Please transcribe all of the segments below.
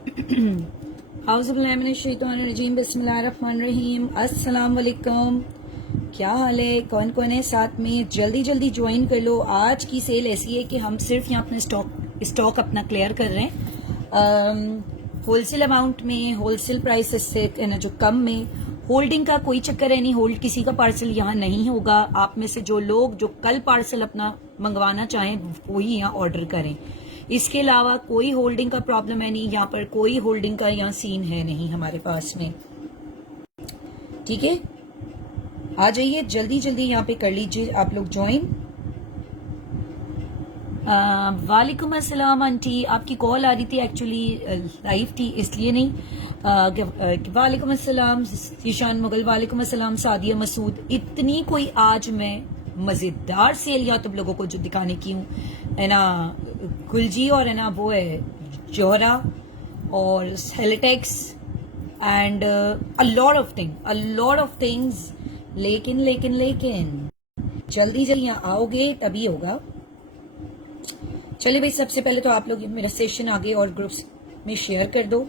हाउज़ुबिल्लाहिमिनश्शैतानिर्रजीम बिस्मिल्लाहिर्रहमानिर्रहीम। अस्सलाम वालेकुम। क्या हाल है? कौन कौन है साथ में? जल्दी जल्दी ज्वाइन कर लो। आज की सेल ऐसी है कि हम सिर्फ यहाँ अपना स्टॉक अपना क्लियर कर रहे हैं होलसेल अमाउंट में, होलसेल प्राइस से जो कम में। होल्डिंग का कोई चक्कर है नहीं, होल्ड किसी का पार्सल यहाँ नहीं होगा। आप में से जो लोग जो कल पार्सल अपना मंगवाना चाहें वही यहाँ ऑर्डर करें। इसके अलावा कोई होल्डिंग का प्रॉब्लम है नहीं, यहाँ पर कोई होल्डिंग का यहाँ सीन है नहीं हमारे पास में। ठीक है, आ जाइए जल्दी जल्दी यहाँ पे कर लीजिए आप लोग ज्वाइन। वालेकुम अस्सलाम आंटी, आपकी कॉल आ रही थी, एक्चुअली लाइव थी इसलिए नहीं। वालेकुम अस्सलाम ईशान मुगल, वालेकुम अस्सलाम सादिया मसूद। इतनी कोई आज मैं मजेदार सेल यहाँ तुम लोगों को जो दिखाने की हूँ है ना, गुलजी और है ना वो है जोहरा और हेलिटेक्स and a lot of things. लेकिन जल्दी जल्दी यहाँ आओगे तभी होगा। चलिए भाई, सबसे पहले तो आप लोग मेरा सेशन आगे और ग्रुप्स में शेयर कर दो।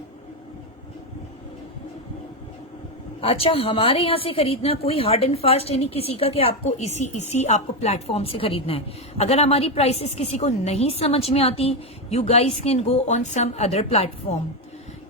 अच्छा, हमारे यहाँ से खरीदना कोई हार्ड एंड फास्ट है नहीं किसी का कि आपको इसी आपको प्लेटफॉर्म से खरीदना है। अगर हमारी प्राइसेस किसी को नहीं समझ में आती, you guys can go on some other platform.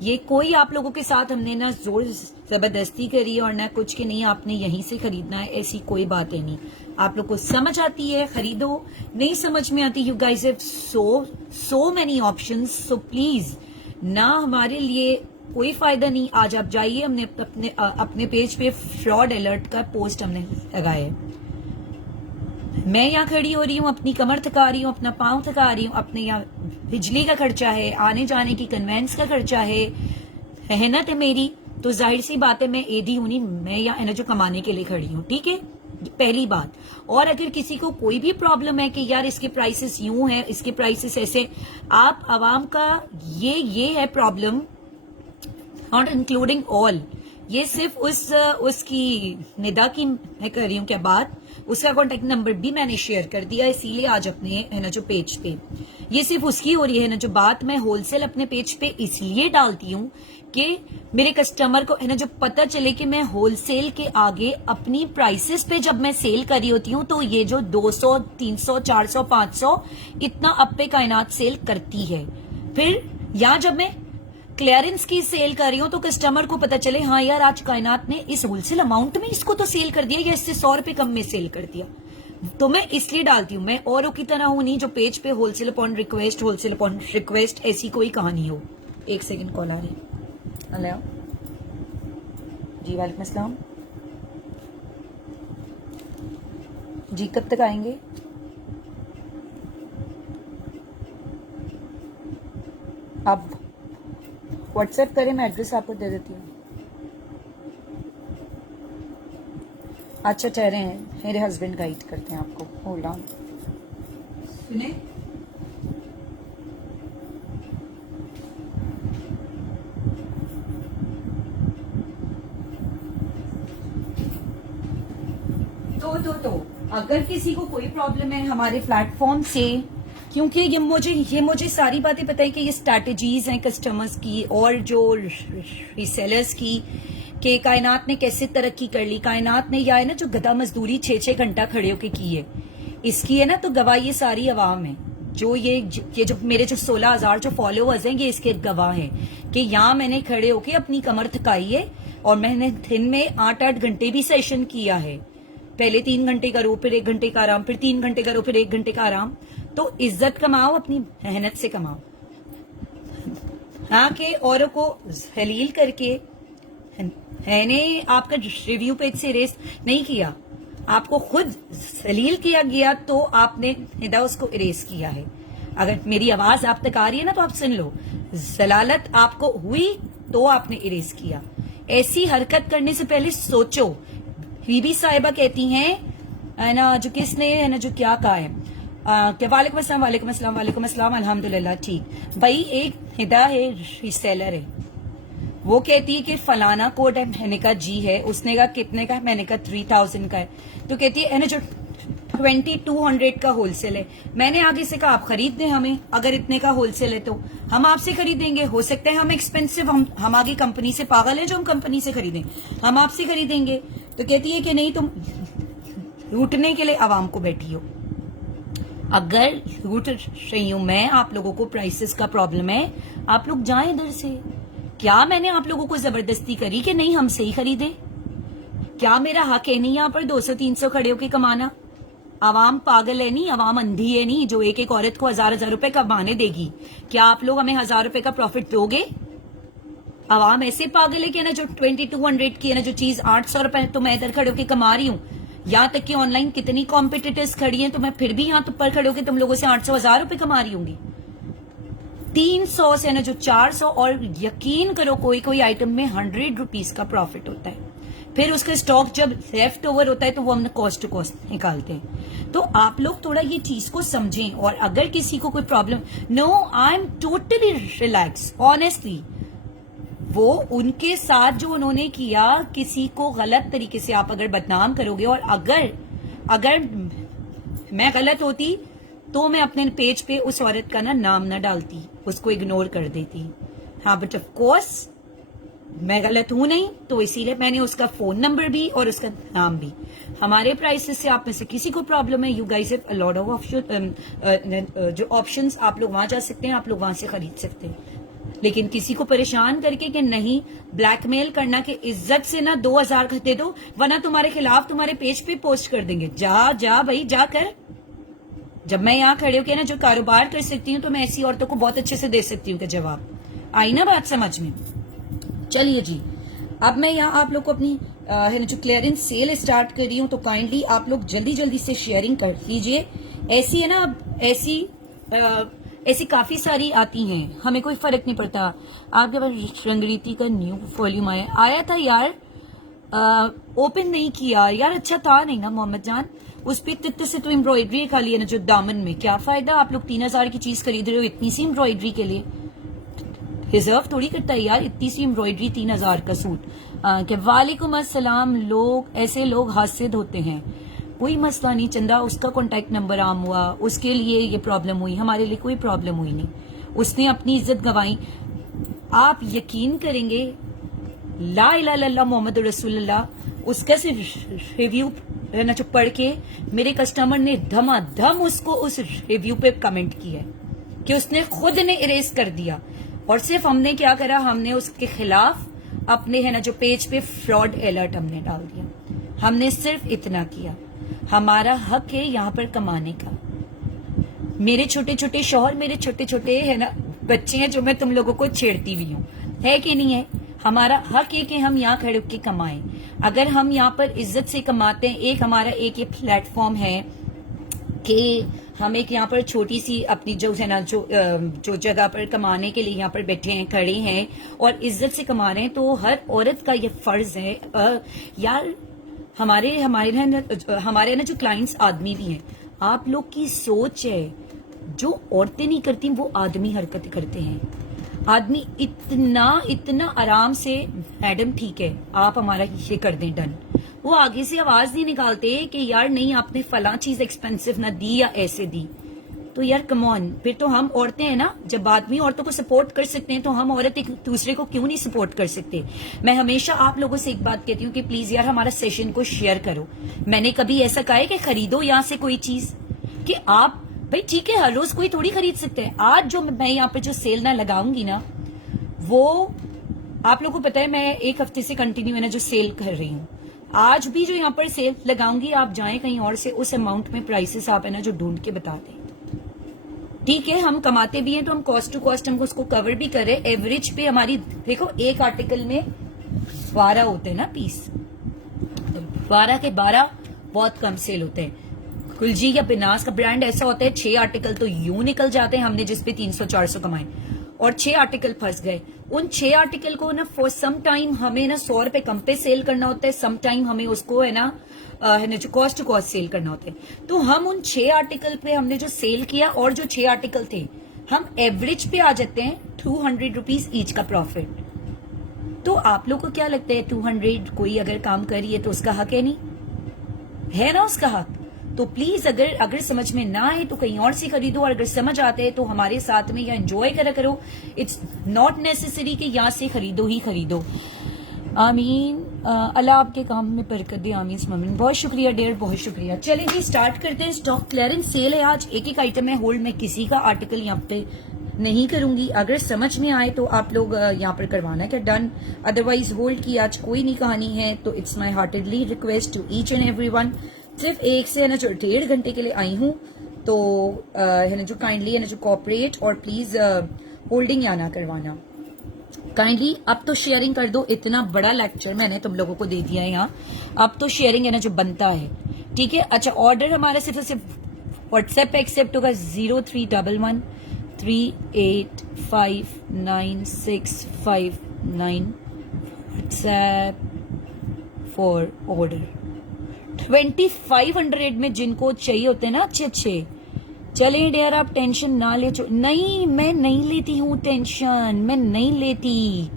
ये कोई आप लोगों के साथ हमने ना जोर जबरदस्ती करी और ना कुछ के नहीं आपने यहीं से खरीदना है, ऐसी कोई बात है नहीं। आप लोग को समझ आती है खरीदो, नहीं समझ में आती you guys have so many options. So please ना, हमारे लिए कोई फायदा नहीं। आज आप जाइए, हमने अपने पेज पे फ्रॉड अलर्ट का पोस्ट हमने लगाया है। मैं यहाँ खड़ी हो रही हूँ, अपनी कमर थका रही हूँ, अपना पांव थका रही हूँ, अपने यहाँ बिजली का खर्चा है, आने जाने की कन्वेंस का खर्चा है, मेहनत है मेरी, तो जाहिर सी बात है मैं एदी हूं नहीं, मैं यहाँ जो कमाने के लिए खड़ी हूँ। ठीक है, पहली बात। और अगर किसी को कोई भी प्रॉब्लम है कि यार इसके प्राइसेस यूं है, इसके प्राइसेस ऐसे, आप आवाम का ये है प्रॉब्लम, नॉट इंक्लूडिंग ऑल। ये सिर्फ उसकी निदा की मैं कर रही हूँ क्या बात, उसका कॉन्टेक्ट नंबर भी मैंने शेयर कर दिया, इसीलिए आज अपने है ना जो पेज पे ये सिर्फ उसकी हो रही है ना जो बात। मैं होलसेल अपने पेज पे इसलिए डालती हूँ कि मेरे कस्टमर को है ना जो पता चले कि मैं होलसेल के आगे अपनी प्राइसेस पे जब मैं सेल कर रही होती हूँ तो ये जो 200, 300, 400, 500 इतना अब पे कायनात सेल करती है। फिर यहाँ जब मैं क्लियरेंस की सेल कर रही हूँ तो कस्टमर को पता चले हाँ यार आज कायनात ने इस होलसेल अमाउंट में इसको तो सेल कर दिया या इससे 100 रुपए कम में सेल कर दिया। तो मैं इसलिए डालती हूँ, मैं औरों की तरह हूं नहीं जो पेज पे होलसेल अपॉन रिक्वेस्ट ऐसी कोई कहानी हो। एक सेकंड, कॉल आ रही है। हेलो जी, वालेकुम अस्सलाम जी, कब तक आएंगे? आप व्हाट्सएप करें, मैं एड्रेस आपको दे देती हूँ। अच्छा ठहरे हैं, मेरे हस्बैंड गाइड करते हैं आपको। होल्ड ऑन, सुने। तो अगर किसी को कोई प्रॉब्लम है हमारे प्लेटफॉर्म से, क्योंकि ये मुझे सारी बातें पता है कि ये स्ट्रैटेजीज हैं कस्टमर्स की और जो रीसेलर्स की, कि कायनात ने कैसे तरक्की कर ली। कायनात ने या है ना जो गधा मजदूरी 6-6 घंटा खड़े होके की है, इसकी है ना तो गवाह ये सारी अवाम है। जो ये जो मेरे जो 16,000 जो फॉलोअर्स हैं, ये इसके गवाह हैं कि यहाँ मैंने खड़े होके अपनी कमर थकाई है और मैंने दिन में 8-8 घंटे भी सेशन किया है। पहले 3 घंटे करो, फिर 1 घंटे का आराम, फिर 3 घंटे करो, फिर 1 घंटे का आराम। तो इज्जत कमाओ, अपनी मेहनत से कमाओ, हाँ के औरों को जलील करके। मैंने आपका रिव्यू पेज से इरेज नहीं किया, आपको खुद जलील किया गया तो आपने निदा उसको इरेज किया है। अगर मेरी आवाज आप तक आ रही है ना तो आप सुन लो, जलालत आपको हुई तो आपने इरेज किया। ऐसी हरकत करने से पहले सोचो। बीबी साहिबा कहती हैं है ना जो किसने है ना जो क्या कहा है कि वालेकुम अस्सलाम वालेकुम अस्सलाम वालेकुम अस्सलाम अल्हम्दुलिल्लाह। ठीक भाई, एक हिदा है रीसेलर है, वो कहती है कि फलाना कोड है, मैंने कहा जी है, उसने कहा कितने का है, मैंने कहा 3000 का है। तो कहती है ना जो 2200 का होलसेल है। मैंने आगे से कहा आप खरीद दें हमें, अगर इतने का होलसेल है तो हम आपसे खरीदेंगे। हो सकता है हम एक्सपेंसिव, हम आगे कंपनी से पागल हैं जो हम कंपनी से खरीदें, हम आपसे खरीदेंगे। तो कहती है कि नहीं, तुम लूटने के लिए आवाम को बैठी हो। अगर लूट रही हूं मैं, आप लोगों को प्राइसेस का प्रॉब्लम है, आप लोग जाएं इधर से। क्या मैंने आप लोगों को जबरदस्ती करी कि नहीं हमसे ही खरीदे? क्या मेरा हक है नहीं यहाँ पर 200-300 खड़े होके कमाना? आवाम पागल है नहीं, आवाम अंधी है नहीं जो एक एक औरत को 1000-1000 रुपए कमाने देगी। क्या आप लोग हमें 1000 रुपए का प्रॉफिट दोगे? आवाम ऐसे पागल है कि ना जो 2200 की है ना जो चीज 800 रुपए तो मैं इधर खड़े होके कमा रही हूँ। यहाँ तक कि ऑनलाइन कितनी कॉम्पिटिटर्स खड़ी हैं तो मैं फिर भी यहाँ पर खड़े होके तुम लोगों से 800-1000 रुपए कमा रही होंगी। 300 से ना जो 400, और यकीन करो कोई कोई आइटम में 100 रुपीज का प्रॉफिट होता है। फिर उसका स्टॉक जब लेफ्ट ओवर होता है तो वो हम कॉस्ट टू कॉस्ट निकालते हैं। तो आप लोग थोड़ा ये चीज को समझें। और अगर किसी को कोई problem, no I am totally relax honestly. वो उनके साथ जो उन्होंने किया, किसी को गलत तरीके से आप अगर बदनाम करोगे, और अगर मैं गलत होती तो मैं अपने पेज पे उस औरत का नाम ना डालती, उसको इग्नोर कर देती। हाँ, बट ऑफ कोर्स मैं गलत हूं नहीं, तो इसीलिए मैंने उसका फोन नंबर भी और उसका नाम भी। हमारे प्राइसेस से आप में से किसी को प्रॉब्लम है, you guys have a lot of option, जो ऑप्शंस आप लोग वहां जा सकते हैं, आप लोग वहां से खरीद सकते हैं। लेकिन किसी को परेशान करके कि नहीं, ब्लैकमेल करना कि इज्जत से ना 2000 दे दो वरना तुम्हारे खिलाफ तुम्हारे पेज पे पोस्ट कर देंगे। जा भाई, जा कर। जब मैं यहाँ खड़े होकर ना जो कारोबार कर सकती हूँ तो मैं ऐसी औरतों को बहुत अच्छे से दे सकती हूँ कि जवाब आई ना बात समझ में। चलिए जी, अब मैं यहाँ आप लोग को अपनी है ना जो क्लियरेंस सेल स्टार्ट कर रही हूँ, तो काइंडली आप लोग जल्दी जल्दी से शेयरिंग कर लीजिए। ऐसी है ना, ऐसी काफी सारी आती हैं, हमें कोई फर्क नहीं पड़ता। आपके पास रंगरीति का न्यू वॉल्यूम आया था यार, ओपन नहीं किया यार, अच्छा था नहीं ना मोहम्मद जान। उस पे तित्ते से तो एम्ब्रॉयडरी खाली है ना जो दामन में, क्या फायदा? आप लोग 3000 की चीज खरीद रहे हो इतनी सी एम्ब्रॉयडरी के लिए। डिजर्व थोड़ी करता है यार इतनी सी एम्ब्रॉयडरी 3000 का सूट। कि वालेकुम अस्सलाम। ऐसे लोग हासिद होते हैं, कोई मसला नहीं। चंदा उसका कॉन्टेक्ट नंबर आम हुआ, उसके लिए ये प्रॉब्लम हुई, हमारे लिए कोई प्रॉब्लम हुई नहीं, उसने अपनी इज्जत गंवाई। आप यकीन करेंगे, ला इलाहा इल्लल्लाह मोहम्मद रसूलुल्लाह, उसका सिर्फ रिव्यू रहना जो पढ़ के मेरे कस्टमर ने धमाधम उसको उस रिव्यू पे कमेंट किया है कि उसने खुद ने इरेज कर दिया। और सिर्फ हमने क्या करा, हमने उसके खिलाफ अपने है ना जो पेज पे फ्रॉड अलर्ट हमने डाल दिया। हमने सिर्फ इतना किया। हमारा हक है यहाँ पर कमाने का। मेरे छोटे छोटे शौहर, मेरे छोटे छोटे है ना बच्चे हैं जो मैं तुम लोगों को छेड़ती भी हूँ, है कि नहीं है? हमारा हक है कि हम यहाँ खड़े होकर कमाएं। अगर हम यहाँ पर इज्जत से कमाते हैं, एक हमारा एक ये प्लेटफॉर्म है कि हम एक यहाँ पर छोटी सी अपनी जो है ना जो जगह पर कमाने के लिए यहाँ पर बैठे हैं, खड़े हैं और इज्जत से कमा रहे हैं, तो हर औरत का ये फर्ज है यार। हमारे ना जो क्लाइंट्स आदमी भी हैं, आप लोग की सोच है जो औरतें नहीं करती वो आदमी हरकत करते हैं। आदमी इतना आराम से, मैडम ठीक है आप हमारा ये कर दें डन, वो आगे से आवाज नहीं निकालते कि यार नहीं आपने फला चीज एक्सपेंसिव ना दी या ऐसे दी। तो यार कम ऑन, फिर तो हम औरतें हैं ना, जब आदमी औरतों को सपोर्ट कर सकते हैं तो हम औरत एक दूसरे को क्यों नहीं सपोर्ट कर सकते। मैं हमेशा आप लोगों से एक बात कहती हूँ कि प्लीज यार हमारा सेशन को शेयर करो। मैंने कभी ऐसा कहा है कि खरीदो यहाँ से कोई चीज, कि आप भाई ठीक है हर रोज कोई थोड़ी खरीद सकते हैं। आज जो मैं यहाँ पे जो सेल ना लगाऊंगी ना, वो आप लोगों को पता है मैं एक हफ्ते से कंटिन्यू है ना जो सेल कर रही हूँ। आज भी जो यहाँ पर सेल लगाऊंगी, आप जाएं कहीं और से उस अमाउंट में प्राइसेस आप है ना जो ढूंढ के बता दें। ठीक है हम कमाते भी हैं तो हम कॉस्ट टू कॉस्ट हमको उसको कवर भी करें। एवरेज पे हमारी देखो एक आर्टिकल में 12 होते हैं ना पीस, 12 के 12 बहुत कम सेल होते हैं। कुलजी या बिनास का ब्रांड ऐसा होता है 6 आर्टिकल तो यूं निकल जाते हैं, हमने जिसपे 300-400 कमाए और 6 आर्टिकल फंस गए। उन 6 आर्टिकल को ना फॉर सम टाइम हमें ना 100 रुपए कम पे सेल करना होता है, सम टाइम हमें उसको है ना जो कॉस्ट टू कॉस्ट सेल करना होता है। तो हम उन 6 आर्टिकल पे हमने जो सेल किया और जो 6 आर्टिकल थे हम एवरेज पे आ जाते हैं 200 रुपीज ईच का प्रॉफिट। तो आप लोग को क्या लगता है 200 कोई अगर काम करिए तो उसका हक है नहीं है ना उसका हक? तो प्लीज अगर समझ में ना आए तो कहीं और से खरीदो, और अगर समझ आते हैं तो हमारे साथ में या एंजॉय करा करो। इट्स नॉट नेसेसरी कि यहाँ से खरीदो ही खरीदो। आमीन। अल्लाह आपके काम में बरकत दे, आमीन ममीन। बहुत शुक्रिया डियर, बहुत शुक्रिया। चलिए जी स्टार्ट करते हैं। स्टॉक क्लियरेंस सेल है आज, एक एक आइटम है होल्ड में, किसी का आर्टिकल यहाँ पे नहीं करूंगी। अगर समझ में आए तो आप लोग यहाँ पर करवाना क्या डन, अदरवाइज होल्ड की आज कोई नहीं कहानी है। तो it's my heartedly request to each and everyone, सिर्फ एक से है ना जो 1.5 घंटे के लिए आई हूँ, तो है ना जो काइंडली है ना जो कॉपरेट, और प्लीज होल्डिंग या ना करवाना काइंडली। अब तो शेयरिंग कर दो, इतना बड़ा लेक्चर मैंने तुम लोगों को दे दिया है यहाँ, अब तो शेयरिंग है ना जो बनता है, ठीक है। अच्छा ऑर्डर हमारा सिर्फ व्हाट्सएप पे एक्सेप्ट होगा 0311 385965 व्हाट्सएप फॉर ऑर्डर। 2500 में जिनको चाहिए होते हैं ना अच्छे, चले डियर आप टेंशन ना ले। नहीं मैं नहीं लेती हूँ टेंशन, मैं नहीं लेती।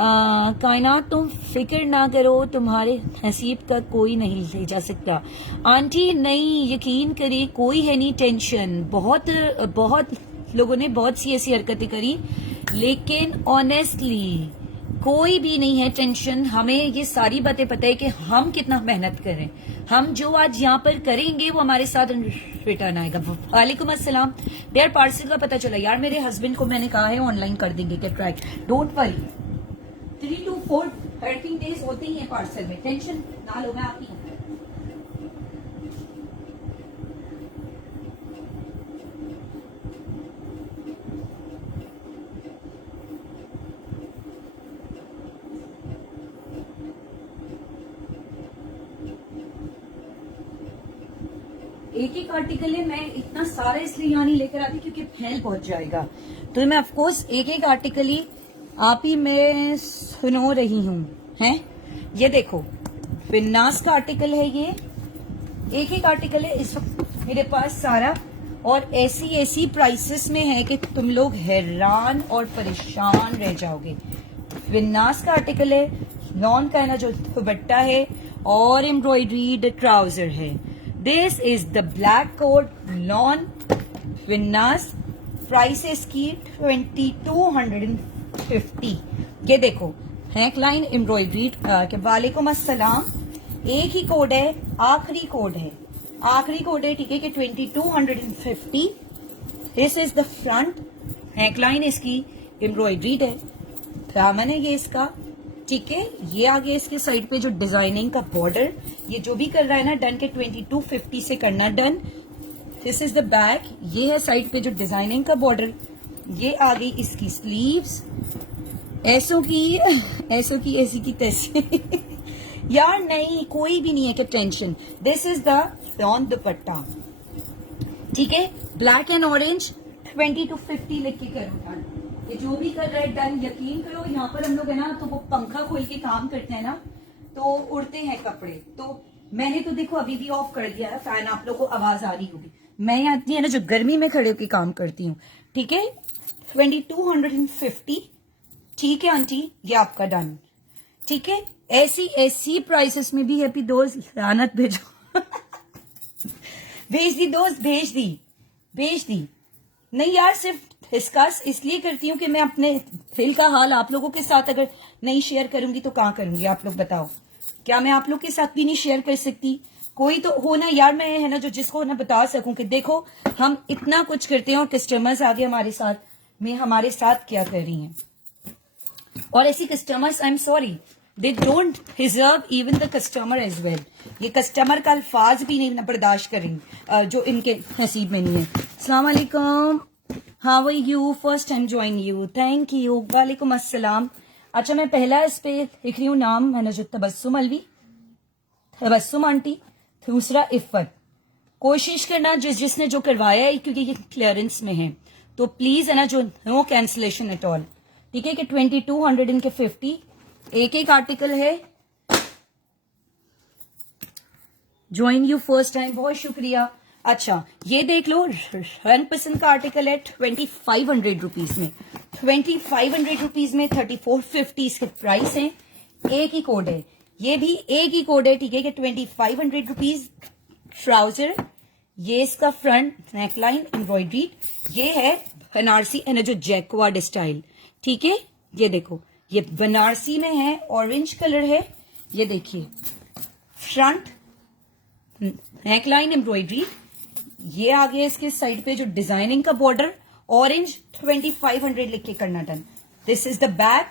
कायनात तुम फिक्र ना करो, तुम्हारे नसीब का कोई नहीं ले जा सकता। आंटी नहीं, यकीन करिए कोई है नहीं टेंशन। बहुत लोगों ने बहुत सी ऐसी हरकतें करी, लेकिन ऑनेस्टली कोई भी नहीं है टेंशन। हमें ये सारी बातें पता है कि हम कितना मेहनत करें, हम जो आज यहाँ पर करेंगे वो हमारे साथ रिटर्न आएगा। वालेकुम अस्सलाम। यार पार्सल का पता चला यार, मेरे हस्बैंड को मैंने कहा है ऑनलाइन कर देंगे क्या track, don't worry. 3 to 4 13 days होते ही है पार्सल में, टेंशन ना लो, मैं आती हूँ। एक एक आर्टिकल है, मैं इतना सारा इसलिए यहाँ नहीं लेकर आती क्योंकि फैल पहुंच जाएगा, तो मैं ऑफकोर्स एक एक आर्टिकल ही आप ही मैं सुनो रही हूँ। हैं ये देखो विन्यास का आर्टिकल है, ये एक एक आर्टिकल है इस वक्त मेरे पास सारा, और ऐसी प्राइसेस में है कि तुम लोग हैरान और परेशान रह जाओगे। विन्यास का आर्टिकल है, लॉन का है ना जो दुपट्टा है, और एम्ब्रॉयडरी ट्राउजर है। This is the black coat lawn Vinyas, price है इसकी 2250। ये देखो हैकलाइन एम्ब्रॉयडरी के। वालेकुम अस्सलाम। एक ही कोड है, आखिरी कोड है, ठीक है कि 2250। दिस इज द फ्रंट, हैकलाइन इसकी एम्ब्रॉयडरी है, दामन है ये इसका, ठीक है। ये आगे इसके साइड पे जो डिजाइनिंग का बॉर्डर, ये जो भी कर रहा है ना डन के 2250 से करना done. This is the back, ये है साइड पे जो डिजाइनिंग का बॉर्डर, ये आ गई इसकी स्लीव्स, ऐसो की ऐसी की तैसी यार नहीं कोई भी नहीं है कि tension. This is the lawn दुपट्टा, ठीक है, ब्लैक एंड ऑरेंज 2250 लिख के करो डन। ये जो भी कर रहा है डन, यकीन करो यहाँ पर हम लोग है ना तो वो पंखा खोल के काम करते हैं ना तो उड़ते हैं कपड़े। तो मैंने तो देखो अभी भी ऑफ कर दिया है फैन, आप लोगों को आवाज आ रही होगी। मैं यहाँ इतनी है ना जो गर्मी में खड़े होकर काम करती हूँ, ठीक है। 2250, ठीक है आंटी, ये आपका डन, ठीक है। ऐसी प्राइसेस में भी हैप्पी दोस्त लानत भेजो भेज दी दोस्त, भेज दी। नहीं यार सिर्फ डिस्कस इसलिए करती हूँ कि मैं अपने दिल का हाल आप लोगों के साथ अगर नहीं शेयर करूंगी तो कहाँ करूंगी, आप लोग बताओ। क्या मैं आप लोग के साथ भी नहीं शेयर कर सकती? कोई तो हो ना यार, मैं है ना जो जिसको ना बता सकूं कि देखो हम इतना कुछ करते हैं और कस्टमर्स आगे हमारे साथ में हमारे साथ क्या कर रही हैं। और ऐसी customers I am sorry they don't deserve even the customer as well. ये कस्टमर का अल्फाज भी नहीं बर्दाश्त करेंगे जो इनके नसीब में नहीं है। अस्सलाम वालेकुम, how are you, first time join you, thank you. वालेकुम अस्सलाम। अच्छा मैं पहला इस पे लिख रही हूँ नाम है ना जो तबस्सुम अलवी, तबस्सुम आंटी, दूसरा इफ़त। कोशिश करना जिसने जो करवाया है क्योंकि ये क्लियरेंस में है तो प्लीज है ना जो नो कैंसिलेशन एट ऑल, ठीक है कि 2200 इनके 50 एक एक आर्टिकल है। ज्वाइन यू फर्स्ट टाइम, बहुत शुक्रिया। अच्छा ये देख लो रंग पसंद का आर्टिकल है 2500 रुपीज में, 2500 रुपीज में 3450 इसके प्राइस है। एक ही कोड है, ये भी एक ही कोड है, ठीक है कि 2500 रुपीज ट्राउजर, ये इसका फ्रंट नेकलाइन एम्ब्रॉयडरी, ये है बनारसी एंड जो जैकवार्ड स्टाइल, ठीक है। ये देखो ये बनारसी में है, ऑरेंज कलर है, ये देखिए फ्रंट नेकलाइन एम्ब्रॉयडरी, ये आ गया इसके साइड पे जो डिजाइनिंग का बॉर्डर, ऑरेंज 2500 लिख के करना done. This is the back,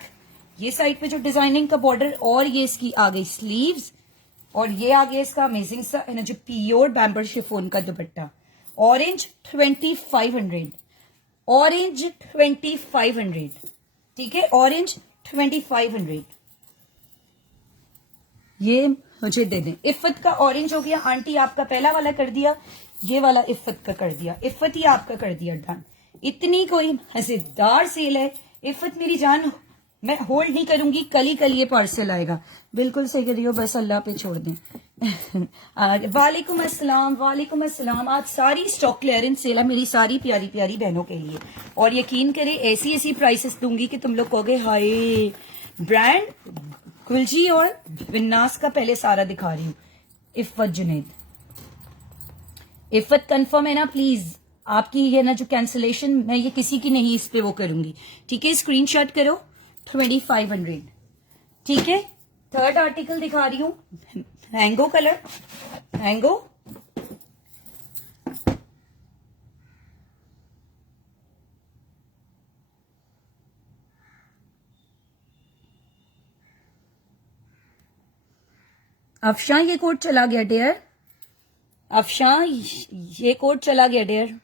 ये साइड पे जो डिजाइनिंग का बॉर्डर, और ये इसकी आ गई स्लीव्स, और ये आ गया इसका अमेजिंग सा जो प्योर बैम्बर शिफोन का दुपट्टा, ऑरेंज 2500, ऑरेंज 2500, ठीक है, ऑरेंज 2500। ये मुझे दे दें। इफ्फत का ऑरेंज हो गया, आंटी आपका पहला वाला कर दिया, ये वाला इफ्फत का कर दिया, इफ्फत ही आपका कर दिया डन। इतनी कोई मजेदार सेल है इफ्फत मेरी जान, मैं होल्ड नहीं करूंगी, कल ये पार्सल आएगा। बिल्कुल सही कर रही हो, बस अल्लाह पे छोड़ दें। वालेकुम अस्सलाम, वालेकुम अस्सलाम। आज सारी स्टॉक क्लियरेंस सेल है मेरी सारी प्यारी प्यारी बहनों के लिए, और यकीन करें ऐसी ऐसी प्राइसेस दूंगी कि तुम लोग कहोगे हाय। ब्रांड गुलजी और विन्नास का पहले सारा दिखा रही हूँ। इफ्फत जुनैद, इफ्फत कंफर्म है ना प्लीज? आपकी ये ना जो कैंसिलेशन, मैं ये किसी की नहीं इस पे वो करूंगी, ठीक है। स्क्रीनशॉट करो 2500, ठीक है। थर्ड आर्टिकल दिखा रही हूँ, मैंगो कलर, मैंगो अफशा, ये कोड चला गया डियर, अफशा ये कोड चला गया डियर।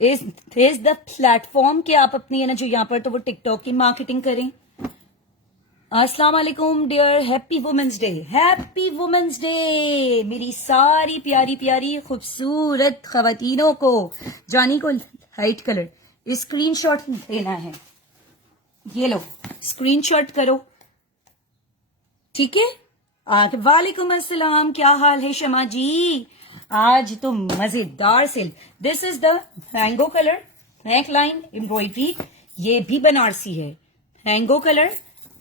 इज द प्लेटफॉर्म कि आप अपनी है ना जो यहाँ पर तो वो टिकटॉक की मार्केटिंग करें। अस्सलाम वालेकुम dear, happy women's day, happy women's day मेरी सारी प्यारी प्यारी खूबसूरत खवातीनों को। जानी को लाइट कलर स्क्रीनशॉट लेना है, ये लो स्क्रीनशॉट करो, ठीक है। वालेकुम अस्सलाम, क्या हाल है शमा जी? आज तो मजेदार sale. This is the mango colour, neck line embroidery, ये भी बनारसी है, mango colour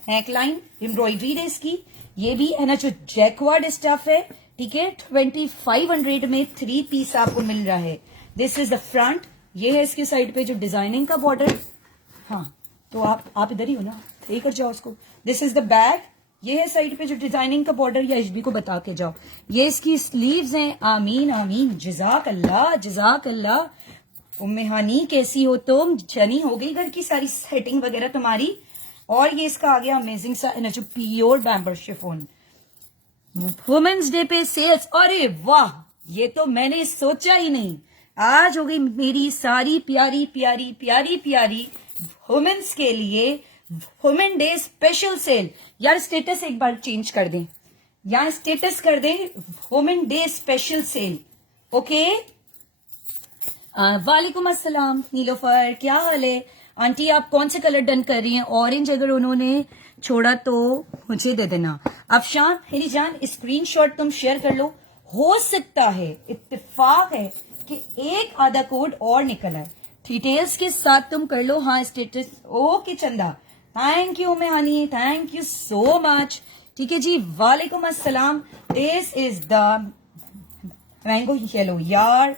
neck line embroidery है इसकी, ये भी है ना जो जैकवार्ड स्टफ है, ठीक है। 2500 में 3 पीस आपको मिल रहा है। दिस इज द फ्रंट, ये है इसके साइड पे जो डिजाइनिंग का बॉर्डर, हाँ तो आप इधर ही हो ना, सही कर जाओ उसको। दिस इज द बैक, ये है साइड पे जो डिजाइनिंग का बॉर्डर, या एचबी को बता के जाओ। ये इसकी स्लीव्स हैं, आमीन आमीन, जजाक अल्लाह जजाक अल्लाह। उम्मे हानी कैसी हो तुम? जनी हो गई घर की सारी सेटिंग वगैरह तुम्हारी। और ये इसका आ गया अमेजिंग सा जो प्योर बैम्बर शिफॉन, वुमेन्स डे पे सेल्स। अरे वाह, ये तो मैंने सोचा ही नहीं, आज हो गई मेरी सारी प्यारी प्यारी प्यारी प्यारी वुमेन्स के लिए वुमेन डे स्पेशल सेल। यार स्टेटस एक बार चेंज कर दें, यार स्टेटस कर दें women day special sale, okay. वालेकुम अस्सलाम नीलोफर, क्या हाल है आंटी? आप कौन से कलर डन कर रही हैं? ऑरेंज अगर उन्होंने छोड़ा तो मुझे दे देना। अफशान मेरी जान स्क्रीनशॉट तुम शेयर कर लो, हो सकता है इत्तेफाक है कि एक आधा कोड और निकला है, डिटेल्स के साथ तुम कर लो। हाँ status, okay Chanda, thank you Mehani, thank you so much, ठीक है जी। वालेकुम अस्सलाम। This is the mango yellow, यार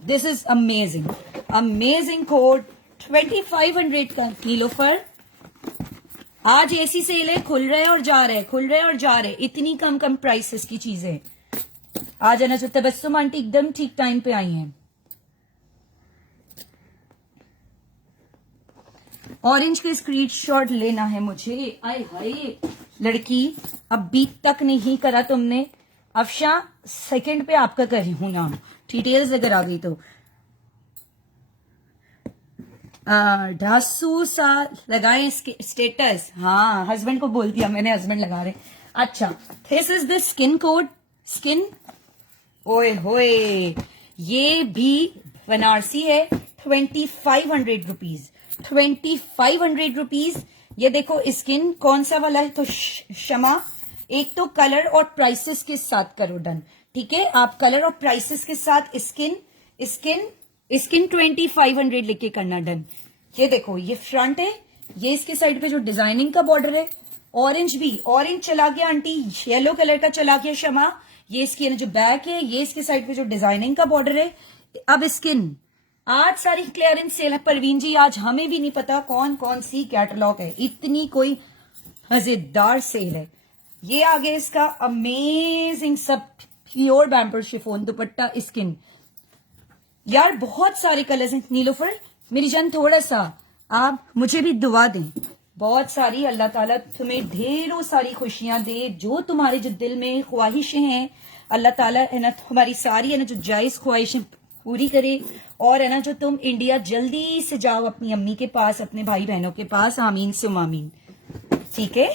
this is amazing, amazing code 2500 का नीलोफर। आज ऐसी सेल है, खुल रहे और जा रहे, खुल रहे और जा रहे, इतनी कम कम प्राइसेस की चीजें। आज है ना जो तबस्सुम आंटी एकदम ठीक टाइम पे आई हैं। ऑरेंज का स्क्रीनशॉट लेना है मुझे। आय हाय लड़की, अभी तक नहीं करा तुमने। अफशा सेकंड पे आपका करी हूं नाम, डिटेल्स अगर आ गई तो। ढासू सा लगाए स्टेटस, हाँ हस्बैंड को बोल दिया मैंने, हस्बैंड लगा रहे। अच्छा, this is the skin code, skin, ओए होए, ये भी बनारसी है, 2500 रुपीज, 2500 रुपीज। ये देखो स्किन कौन सा वाला है, तो शमा एक तो कलर और प्राइसेस के साथ करो डन, ठीक है। आप कलर और प्राइसेस के साथ स्किन स्किन स्किन 2500 लिख के करना डन। ये देखो ये फ्रंट है, ये इसके साइड पे जो डिजाइनिंग का बॉर्डर है, ऑरेंज भी, ऑरेंज चला गया आंटी, येलो कलर का चला गया शमा। ये इसकी है ना जो बैक है, ये इसके साइड पे जो डिजाइनिंग का बॉर्डर है। अब स्किन, आज सारी क्लियरेंस सेल है परवीन जी, आज हमें भी नहीं पता कौन कौन सी कैटलॉग है, इतनी कोई मजेदार सेल है। ये आगे इसका अमेजिंग सब प्योर बैम्पर शिफोन दुपट्टा स्किन। यार बहुत सारे कलर्स हैं नीलोफर, मेरी जान थोड़ा सा आप मुझे भी दुआ दें, बहुत सारी, अल्लाह ताला तुम्हें ढेरों सारी खुशियां दे, जो तुम्हारे जो दिल में ख्वाहिशें हैं अल्लाह ताला है ना तुम्हारी सारी है ना जो जायज ख्वाहिशें पूरी करे, और है ना जो तुम इंडिया जल्दी से जाओ अपनी अम्मी के पास, अपने भाई बहनों के पास, आमीन सुम आमीन। ठीक है,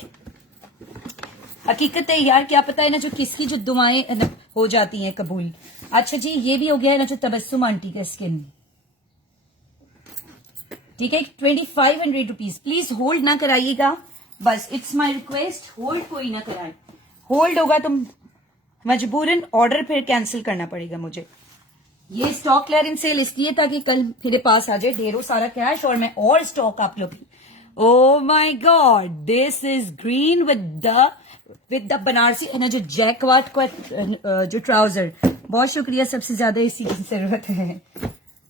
हकीकत है यार, क्या पता है ना जो किसकी जो दुआएं है ना हो जाती हैं कबूल। अच्छा जी, ये भी हो गया है ना जो तबस्सुम आंटी का स्किन। ठीक है, 2500 रुपीज। प्लीज होल्ड ना कराइएगा, बस इट्स माय रिक्वेस्ट, होल्ड कोई ना कराए, होल्ड होगा तो मजबूरन ऑर्डर फिर कैंसिल करना पड़ेगा मुझे। ये स्टॉक क्लियरेंस सेल इसलिए ताकि कल मेरे पास आ जाए ढेरों सारा कैश और मैं और स्टॉक आप लोग की। ओ my God, this is green with the Banarasi है ना जो जैकवाट का जो ट्राउजर। बहुत शुक्रिया, सबसे ज्यादा इसी की जरूरत है।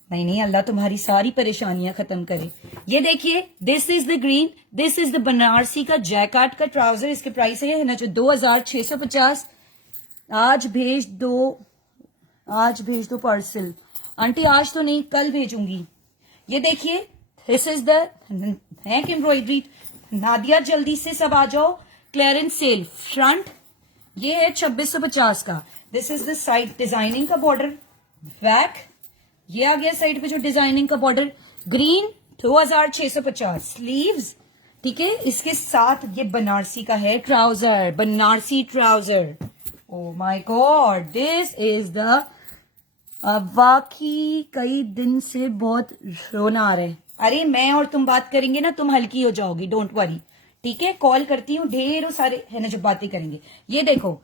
नहीं नहीं, अल्लाह तुम्हारी सारी परेशानियां खत्म करे। ये देखिए, this is the green, this is the Banarasi का जैकार्ड का ट्राउजर। इसके प्राइस है ना जो 2650। आज भेज दो, आज भेज दो पार्सल आंटी, आज तो नहीं कल भेजूंगी। ये देखिए, this is the neck embroidery. Nadia जल्दी से सब आ जाओ, क्लियरेंस सेल फ्रंट। ये है 2650 का। This is the side designing का बॉर्डर, बैक ये आ गया साइड पे जो डिजाइनिंग का बॉर्डर, ग्रीन 2650 स्लीव्स। ठीक है, इसके साथ ये बनारसी का है trouser, Banarasi trouser. O my God, this is the वाकई कई दिन से बहुत रोना आ रहा है। अरे मैं और तुम बात करेंगे ना, तुम हल्की हो जाओगी, डोंट वरी। ठीक है, कॉल करती हूँ, ढेरों सारे है ना जो बातें करेंगे। ये देखो,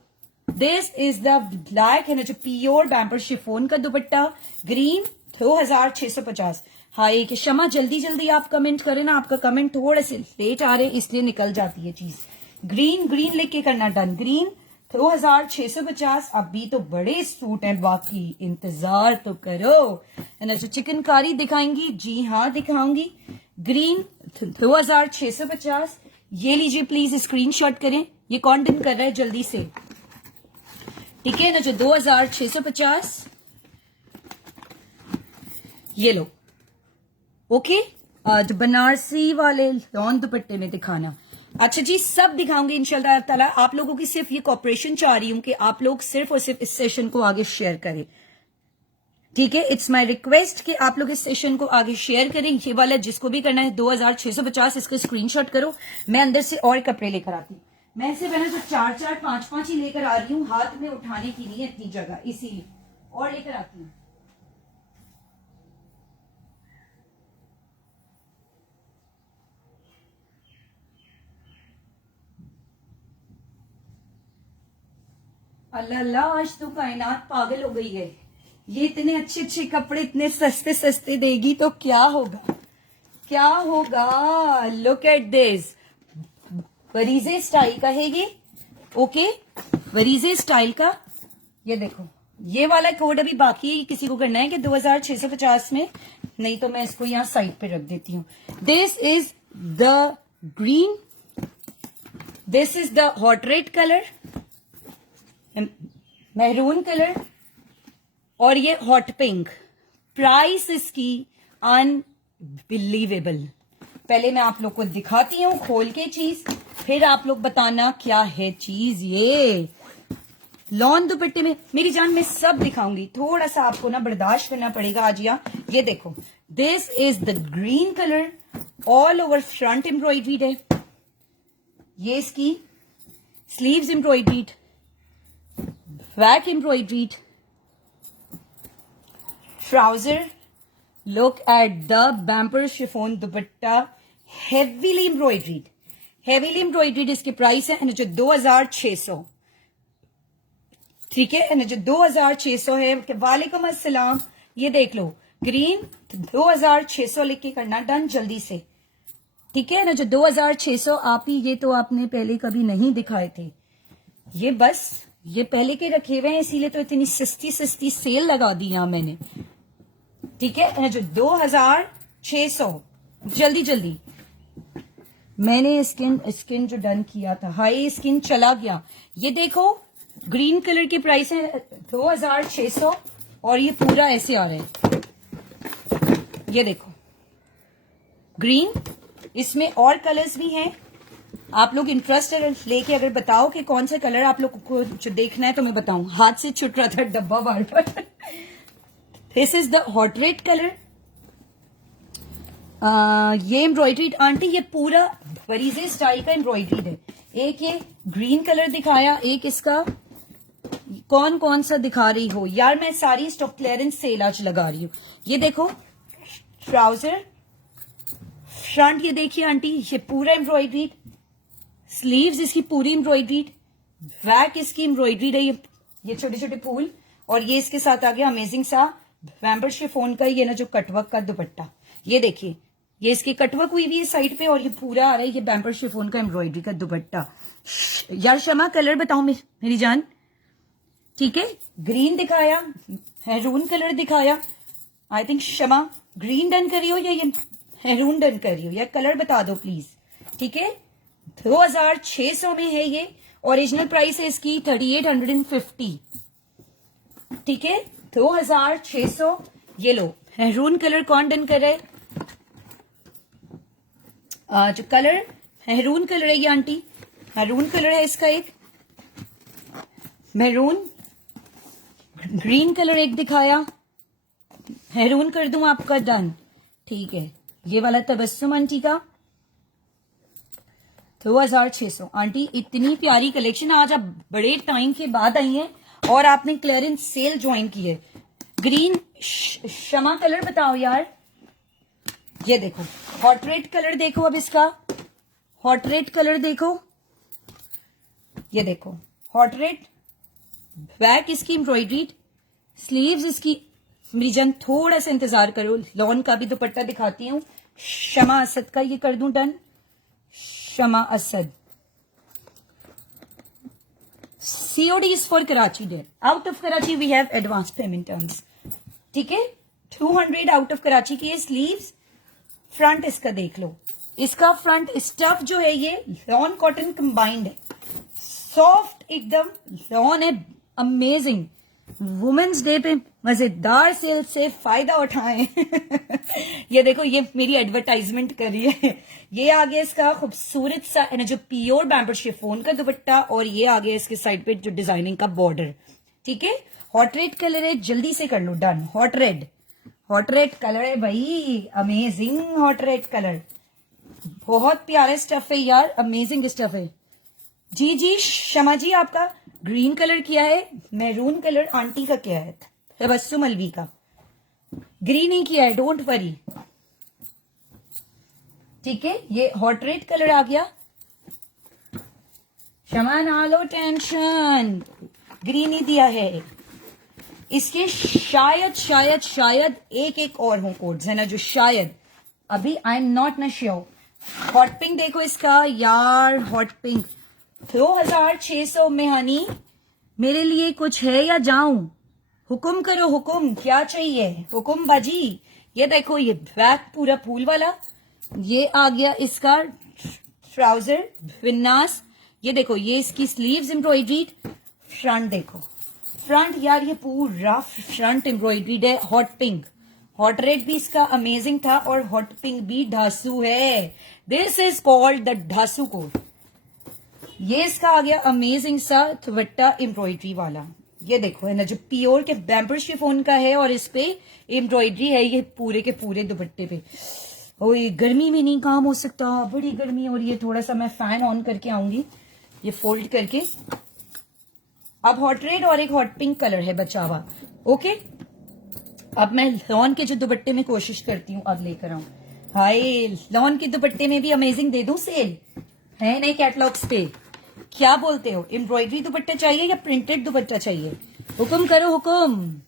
दिस इज द ब्लैक है ना जो प्योर बैम्पर शिफोन का दुपट्टा, ग्रीन 2650। हाय कि शमा, जल्दी जल्दी आप कमेंट करें ना, आपका कमेंट थोड़े से लेट आ रहे इसलिए निकल जाती है चीज। ग्रीन ग्रीन लिख के करना डन, ग्रीन 2650। अभी तो बड़े सूट हैं बाकी, इंतजार तो करो। है ना जो चिकनकारी दिखाएंगी, जी हाँ दिखाऊंगी। ग्रीन 2650, ये लीजिए प्लीज स्क्रीनशॉट करें। ये कौन डन कर रहा है जल्दी से? ठीक है ना जो 2650, ये लो। ओके, जो बनारसी वाले लॉन दुपट्टे में दिखाना। अच्छा जी, सब दिखाऊंगी इंशाल्लाह ताला। आप लोगों की सिर्फ ये कॉपरेशन चाह रही हूं कि आप लोग सिर्फ और सिर्फ इस सेशन को आगे शेयर करें। ठीक है, इट्स माय रिक्वेस्ट कि आप लोग इस सेशन को आगे शेयर करें। ये वाला जिसको भी करना है 2650, इसका स्क्रीनशॉट करो। मैं अंदर से और कपड़े लेकर आती हूँ। मैं सिर्फ है ना जो 4-4, 5-5 ही लेकर आ रही हूँ, हाथ में उठाने की नहीं है इतनी जगह, इसीलिए और लेकर आती हूँ। अल्लाह अल्लाह, आज तो कायनात पागल हो गई है। ये इतने अच्छे अच्छे कपड़े इतने सस्ते सस्ते देगी तो क्या होगा, क्या होगा। लुक एट दिस, वरीजे स्टाइल का है ये। ओके, वरीजे स्टाइल का। ये देखो, ये वाला कोड अभी बाकी है, किसी को करना है कि 2650 में, नहीं तो मैं इसको यहां साइड पे रख देती हूँ। This is the green, this is the hot red colour, maroon colour, और ये हॉट पिंक। प्राइस इसकी अनबिलीवेबल। पहले मैं आप लोग को दिखाती हूँ खोल के चीज, फिर आप लोग बताना क्या है चीज। ये लॉन दुपट्टे में मेरी जान मैं सब दिखाऊंगी, थोड़ा सा आपको ना बर्दाश्त करना पड़ेगा आज। ये देखो, this is the green colour, all over front embroidered है। ये इसकी sleeves embroidered, back embroidered, trouser. Look at the bamber chiffon dupatta, heavily embroidered, heavily embroidered. इसके प्राइस है ना जो 2600। ठीक है ना जो 2600 है। वालेकुम अस्सलाम। ये देख लो, ग्रीन 2600 लिख के करना डन जल्दी से। ठीक है ना, जो 2600 आप ही, ये तो आपने पहले कभी नहीं दिखाए थे, ये बस ये पहले के रखे हुए हैं, इसीलिए तो इतनी सस्ती सस्ती सेल लगा दी यहां मैंने। ठीक है ना, जो 2600, जल्दी जल्दी। मैंने स्किन जो डन किया था, हाई स्किन चला गया। ये देखो ग्रीन कलर की प्राइस है 2600 और ये पूरा ऐसे आ रहा है, ये देखो ग्रीन, इसमें और कलर्स भी हैं। आप लोग इंटरेस्ट लेके अगर बताओ कि कौन सा कलर आप लोग को जो देखना है तो मैं बताऊं। हाथ से छुट रहा था डब्बा बार बार। This is the hot red colour. ये एम्ब्रॉयडरी आंटी, ये पूरा वरीजे स्टाइल का एम्ब्रॉयडरी है। एक ये ग्रीन कलर दिखाया, एक इसका, कौन कौन सा दिखा रही हो यार, मैं सारी स्टॉक क्लियरेंस सेल आज लगा रही हूँ। ये देखो ट्राउजर, फ्रंट ये देखिए आंटी, ये पूरा एम्ब्रॉयडरी, स्लीव्स इसकी पूरी एम्ब्रॉयडरी, बैक इसकी एम्ब्रॉयडरी है, ये छोटे छोटे फूल, और ये इसके साथ आ गया अमेजिंग सा वैम्बर शिफॉन का ये ना जो कटवर्क का दुपट्टा। ये देखिए, ये इसकी कटवर्क हुई हुई है साइड पे, और ये पूरा आ रहा है ये बैम्बर शिफॉन का एम्ब्रॉयडरी का दुपट्टा। यार शमा कलर बताओ मेरी जान। ठीक है, ग्रीन दिखाया, मैरून कलर दिखाया, I think Shama green done करी हो या ये मैरून डन करी हो, या कलर बता दो प्लीज। ठीक है, 2600 में है ये, ओरिजिनल प्राइस है इसकी 3850। ठीक है, 2600। ये लो मैरून कलर कौन डन कर रहा है? जो कलर मैरून कलर है ये आंटी, मैरून कलर है इसका, एक मैरून, ग्रीन कलर एक दिखाया, मैरून कर दूं आपका डन। ठीक है, ये वाला तबस्सुम आंटी का 2600। आंटी इतनी प्यारी कलेक्शन आज आप बड़े टाइम के बाद आई हैं और आपने क्लियरेंस सेल ज्वाइन की है। ग्रीन, शमा कलर बताओ यार। ये देखो हॉट रेड कलर देखो, अब इसका हॉट रेड कलर देखो, ये देखो हॉट रेड, बैक इसकी एम्ब्रॉयडरी, स्लीव्स इसकी, मेरी जान थोड़ा सा इंतजार करो, लॉन का भी दुपट्टा दिखाती हूँ। शमा असद का ये कर दूं done, Shama Asad. COD is for Karachi dear. Out of Karachi we have advance payment terms. ठीक है, 200 आउट ऑफ कराची की। स्लीव्स, फ्रंट इसका देख लो, इसका फ्रंट स्टफ जो है ये लॉन कॉटन कंबाइंड है, सॉफ्ट एकदम लॉन है, अमेजिंग। वुमेन्स डे पे मजेदार सेल से फायदा उठाएं। ये देखो, ये मेरी एडवर्टाइजमेंट करी है। ये आ गया इसका खूबसूरत सा जो प्योर बैम्बर शिफॉन का दुपट्टा, और ये आ गया इसके साइड पे जो डिजाइनिंग का बॉर्डर। ठीक है, हॉट रेड कलर है, जल्दी से कर लो डन। हॉट रेड कलर है भाई, अमेजिंग हॉट रेड कलर, बहुत प्यारा स्टफ है यार, अमेजिंग स्टफ है। जी जी शमा जी, आपका ग्रीन कलर किया है, मैरून कलर आंटी का क्या है, तबस्सुम अलवी का, ग्रीन ही किया है, डोंट वरी। ठीक है, ये हॉट रेड कलर आ गया, शमा ना लो टेंशन, ग्रीन ही दिया है। इसके शायद शायद शायद एक और हो कोड्स है ना, जो शायद अभी आई एम नॉट ना श्योर। हॉट पिंक देखो इसका यार, हॉट पिंक 2600 में हनी, मेरे लिए कुछ है या जाऊं? हुक्म करो, हुक्म क्या चाहिए, हुक्म बाजी। ये देखो, ये बैक पूरा फूल वाला, ये आ गया इसका ट्राउजर विन्यास, ये देखो ये इसकी स्लीव्स एम्ब्रॉयडरी, फ्रंट देखो, फ्रंट यार ये पूरा फ्रंट एम्ब्रॉयडरीड है। हॉट पिंक, हॉट रेड भी इसका अमेजिंग था, और हॉट पिंक भी ढासू है। दिस इज कॉल्ड द ढासू कोड। ये इसका आ गया अमेजिंग सा दुपट्टा एम्ब्रॉयडरी वाला, ये देखो है ना, जो प्योर के बैम्बर शिफॉन का है, और इस पे एम्ब्रॉयडरी है ये पूरे के पूरे दुपट्टे पे। ओ ये गर्मी में नहीं काम हो सकता, बड़ी गर्मी हो रही है। थोड़ा सा मैं फैन ऑन करके आऊंगी, ये फोल्ड करके। अब हॉट रेड और एक हॉट पिंक कलर है बचा हुआ। ओके, अब मैं लॉन के जो दुपट्टे में कोशिश करती हूँ अब लेकर आऊं। हाय, लॉन के दुपट्टे में भी अमेजिंग दे दूं सेल है नए कैटलॉग्स पे। क्या बोलते हो, एम्ब्रॉयडरी दुपट्टा चाहिए या प्रिंटेड दुपट्टा चाहिए? हुक्म करो हुक्म।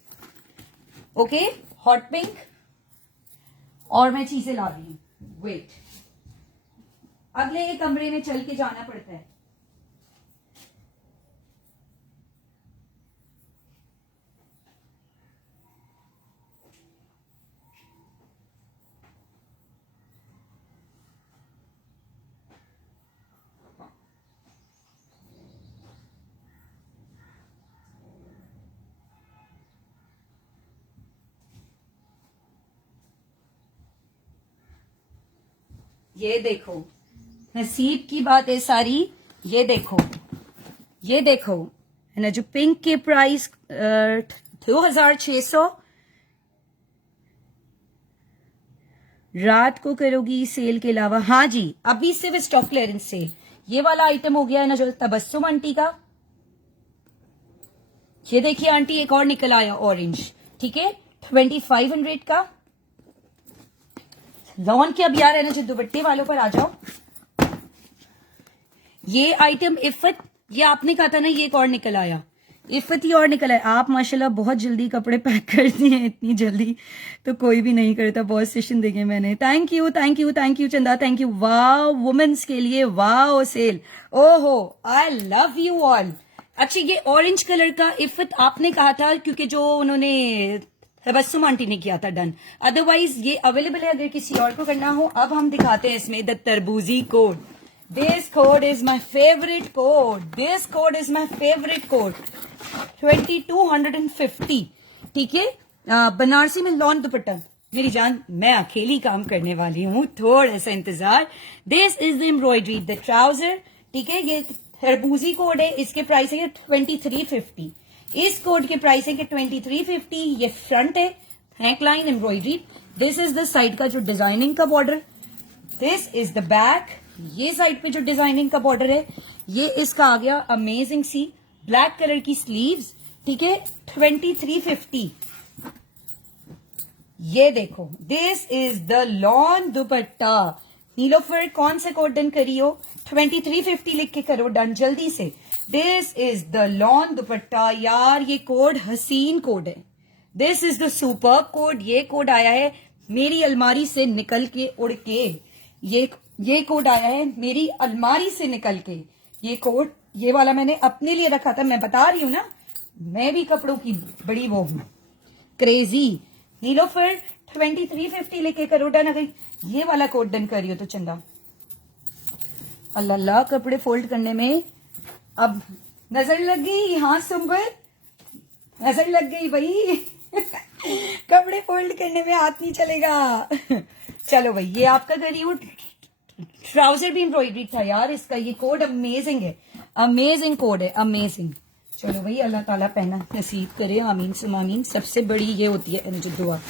ओके, हॉट पिंक, और मैं चीजें ला रही हूँ, वेट। अगले एक कमरे में चल के जाना पड़ता है। ये देखो, नसीब की बात है सारी। ये देखो, ये देखो, है ना, जो पिंक के प्राइस 2600, रात को करोगी सेल के अलावा? हाँ जी, अभी सिर्फ स्टॉक क्लियरेंस सेल। ये वाला आइटम हो गया है ना जो तबस्सुम आंटी का। ये देखिए आंटी, एक और निकल आया ऑरेंज, ठीक है, 2500 का। लॉन के अब यार है ना जो दुपट्टे वालों पर आ जाओ। ये आइटम इफ्फत, ये आपने कहा था ना, ये एक और निकल आया, इफ्फत ही और निकल आया। आप माशाल्लाह बहुत जल्दी कपड़े पैक करती हैं, इतनी जल्दी तो कोई भी नहीं करता। बहुत सेशन देखे मैंने। Thank you, thank you, thank you चंदा, थैंक यू। वाह, वुमेन्स के लिए वाह सेल, ओहो, आई लव यू ऑल। अच्छा, ये ऑरेंज कलर का इफ्फत आपने कहा था, क्योंकि जो उन्होंने तबस्सुम आंटी ने किया था डन, अदरवाइज ये अवेलेबल है अगर किसी और को करना हो। अब हम दिखाते हैं इसमें द तरबूजी code. This code is my favourite code, this code is my favourite code, 2250, ठीक है। बनारसी में लॉन दुपट्टा। मेरी जान, मैं अकेली काम करने वाली हूँ, थोड़ा सा इंतजार। This is the embroidery, the trouser, ठीक है। ये तरबूजी कोड है, इसके प्राइस है 2350। इस कोड के प्राइस है कि 2350। ये फ्रंट है, नेक line embroidery. This is the side का जो डिजाइनिंग का border, this is the back. ये साइड पे जो डिजाइनिंग का बॉर्डर है, ये इसका आ गया अमेजिंग सी ब्लैक कलर की स्लीव्स, ठीक है, 2350। ये देखो, this is the lawn dupatta. Nilofar, कौन सा कोड डन करी हो? 2350 लिख के करो डन जल्दी से। दिस इज द लॉन दुपट्टा। यार ये कोड हसीन कोड है, this is the super code. ये कोड आया है मेरी अलमारी से निकल के, उड़ के। ये कोड आया है मेरी अलमारी से निकल के। ये कोड, ये वाला मैंने अपने लिए रखा था। मैं बता रही हूं ना, मैं भी कपड़ों की बड़ी वो हूं, क्रेजी। नीलोफर 2350 लेके करो डन। अगर ये वाला कोड डन करियो तो चंदा, अल्लाह अल्लाह, कपड़े फोल्ड करने में अब नजर लग गई। हाँ सुंबर, नजर लग गई भाई। कपड़े फोल्ड करने में हाथ नहीं चलेगा। चलो भाई, ये आपका करियो। ट्राउजर भी एम्ब्रॉयडरी था यार इसका। ये कोड अमेजिंग है, अमेजिंग कोड है, अमेजिंग। चलो भाई, अल्लाह ताला पहना नसीब करे, आमीन सुमामीन। सबसे बड़ी ये होती है जो दुआ।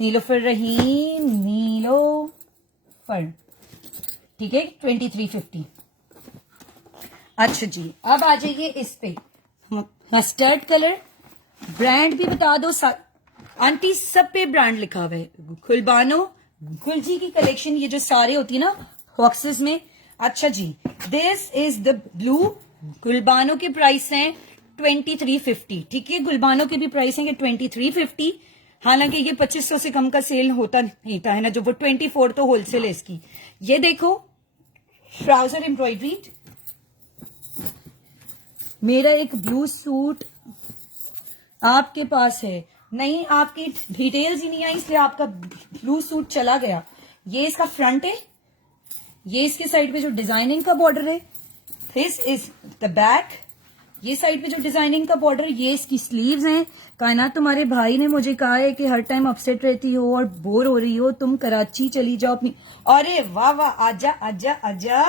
नीलोफर रहीम, नीलोफर, ठीक है, 2350। अच्छा जी, अब आ जाइए इस पे, मस्टर्ड कलर। ब्रांड भी बता दो आंटी, सब पे ब्रांड लिखा हुआ है। गुलबानो, गुलजी की कलेक्शन, ये जो सारे होती है ना बॉक्सेस में। अच्छा जी, this is the blue. Gulbano के प्राइस हैं 2350, ठीक है। गुलबानो के भी प्राइस हैं 2350। हालांकि ये 2500 से कम का सेल होता नहीं था, है ना, जो वो 24 तो होलसेल है इसकी। ये देखो, ट्राउजर एम्ब्रॉयडरी। मेरा एक ब्लू सूट आपके पास है, नहीं आपकी डिटेल्स ही नहीं आई, इसलिए आपका ब्लू सूट चला गया। ये इसका फ्रंट है, ये इसके साइड पे जो डिजाइनिंग का बॉर्डर है, दिस इज द बैक। ये साइड पे जो डिजाइनिंग का बॉर्डर, ये इसकी स्लीव्स हैं। कायनात, तुम्हारे भाई ने मुझे कहा है कि हर टाइम अपसेट रहती हो और बोर हो रही हो, तुम कराची चली जाओ अपनी। अरे वाह वाह, आजा आजा आजा।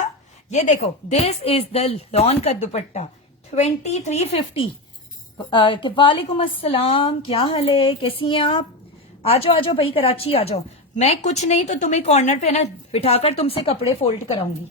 ये देखो, दिस इज द लॉन का दुपट्टा, 2350। वालेकुम अस्सलाम, क्या हाल है, कैसी हैं आप? आ जाओ आ जाओ भाई, कराची आ जाओ। मैं कुछ नहीं तो तुम्हें कॉर्नर पे ना बिठाकर तुमसे कपड़े फोल्ड कराऊंगी।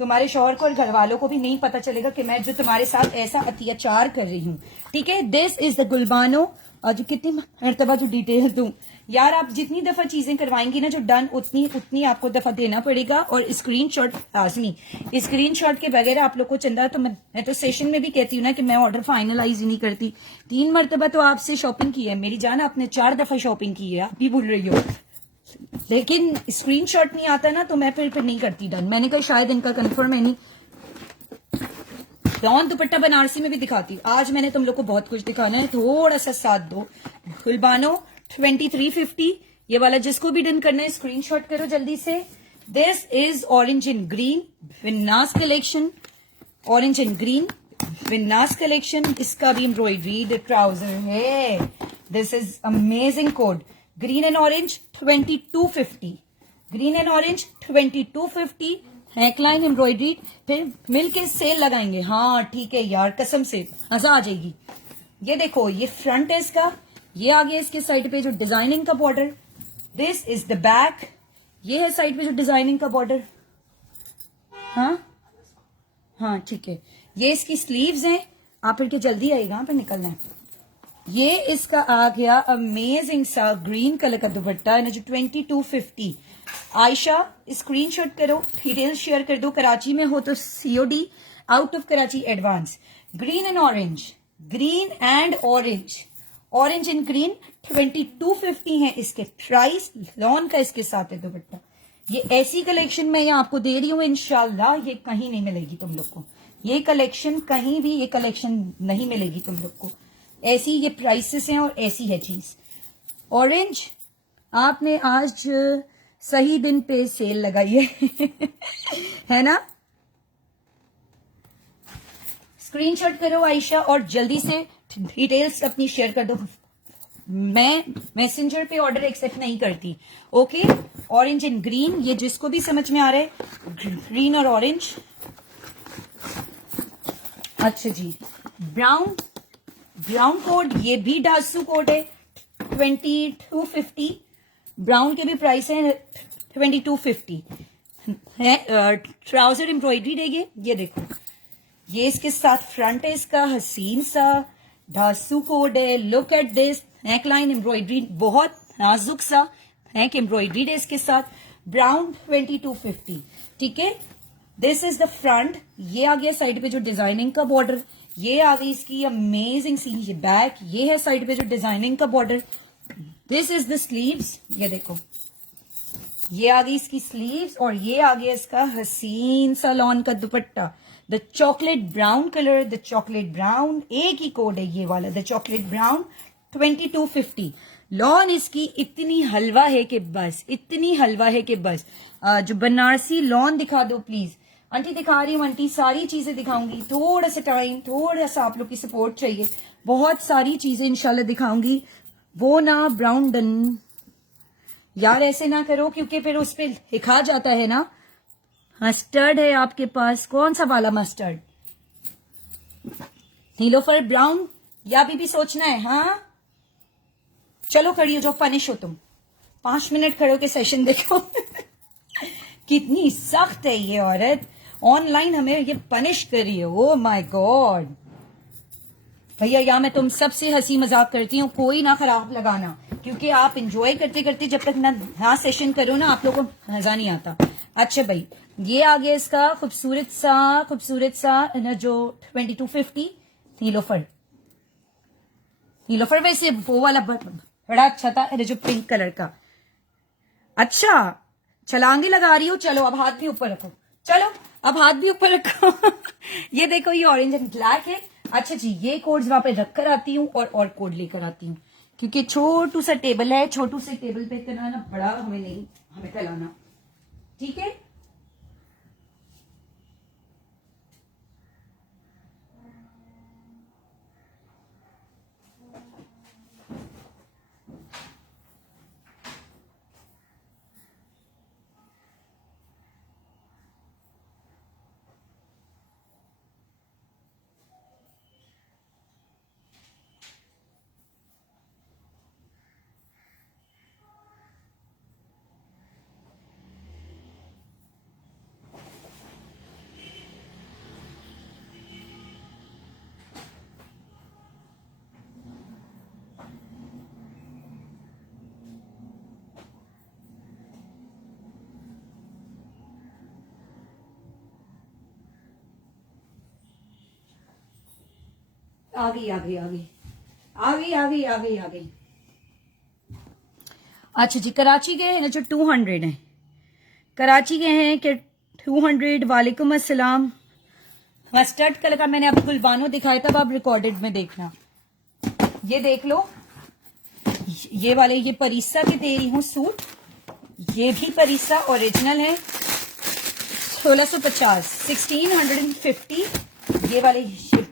तुम्हारे शौहर को और घर वालों को भी नहीं पता चलेगा कि मैं जो तुम्हारे साथ ऐसा अत्याचार कर रही हूँ, ठीक है। This is the Gulbano. और जो कितनी मरतबा जो डिटेल दूं यार, आप जितनी दफा चीजें करवाएंगी ना जो डन, उतनी आपको दफा देना पड़ेगा। और स्क्रीनशॉट लाजमी, स्क्रीनशॉट के बगैर आप लोग को चंदा, तो मैं तो सेशन में भी कहती हूँ ना कि मैं ऑर्डर फाइनलाइज ही नहीं करती। 3 मरतबा तो आपसे शॉपिंग की है मेरी जान, आपने 4 दफा शॉपिंग की है, आप भी भूल रही हो। लेकिन स्क्रीनशॉट नहीं आता ना तो मैं फिर नहीं करती डन। मैंने कहा शायद इनका कंफर्म है नहीं। लॉन दुपट्टा बनारसी में भी दिखाती हूँ। आज मैंने तुम लोग को बहुत कुछ दिखाना है, थोड़ा सा साथ दो। गुलबानो 2350, ये वाला जिसको भी डन करना है स्क्रीनशॉट करो जल्दी से। This is orange in green विन्नास कलेक्शन, ऑरेंज इन ग्रीन विन्नास कलेक्शन। इसका भी एम्ब्रॉयडरी ट्राउजर है। This is amazing code. Green and orange 2250, green and orange 2250, neckline embroidery. फिर मिलके सेल लगाएंगे। हाँ ठीक है यार, कसम से मजा आ जाएगी। ये देखो, ये फ्रंट है इसका, ये आ गया इसके साइड पे जो डिजाइनिंग का border. This is the back, ये है साइड पे जो डिजाइनिंग का बॉर्डर। हाँ ठीक है, ये इसकी स्लीव्स हैं। आप फिर के जल्दी आएगा पर निकलना है। ये इसका आ गया अमेजिंग सा ग्रीन कलर का दुपट्टा है जो 2250। आयशा स्क्रीनशॉट करो, डिटेल्स शेयर कर दो। कराची में हो तो COD, out of Karachi advance. Green and orange, green and orange, orange and green 2250 है इसके प्राइस। लॉन का इसके साथ है दुपट्टा। ये ऐसी कलेक्शन मैं यहाँ आपको दे रही हूँ, इंशाल्लाह ये कहीं नहीं मिलेगी तुम लोग को। ये कलेक्शन कहीं भी, ये कलेक्शन नहीं मिलेगी तुम लोग को। ऐसी ये प्राइसेस हैं और ऐसी है चीज। ऑरेंज आपने आज सही दिन पे सेल लगाई है है ना। स्क्रीनशॉट करो आयशा और जल्दी से डिटेल्स अपनी शेयर कर दो। मैं मैसेंजर पे ऑर्डर एक्सेप्ट नहीं करती। ओके, ऑरेंज एंड ग्रीन, ये जिसको भी समझ में आ रहा है, ग्रीन और ऑरेंज। अच्छा जी, ब्राउन, ब्राउन कोड, ये भी डासू कोड है 2250। ब्राउन के भी प्राइस है 2250 है। ट्राउजर एम्ब्रॉयडरी देंगे। ये देखो, ये इसके साथ फ्रंट है इसका, हसीन सा डासू कोड है। Look at this, neckline embroidery बहुत नाजुक सा नेक एम्ब्रॉयडरी है इसके साथ। ब्राउन 2250, ठीक है। दिस इज द फ्रंट, ये आ गया साइड पे जो डिजाइनिंग का बॉर्डर। ये आ गई इसकी अमेजिंग सी ये बैक, ये है साइड पे जो डिजाइनिंग का border. This is the sleeves, ये देखो, ये आ गई इसकी स्लीव्स और ये आ गया इसका हसीन सा लॉन का दुपट्टा। The chocolate brown colour, the chocolate brown, एक ही कोड है ये वाला, द चॉकलेट ब्राउन 2250। लॉन इसकी इतनी हलवा है कि बस, इतनी हलवा है कि बस। जो बनारसी लॉन दिखा दो प्लीज। आंटी दिखा रही हूँ आंटी, सारी चीजें दिखाऊंगी। थोड़ा सा टाइम, थोड़ा सा आप लोग की सपोर्ट चाहिए। बहुत सारी चीजें इंशाल्लाह दिखाऊंगी। वो ना ब्राउन डन यार, ऐसे ना करो क्योंकि फिर उस पर लिखा जाता है ना। मस्टर्ड है आपके पास, कौन सा वाला मस्टर्ड? नीलोफर ब्राउन, या अभी भी सोचना है? हाँ चलो खड़ी हो जाओ, पनिश हो तुम। 5 मिनट खड़े होके सेशन देखो कितनी सख्त है ये औरत, ऑनलाइन हमें ये पनिश कर रही है। ओ माय गॉड भैया, या मैं तुम सबसे हंसी मजाक करती हूँ, कोई ना खराब लगाना, क्योंकि आप इंजॉय करते करते जब तक ना सेशन करो ना, आप लोगों को मजा नहीं आता। अच्छा भाई, ये आ गया इसका खूबसूरत सा ना जो 2250 नीलोफर। नीलोफर वैसे वो वाला बड़ा अच्छा था जो पिंक कलर का। अच्छा छलांगे लगा रही हो, चलो अब हाथ भी ऊपर रखो, चलो अब हाथ भी ऊपर रखो ये देखो, ये ऑरेंज एंड ब्लैक है। अच्छा जी, ये कोड्स वहां पे रख कर आती हूँ और कोड लेकर आती हूँ, क्योंकि छोटू सा टेबल है, छोटू से टेबल पे इतना ना बड़ा हमें फैलाना, ठीक है। आ गई। अच्छा जी, कराची के हैं ना जो 200 हैं, कराची के हैं कि 200। वालेकुम अस्सलाम। मस्टर्ड कलर का मैंने आपको गुलबानो दिखाया था, अब आप रिकॉर्डेड में देखना। ये देख लो, ये वाले ये परीसा के दे रही हूँ सूट, ये भी परीसा ओरिजिनल है, 1650, 1650। ये वाले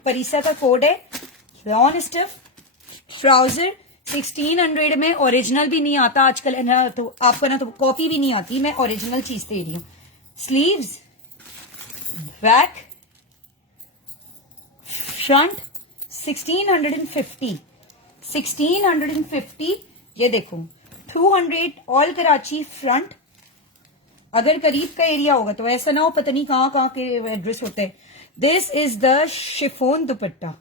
परीसा का कोड है, रॉन स्टफ ट्राउजर 1600 में। ओरिजिनल भी नहीं आता आजकल है ना, तो आपको ना तो कॉपी भी नहीं आती, मैं ओरिजिनल चीज दे रही हूँ। Sleeves, back, front 1650, 1650। ये देखो 200 ऑल कराची फ्रंट। अगर करीब का एरिया होगा तो ऐसा ना हो पता नहीं कहाँ के एड्रेस होते हैं। This is the chiffon dupatta,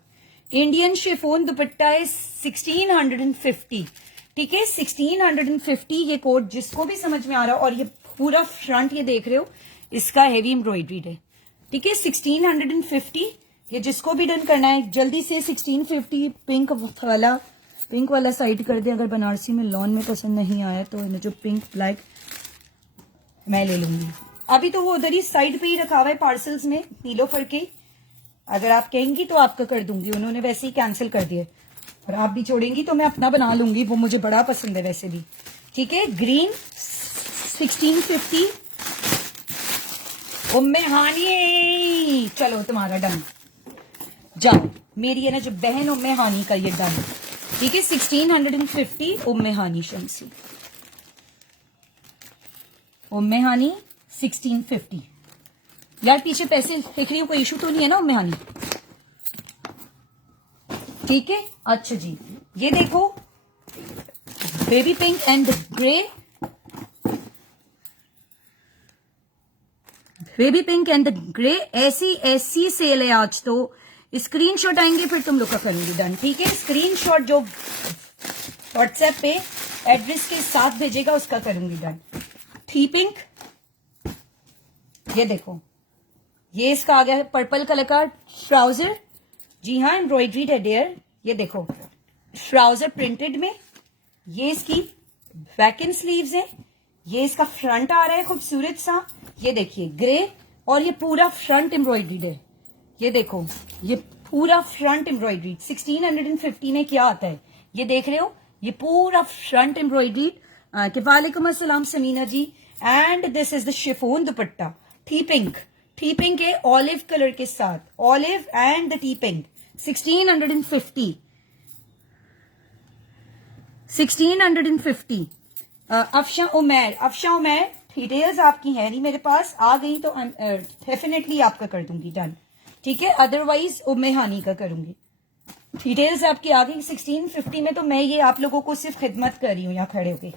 Indian chiffon दुपट्टा है 1650। ठीक है, 1650 ये कोड जिसको भी समझ में आ रहा हो। और ये पूरा फ्रंट ये देख रहे हो, इसका हेवी एम्ब्रॉयडरी है। ठीक है, 1650। ये जिसको भी डन करना है जल्दी से 1650। पिंक वाला साइड कर दे। अगर बनारसी में लॉन में पसंद नहीं आया तो जो पिंक ब्लैक मैं ले लूंगी। अभी तो वो उधर ही साइड पे ही रखा हुआ है पार्सल्स में, नीलोफर के। अगर आप कहेंगी तो आपका कर दूंगी, उन्होंने वैसे ही कैंसिल कर दिया। और आप भी छोड़ेंगी तो मैं अपना बना लूंगी, वो मुझे बड़ा पसंद है वैसे भी। ठीक है, ग्रीन 1650। उम्मे हानी, चलो तुम्हारा डन, जाओ। मेरी है ना जो बहन उम्मे हानी का ये डन। ठीक है, 1650 उम्मे हानी शमसी, उम्मे हानी 1650। यार पीछे पैसे लिख रही हूँ, कोई इशू तो नहीं है ना उम्मे हानी? ठीक है, अच्छा जी। ये देखो baby pink and grey, baby pink and grey. ऐसी ऐसी सेल है आज तो। स्क्रीनशॉट आएंगे फिर तुम लोग का करेंगे डन। ठीक है, स्क्रीनशॉट जो व्हाट्सएप पे एड्रेस के साथ भेजेगा उसका करूंगी डन। थी पिंक, ये देखो, ये इसका आ गया है पर्पल कलर का ट्राउजर। जी हाँ, एम्ब्रॉयडरी है डियर। ये देखो ट्राउजर प्रिंटेड में, ये इसकी बैक एंड स्लीव्स है। ये इसका फ्रंट आ रहा है खूबसूरत सा, ये देखिए ग्रे। और ये पूरा फ्रंट एम्ब्रॉयडरी है। ये देखो ये पूरा फ्रंट एम्ब्रॉयडरी। 1650 में क्या आता है ये देख रहे हो, ये पूरा फ्रंट एम्ब्रॉयडरी। वालेकुम अस्सलाम Samina ji. And this is the chiffon dupatta, tea pink. Tea pink है ऑलिव कलर के साथ, olive and the tea pink. 1650, 1650। Afsha Umair, Afsha Umair details आपकी है नहीं मेरे पास, आ गई तो डेफिनेटली आपका कर दूंगी डन। ठीक है, अदरवाइज उम्मे हानी का करूंगी। डिटेल्स आपकी आ गई 1650 में। तो मैं ये आप लोगों को सिर्फ खिदमत कर रही हूँ, यहाँ खड़े होके,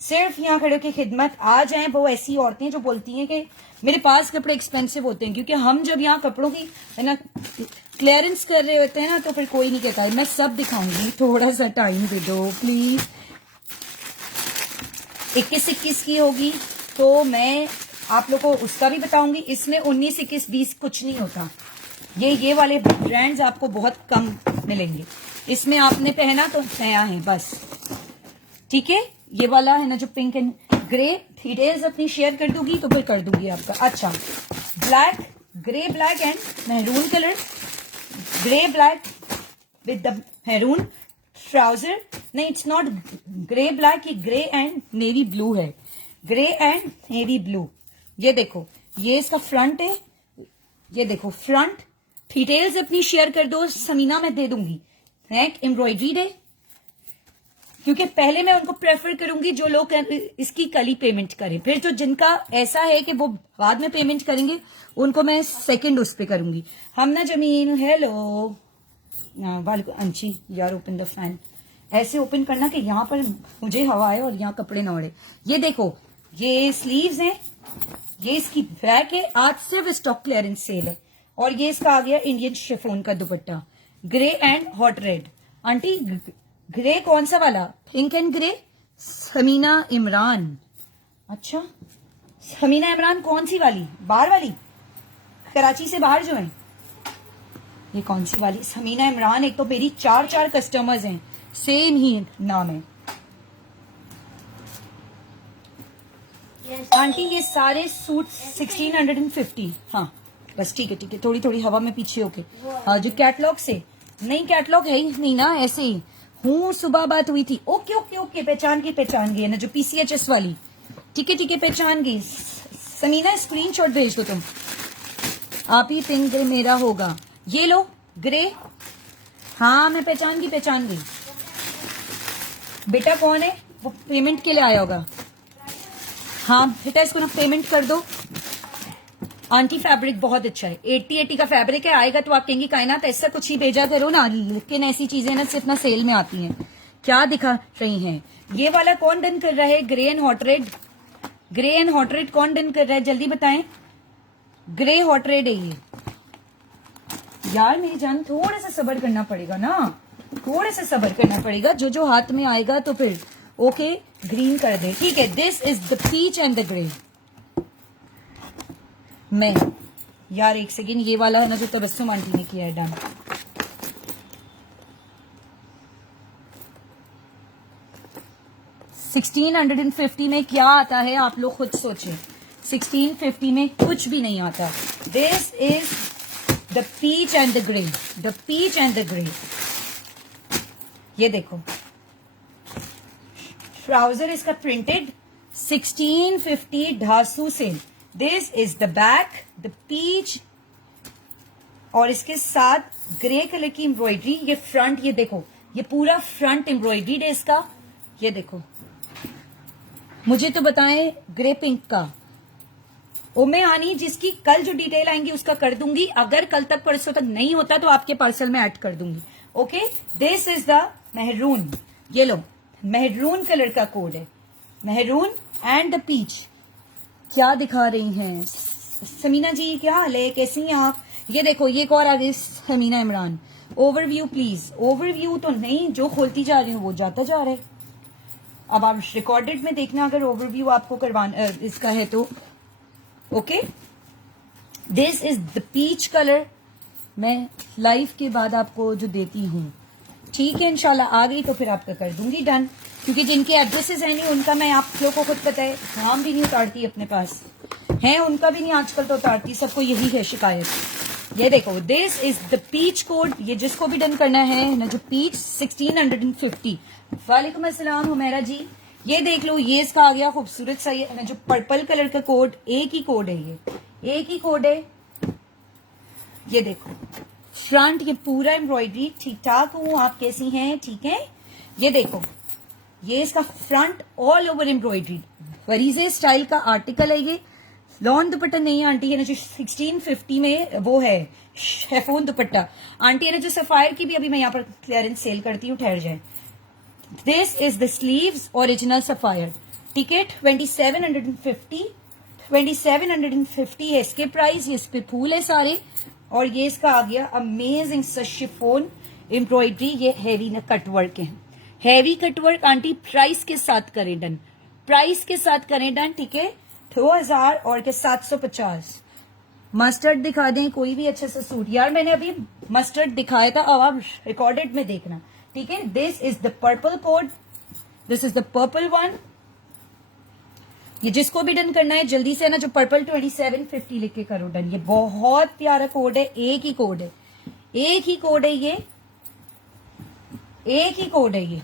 सिर्फ यहाँ खड़े होके खिदमत। आ जाएं वो ऐसी औरतें जो बोलती हैं कि मेरे पास कपड़े एक्सपेंसिव होते हैं, क्योंकि हम जब यहाँ कपड़ों की है ना क्लियरेंस कर रहे होते हैं ना तो फिर कोई नहीं कहता है। मैं सब दिखाऊंगी, थोड़ा सा टाइम दे दो प्लीज। 21 की होगी तो मैं आप लोग को उसका भी बताऊंगी। इसमें 19, 21, 20 कुछ नहीं होता। ये वाले ब्रांड्स आपको बहुत कम मिलेंगे। इसमें आपने पहना तो नया है बस। ठीक है, ये वाला है ना जो पिंक एंड ग्रे, डिटेल्स अपनी शेयर कर दूंगी तो फिर कर दूंगी आपका। अच्छा, black, grey black and maroon colour, grey black with the maroon trouser. नहीं, इट्स नॉट ग्रे ब्लैक, ये ग्रे एंड नेवी ब्लू है, ग्रे एंड नेवी ब्लू। ये देखो ये इसका फ्रंट है, ये देखो फ्रंट। डिटेल्स अपनी शेयर कर दो समीना, मैं दे दूंगी। नेक एम्ब्रॉयडरी है, क्योंकि पहले मैं उनको प्रेफर करूंगी जो लोग इसकी कल ही पेमेंट करें। फिर जो जिनका ऐसा है कि वो बाद में पेमेंट करेंगे उनको मैं सेकंड उस पे करूंगी। हम ना जमीन, हेलो वालेकुम अंशी यार, ओपन द फैन। ऐसे ओपन करना कि यहाँ पर मुझे हवा आए और यहाँ कपड़े ना उड़े। ये देखो ये स्लीव्स हैं, ये इसकी बैक है। आज सिर्फ स्टॉक क्लियरेंस सेल है। और ये इसका आ गया इंडियन शिफोन का dupatta, grey and hot red. Aunty grey कौन सा वाला? Pink and grey. Sameena Imran, अच्छा समीना इमरान कौन सी वाली? बाहर वाली, कराची से बाहर जो है, ये कौन सी वाली? समीना इमरान। एक तो मेरी 4 कस्टमर्स हैं, सेम ही नाम है। आंटी ये सारे सूट 1650। हाँ बस ठीक है, थोड़ी थोड़ी हवा में पीछे होके। जो कैटलॉग से नहीं, कैटलॉग है ही नहीं ना, ऐसे ही हूँ। सुबह बात हुई थी। ओके ओके ओके, पहचान गई ना, जो PCHS वाली। ठीक है, पहचान गई। समीना स्क्रीनशॉट भेज दो तुम। आप ही पिंक ग्रे मेरा होगा, ये लो ग्रे। हाँ मैं पहचान गई। बेटा कौन है वो? पेमेंट के लिए आया होगा। हाँ बेटा इसको ना पेमेंट कर दो। आंटी फैब्रिक बहुत अच्छा है, 80 का फैब्रिक है। आएगा तो आप कहेंगी कायनात ऐसा कुछ ही भेजा करो ना, लेकिन ऐसी चीजें ना सिर्फ ना सेल में आती हैं। क्या दिखा रही हैं? ये वाला कौन डन कर रहा है? ग्रे एंड हॉट रेड कौन डन कर रहा है? जल्दी बताएं। ग्रे हॉट रेड है ये। यार मेरी जान थोड़ा सा सब्र करना पड़ेगा ना, थोड़ा सा सब्र करना पड़ेगा। जो हाथ में आएगा तो फिर ओके ग्रीन कर दे। ठीक है, this is the peach and the grey. मैं यार एक सेकेंड, ये वाला है ना जो तबस्सुम आंटी ने किया है डन। $1650 में क्या आता है आप लोग खुद सोचें। 1650 में कुछ भी नहीं आता। This is the peach and the grey, ये देखो ट्राउजर इसका प्रिंटेड 1650 ढासू से। This is the back, the peach, और इसके साथ ग्रे कलर की एम्ब्रॉयडरी। ये फ्रंट, ये देखो, ये पूरा फ्रंट एम्ब्रॉयडरी है इसका। ये देखो, मुझे तो बताएं ग्रे पिंक का। ओमे आनी जिसकी कल जो डिटेल आएंगी उसका कर दूंगी। अगर कल तक परसों तक नहीं होता तो आपके पार्सल में ऐड कर दूंगी। Okay, this is the maroon. ये लो, मेहरून कलर का कोड है, मेहरून एंड द पीच। क्या दिखा रही हैं समीना जी? क्या हाल है, कैसी हैं आप? ये देखो, ये एक और आ गई Sameena Imran. Overview please. Overview तो नहीं, जो खोलती जा रही हूँ वो जाता जा रहा है। अब आप रिकॉर्डेड में देखना अगर ओवरव्यू आपको करवाना इसका है तो। Okay, this is the peach colour. मैं लाइव के बाद आपको जो देती हूँ, ठीक है, इंशाल्लाह आ गई तो फिर आपका कर दूंगी डन। क्योंकि जिनके एड्रेसेस है नहीं उनका, मैं आप लोगों को खुद पता है, नाम भी नहीं उतारती अपने पास है, उनका भी नहीं आजकल तो उतारती। सबको यही है शिकायत। ये देखो, this is the peach code. ये जिसको भी डन करना है ना, जो पीच 1650। वालेकुम अस्सलाम हुमैरा जी। ये देख लो, ये इसका आ गया खूबसूरत सा ये जो पर्पल कलर का कोड। एक ही कोड है, ये एक ही कोड है। ये देखो फ्रंट, ये पूरा एम्ब्रॉयडरी। ठीक ठाक हूँ, आप कैसी हैं? ठीक है। ये देखो, ये इसका फ्रंट ऑल ओवर एम्ब्रॉयडरी, वरीजे स्टाइल का आर्टिकल है ये। लॉन दुपट्टा नहीं आंटी है ना, जो 1650 में वो है शेफोन दुपट्टा। आंटी है ना जो सफायर की भी अभी मैं यहाँ पर क्लियरेंस सेल करती हूँ, ठहर जाए। This is the sleeves, original sapphire. Ticket 2750 है इसके प्राइस। ये इस पे फूल है सारे, और ये इसका आ गया अमेजिंग शिफोन एम्ब्रॉयडरी। ये हैवी ना कटवर्क है, हैवी कटवर्क। आंटी प्राइस के साथ करें डन, प्राइस के साथ करें डन। ठीक है, 2000 और के 750। मस्टर्ड दिखा दें कोई भी अच्छा सा सूट। यार मैंने अभी मस्टर्ड दिखाया था, अब आप रिकॉर्डेड में देखना। ठीक है, this is the purple code, this is the purple one. ये जिसको भी डन करना है जल्दी से ना, जो पर्पल 2750 लिख के करो डन। ये बहुत प्यारा कोड है, एक ही कोड है, एक ही कोड है ये, एक ही कोड है ये।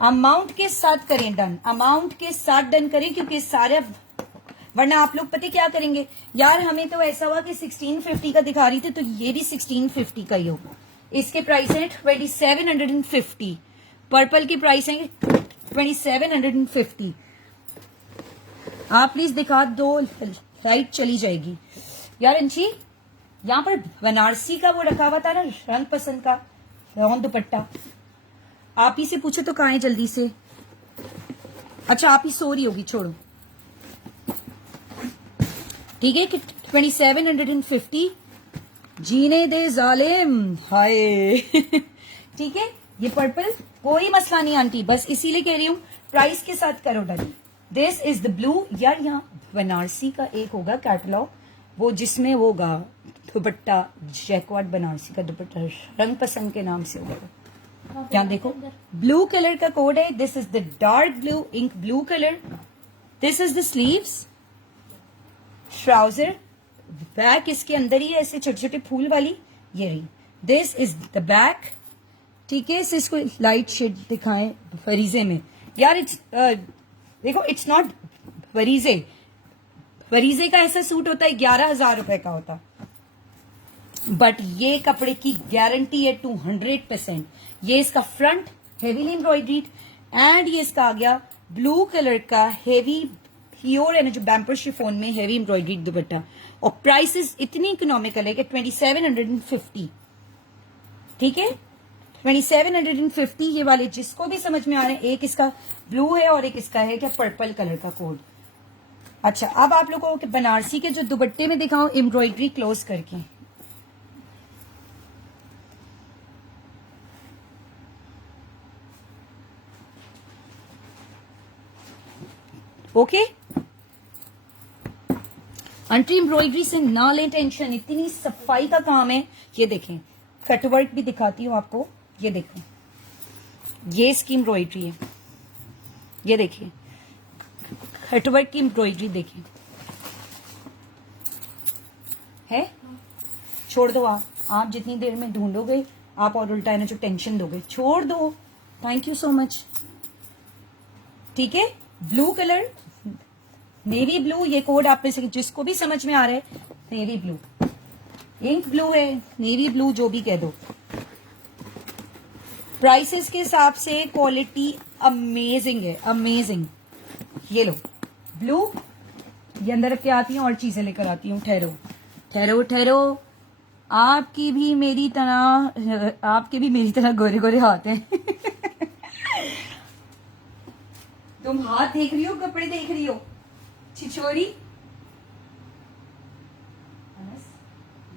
अमाउंट के साथ करें डन, अमाउंट के साथ डन करें, क्योंकि सारे, वरना आप लोग पता क्या करेंगे यार, हमें तो ऐसा हुआ कि 1650 का दिखा रही थी तो ये भी 1650 का ही होगा। इसके प्राइस है 2750। पर्पल की प्राइस है 2750। आप प्लीज दिखा दो, राइट चली जाएगी। यार अंशी, यहाँ पर बनारसी का वो रखा हुआ था ना, रंग पसंद का रॉन दुपट्टा। आप ही से पूछो तो कहाँ है जल्दी से। अच्छा आप ही सो रही होगी, छोड़ो। ठीक है कि 2750 जीने दे जालिम, हाय। ठीक है, ये पर्पल कोई मसला नहीं आंटी, बस इसीलिए कह रही हूँ प्राइस के साथ करो done. This is the blue. यार यहाँ बनारसी का एक होगा कैटलॉग, वो जिसमें होगा दुपट्टा जैकवार्ड बनारसी का दुपट्टा, रंग पसंद के नाम से होगा। यहाँ देखो ब्लू कलर का कोड है। This is the dark blue, ink blue colour. This is the sleeves, trouser, back इसके अंदर ही है ऐसे छोटे छोटे फूल वाली, ये रही। दिस इज द बैक, ठीक है। इसको लाइट शेड दिखाएं फरीजे में यार। इट्स देखो, इट्स नॉट फरीजे, फरीजे का ऐसा सूट होता है 11,000 रुपए का होता, बट ये कपड़े की गारंटी है 200%। ये इसका फ्रंट हेवीली एम्ब्रॉयडरीड, एंड ये इसका आ गया ब्लू कलर का हेवी प्योर है ना जो बैंपर शिफॉन में हेवी एम्ब्रॉयडरीड दुपट्टा, और प्राइसेस इतनी इकोनॉमिकल है कि 2750, ठीक है। 2750 ये वाले जिसको भी समझ में आ रहे हैं। एक इसका ब्लू है और एक इसका है क्या पर्पल कलर का कोड। अच्छा, अब आप लोगों को बनारसी के जो दुपट्टे में दिखाऊं एम्ब्रॉयडरी क्लोज करके, ओके। अंटी एम्ब्रॉयडरी से ना लें टेंशन, इतनी सफाई का काम है। ये देखें, कटवर्क भी दिखाती हूं आपको, ये देखें, ये इसकी एम्ब्रॉयडरी है, ये देखिए कटवर्क की एम्ब्रॉयडरी देखिए, है। छोड़ दो आप जितनी देर में ढूंढोगे आप और उल्टा है ना जो टेंशन दोगे, छोड़ दो। थैंक यू सो मच, ठीक है। ब्लू कलर, नेवी ब्लू, ये कोड आप में से जिसको भी समझ में आ रहा है, नेवी ब्लू, इंक ब्लू है, नेवी ब्लू, जो भी कह दो। प्राइसेस के हिसाब से क्वालिटी अमेजिंग है, अमेजिंग। ये लो ब्लू, ये अंदर रख के आती हूँ और चीजें लेकर आती हूँ। ठहरो ठहरो ठहरो, आपकी भी मेरी तरह गोरे गोरे हाथ हैं। तुम हाथ देख रही हो, कपड़े देख रही हो, छिछोरी।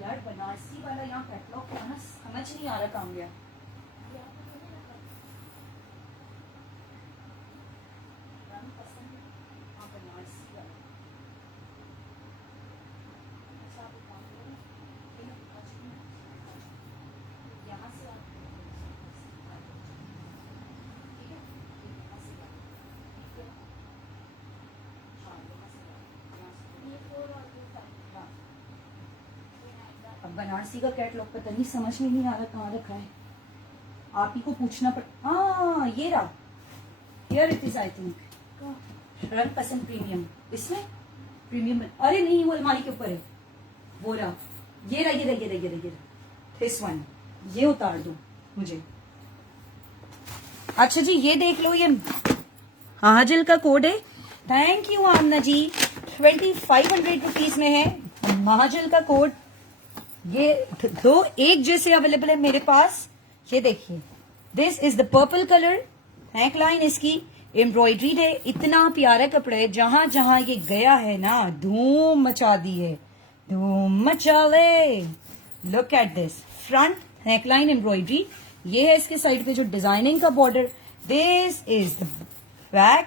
यार बनारसी वाला यहाँ कैटलॉग था ना, समझ नहीं आ रहा काम गया। बनारसी का कैटलॉग पता नहीं, समझ में नहीं आ रहा कहाँ रखा है, आप ही को पूछना पड़। हाँ ये रहा, here it is, I think run पसंद प्रीमियम, इसमें प्रीमियम, अरे नहीं वो अलमारी के ऊपर है, वो रहा, ये रहा, ये रहा, ये रहा, ये रहा, ये रहा, दिस वन, ये उतार दो मुझे। अच्छा जी, ये देख लो, ये हाजिल का कोड है। Thank you Aamna ji, 2500 rupees में है महाजल का कोड। ये दो एक जैसे अवेलेबल है मेरे पास, ये देखिए, this is the purple colour, neck line इसकी एम्ब्रॉयडरीड है। इतना प्यारा कपड़ा है, जहां जहां ये गया है ना धूम मचा दी है, धूम मचा ले। Look at this, front neck line embroidery, ये है इसके साइड पे जो डिजाइनिंग का border, this is the back,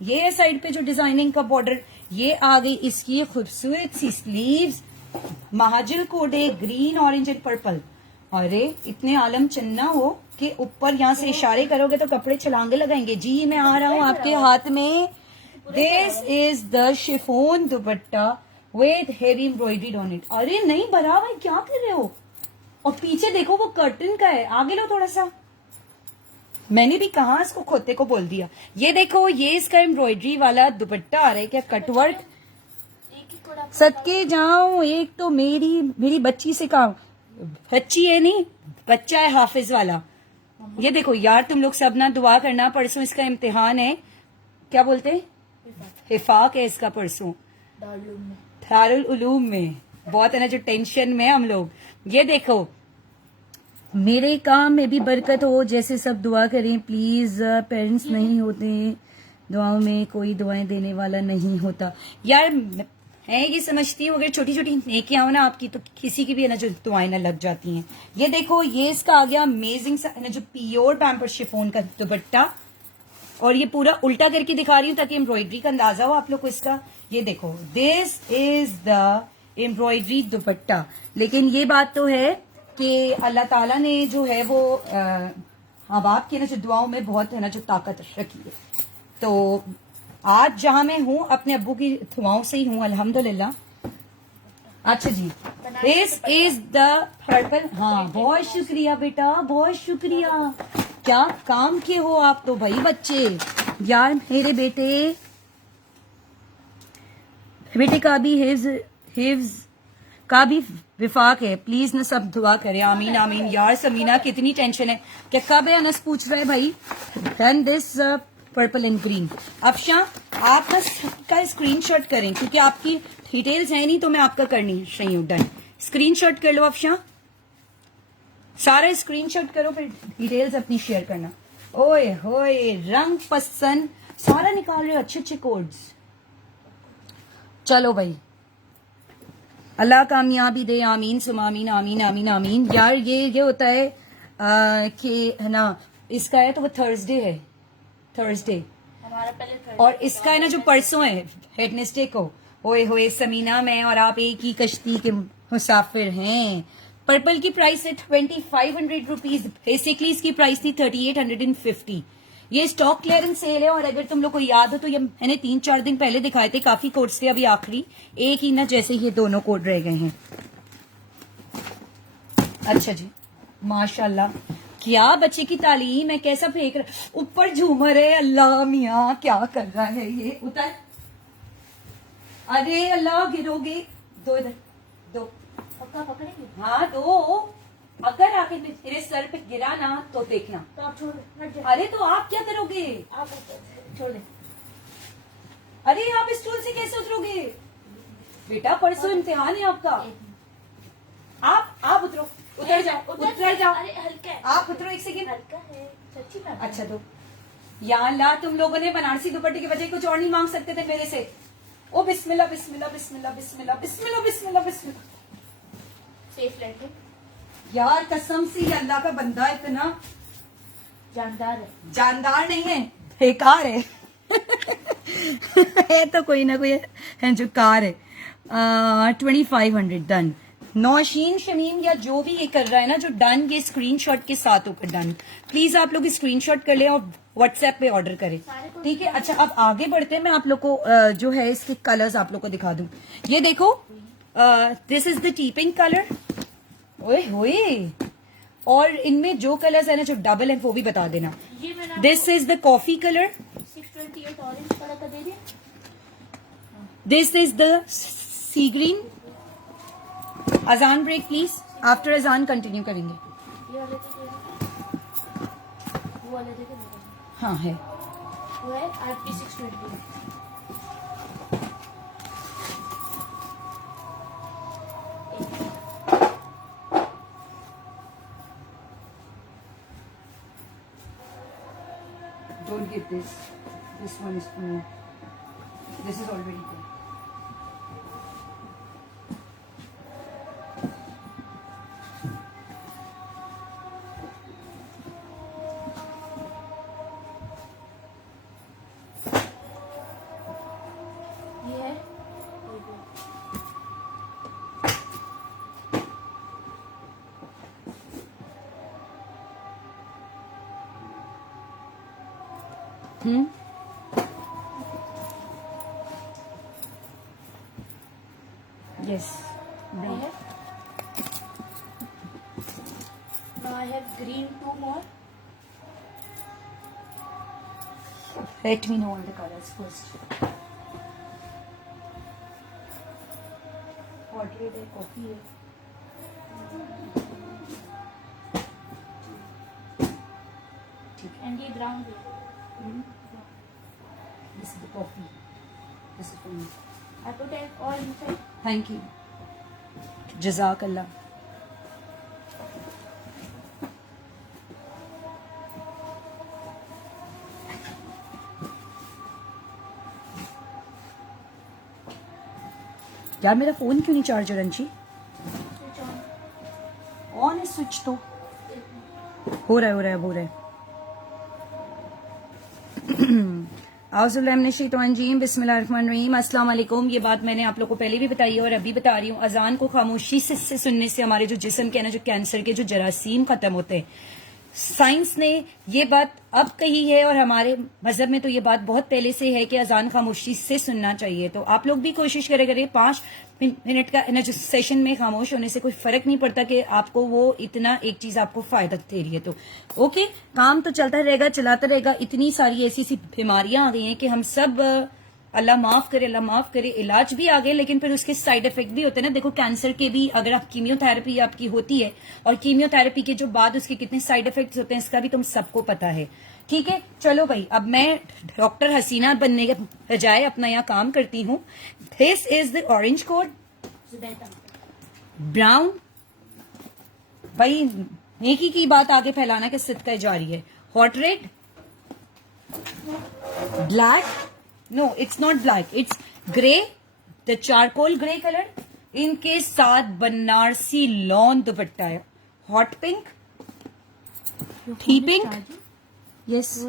ये है साइड पे जो डिजाइनिंग का बॉर्डर, ये आ गई इसकी खूबसूरत सी स्लीव्स, महाजिल कोड है ग्रीन ऑरेंज एंड पर्पल। अरे इतने आलम चन्ना हो कि ऊपर यहां से इशारे करोगे तो कपड़े छलांगे लगाएंगे। जी मैं आ रहा हूं आपके हाथ में। This is the chiffon dupatta with heavy embroidery on it. अरे नहीं भरा भाई, क्या कर रहे हो? और पीछे देखो वो कर्टन का है, आगे लो थोड़ा सा। मैंने भी कहा इसको खोते को बोल दिया। ये देखो, ये इसका एम्ब्रॉयडरी वाला दुपट्टा आ रहा है क्या, कटवर्क। सदके जाऊं, एक तो मेरी बच्ची से कहा, बच्ची है नहीं बच्चा है हाफिज वाला। ये देखो यार, तुम लोग सब ना दुआ करना, परसों इसका इम्तिहान है, क्या बोलते हैं, हिफाक है इसका परसों दारुल उलूम में। बहुत है ना जो टेंशन में हम लोग। ये देखो, मेरे काम में भी बरकत हो, जैसे सब दुआ करें प्लीज। पेरेंट्स नहीं होते दुआओं में, कोई दुआएं देने वाला नहीं होता। यार है ये समझती हूँ, अगर छोटी छोटी नेकियां हो ना आपकी तो किसी की भी है ना जो दुआएं ना लग जाती हैं। ये देखो, ये इसका आ गया अमेजिंग सा है ना जो प्योर पैम्पर शिफॉन का दुपट्टा, और ये पूरा उल्टा करके दिखा रही हूँ ताकि एम्ब्रॉयडरी का अंदाजा हो आप लोग को इसका। ये देखो, दिस इज द एम्ब्रॉयडरी दुपट्टा। लेकिन ये बात तो है कि अल्लाह ताला ने जो है वो अब आपके ना जो दुआओं में बहुत है ना जो ताकत रखी है। तो आज जहां मैं हूँ अपने अब्बू की दुआओं से ही हूँ, अल्हम्दुलिल्लाह। अच्छा जी, दिस इज द पर्पल। हाँ, बहुत शुक्रिया बेटा, बहुत शुक्रिया। क्या काम के हो आप तो भाई बच्चे। यार मेरे बेटे का भी हिफ्ज का भी विफाक है। प्लीज ना सब दुआ करें, आमीन आमीन। यार समीना कितनी टेंशन है कि कब है। अनस पूछ रहा है भाई done this purple and green. Afsha आप ना सबका स्क्रीनशॉट करें क्योंकि आपकी डिटेल्स है नहीं तो मैं आपका करनी है। सही हूँ, डन। स्क्रीनशॉट कर लो अफशा, सारा स्क्रीनशॉट करो, फिर डिटेल्स अपनी शेयर करना। ओए होए रंग पसंद सारा निकाल रहे हो, अच्छे अच्छे कोड्स। चलो भाई, अल्लाह कामयाबी दे, आमीन सुम आमीन आमीन आमीन आमीन। यार ये होता है कि है ना, इसका है तो वो थर्सडे है, थर्सडे हमारा पहले थर्सडे, और इसका है ना जो परसों है वेडनेसडे को। ओए होए समीना, मैं और आप एक ही कश्ती के मुसाफिर हैं। पर्पल की प्राइस है 2500 रुपीज। बेसिकली इसकी प्राइस थी 3850। ये स्टॉक क्लियरेंस सेल है और अगर तुम लोग को याद हो तो ये मैंने 3-4 दिन पहले दिखाए थे। काफी कोड्स थे, अभी आखिरी एक ही ना जैसे ये दोनों कोड रह गए हैं। अच्छा जी, माशाल्लाह। क्या बच्चे की तालीम है, कैसा फेंक रहा, ऊपर झूमर है। अल्लाह मियाँ क्या कर रहा है ये। उतर, अरे अल्लाह गिरोगे। दो इधर, दो। पक्का पकड़ेंगे? हाँ दो। अगर आके तेरे सर पे गिरा ना तो देखना। तो आप छोड़ हट जाओ। अरे तो आप क्या करोगे? आप छोड़ दे। अरे आप इस स्टूल से कैसे उतरोगे? बेटा परसों इम्तिहान है आपका। आप उतरो, उतर जाओ, उतर जाओ। अरे हल्का है, आप उतरो, एक सेकेंड। हल्का है सच्ची बात। अच्छा तो या अल्लाह, तुम लोगों ने बनारसी दुपट्टे के बजाय कुछ और नहीं मांग सकते थे मेरे से? ओ बिस्मिल्लाह बिस्मिल्लाह बिस्मिल्लाह बिस्मिल्लाह बिस्मिल्लाह बिस्मिल्लाह बिस्मिल्लाह। Safe landing. यार कसम से ये अल्लाह का बंदा इतना जानदार है, जानदार नहीं है, बेकार है। है तो कोई ना कोई है जो कार है। 2500 डन। नौशीन शमीम या जो भी ये कर रहा है ना जो डन, ये स्क्रीनशॉट के साथ होकर डन। प्लीज आप लोग स्क्रीनशॉट कर ले और व्हाट्सएप पे ऑर्डर करें, ठीक है। अच्छा अब आगे बढ़ते हैं, मैं आप लोग को जो है इसके कलर्स आप लोग को दिखा दूं। ये देखो, this is the tea pink colour. ओए होए, और इनमें जो कलर्स है ना जो डबल है वो भी बता देना। ये मैंने this is the coffee colour, 628 orange colour का दे दिया। This is the sea green. अजान ब्रेक प्लीज, आफ्टर अजान कंटिन्यू करेंगे। ये वाले दे दो, वो वाले दे दो। हाँ है, वो है RP 620। don't give this, this one is for me, this is already good. ये है Yes. I have. Now I have green 2 more. Let me know all the colors first. Portrait है, coffee है. And ये brown है. This is the coffee. This is for me. I put it all inside. Thank you. Jazakallah. यार मेरा phone क्यों नहीं charger अंशी? Switch on. On है स्विच तो हो रहा है। आउज़ुबिल्लाहिमिनश्शैतानिर्रजीम, बिस्मिल्लाहिर्रहमानिर्रहीम। अस्सलाम वालेकुम। ये बात मैंने आप लोग को पहले भी बताई है और अभी बता रही हूँ। अजान को खामोशी से सुनने से हमारे जो जिस्म के ना जो कैंसर के जो जरासीम खत्म होते हैं। साइंस ने ये बात अब कही है और हमारे मजहब में तो ये बात बहुत पहले से है कि अजान खामोशी से सुनना चाहिए। तो आप लोग भी कोशिश करें 5 मिनट का जो सेशन में खामोश होने से कोई फर्क नहीं पड़ता कि आपको वो इतना एक चीज आपको फायदा दे रही है। तो ओके, काम तो चलता रहेगा, चलाता रहेगा। इतनी सारी ऐसी सी बीमारियां आ गई हैं कि हम सब अल्लाह माफ करे इलाज भी आ गए, लेकिन फिर उसके साइड इफेक्ट भी होते हैं ना। देखो कैंसर के भी अगर आप कीमियोथेरेपी आपकी होती है और कीमियोथेरेपी के जो बाद उसके कितने साइड इफेक्ट्स होते हैं इसका भी तुम सबको पता है। ठीक है, चलो भाई, अब मैं डॉक्टर हसीना बनने के बजाय अपना यहाँ काम करती हूँ। This is the orange code, brown, भाई नेकी की बात आगे फैलाना के सिद्का जारी है। Hot red, black, no it's not black, it's gray, the charcoal gray color, इनके साथ बनारसी लॉन दुपट्टा है। Hot pink, tea pink, yes,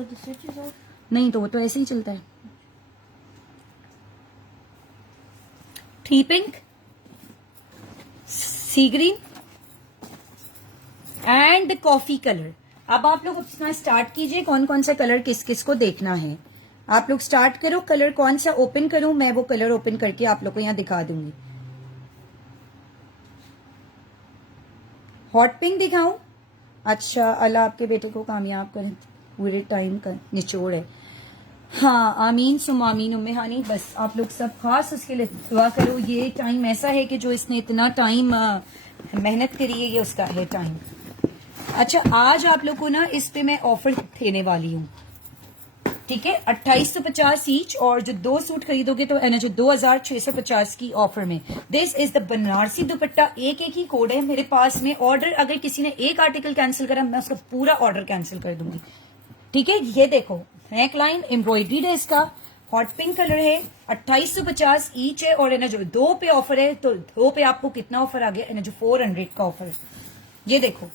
नहीं तो वो तो ऐसे ही चलता है। Tea pink, sea green and coffee colour. अब आप लोग अपना स्टार्ट कीजिए, कौन कौन सा कलर किस किस को देखना है। आप लोग स्टार्ट करो, कलर कौन सा ओपन करूं, मैं वो कलर ओपन करके आप लोग को यहां दिखा दूंगी। हॉट पिंक दिखाऊं? अच्छा, अल्लाह आपके बेटे को कामयाब करें, पूरे टाइम का निचोड़ है। हाँ, आमीन सुम आमीन उम्मे हानी। बस आप लोग सब खास उसके लिए दुआ करो। ये टाइम ऐसा है कि जो इसने इतना टाइम मेहनत करी है, ये उसका है टाइम। अच्छा, आज आप लोग को ना इस पे मैं ऑफर देने वाली हूँ, ठीक है, 2850 ईच, और जो 2 सूट खरीदोगे तो जो 2650 की ऑफर में। दिस इज द बनारसी दुपट्टा। एक ही कोड है मेरे पास में। ऑर्डर अगर किसी ने एक आर्टिकल कैंसिल करा, मैं उसका पूरा ऑर्डर कैंसिल कर दूंगी। ठीक है, ये देखो नेक लाइन एम्ब्रॉयडरीड है इसका, हॉट पिंक कलर है, 2850 ईच है। और जो 2 पे ऑफर है, तो 2 पे आपको कितना ऑफर आ गया, जो 400 का ऑफर है। ये देखो,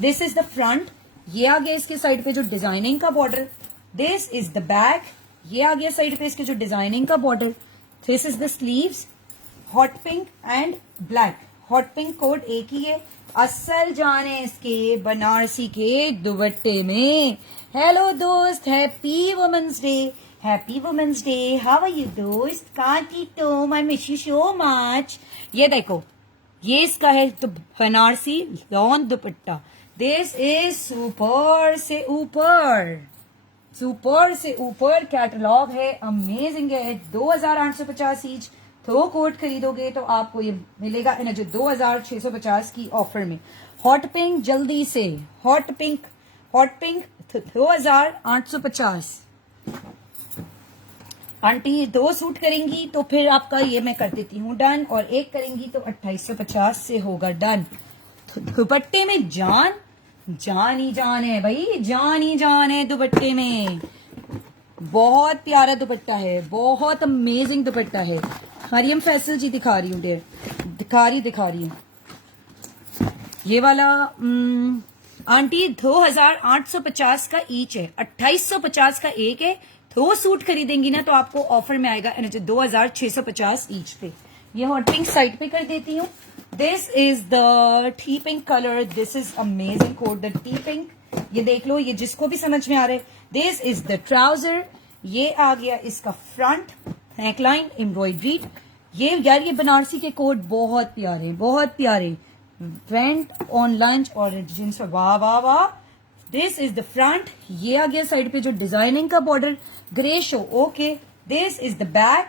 दिस इज द फ्रंट, ये आ गया इसके साइड पे जो डिजाइनिंग का border. This is the back, ये आ गया साइड पे इसके जो डिजाइनिंग का border. This is the sleeves, hot pink and black. Hot pink code एक ही है। असल जान है इसके बनारसी के दुपट्टे में। हेलो दोस्त, happy women's day, happy women's day. How are you दोस्त? कांटीटो, I miss you so much. ये देखो, ये इसका है तो बनारसी लॉन दुपट्टा। दिस इज सुपर से ऊपर, सुपर से ऊपर कैटलॉग है, अमेजिंग है। 2850 ईच। 2 कोट खरीदोगे तो आपको ये मिलेगा जो 2650 की ऑफर में। हॉट पिंक जल्दी से, हॉट पिंक 2850। आंटी 2 सूट करेंगी तो फिर आपका ये मैं कर देती हूँ डन, और 1 करेंगी तो 2850 से होगा डन। दुपट्टे में जान ही जान है भाई, जान ही जान है दुपट्टे में। बहुत प्यारा दुपट्टा है, बहुत अमेजिंग दुपट्टा है। मरियम फैसल जी दिखा रही हूँ, डेयर दिखा रही हूँ ये वाला। आंटी 2850 का ईच है, 2850 का एक है। 2 सूट खरीदेंगी ना तो आपको ऑफर में आएगा 2650 ईच पे। ये हॉट पिंक साइड पे कर देती हूँ। This is the tea pink colour, this is amazing code, the tea pink. ये देख लो, ये जिसको भी समझ में आ रहा है। दिस इज द ट्राउजर, ये आ गया इसका फ्रंट, नेकलाइन एम्ब्रॉयडरी। ये यार, ये बनारसी के कोड बहुत प्यारे, बहुत प्यारे। वेंट ऑन लंच और जींस, वाह वाह वाह। दिस इज द फ्रंट, ये आ गया साइड पे जो डिजाइनिंग का border, grey show, okay. This is the back,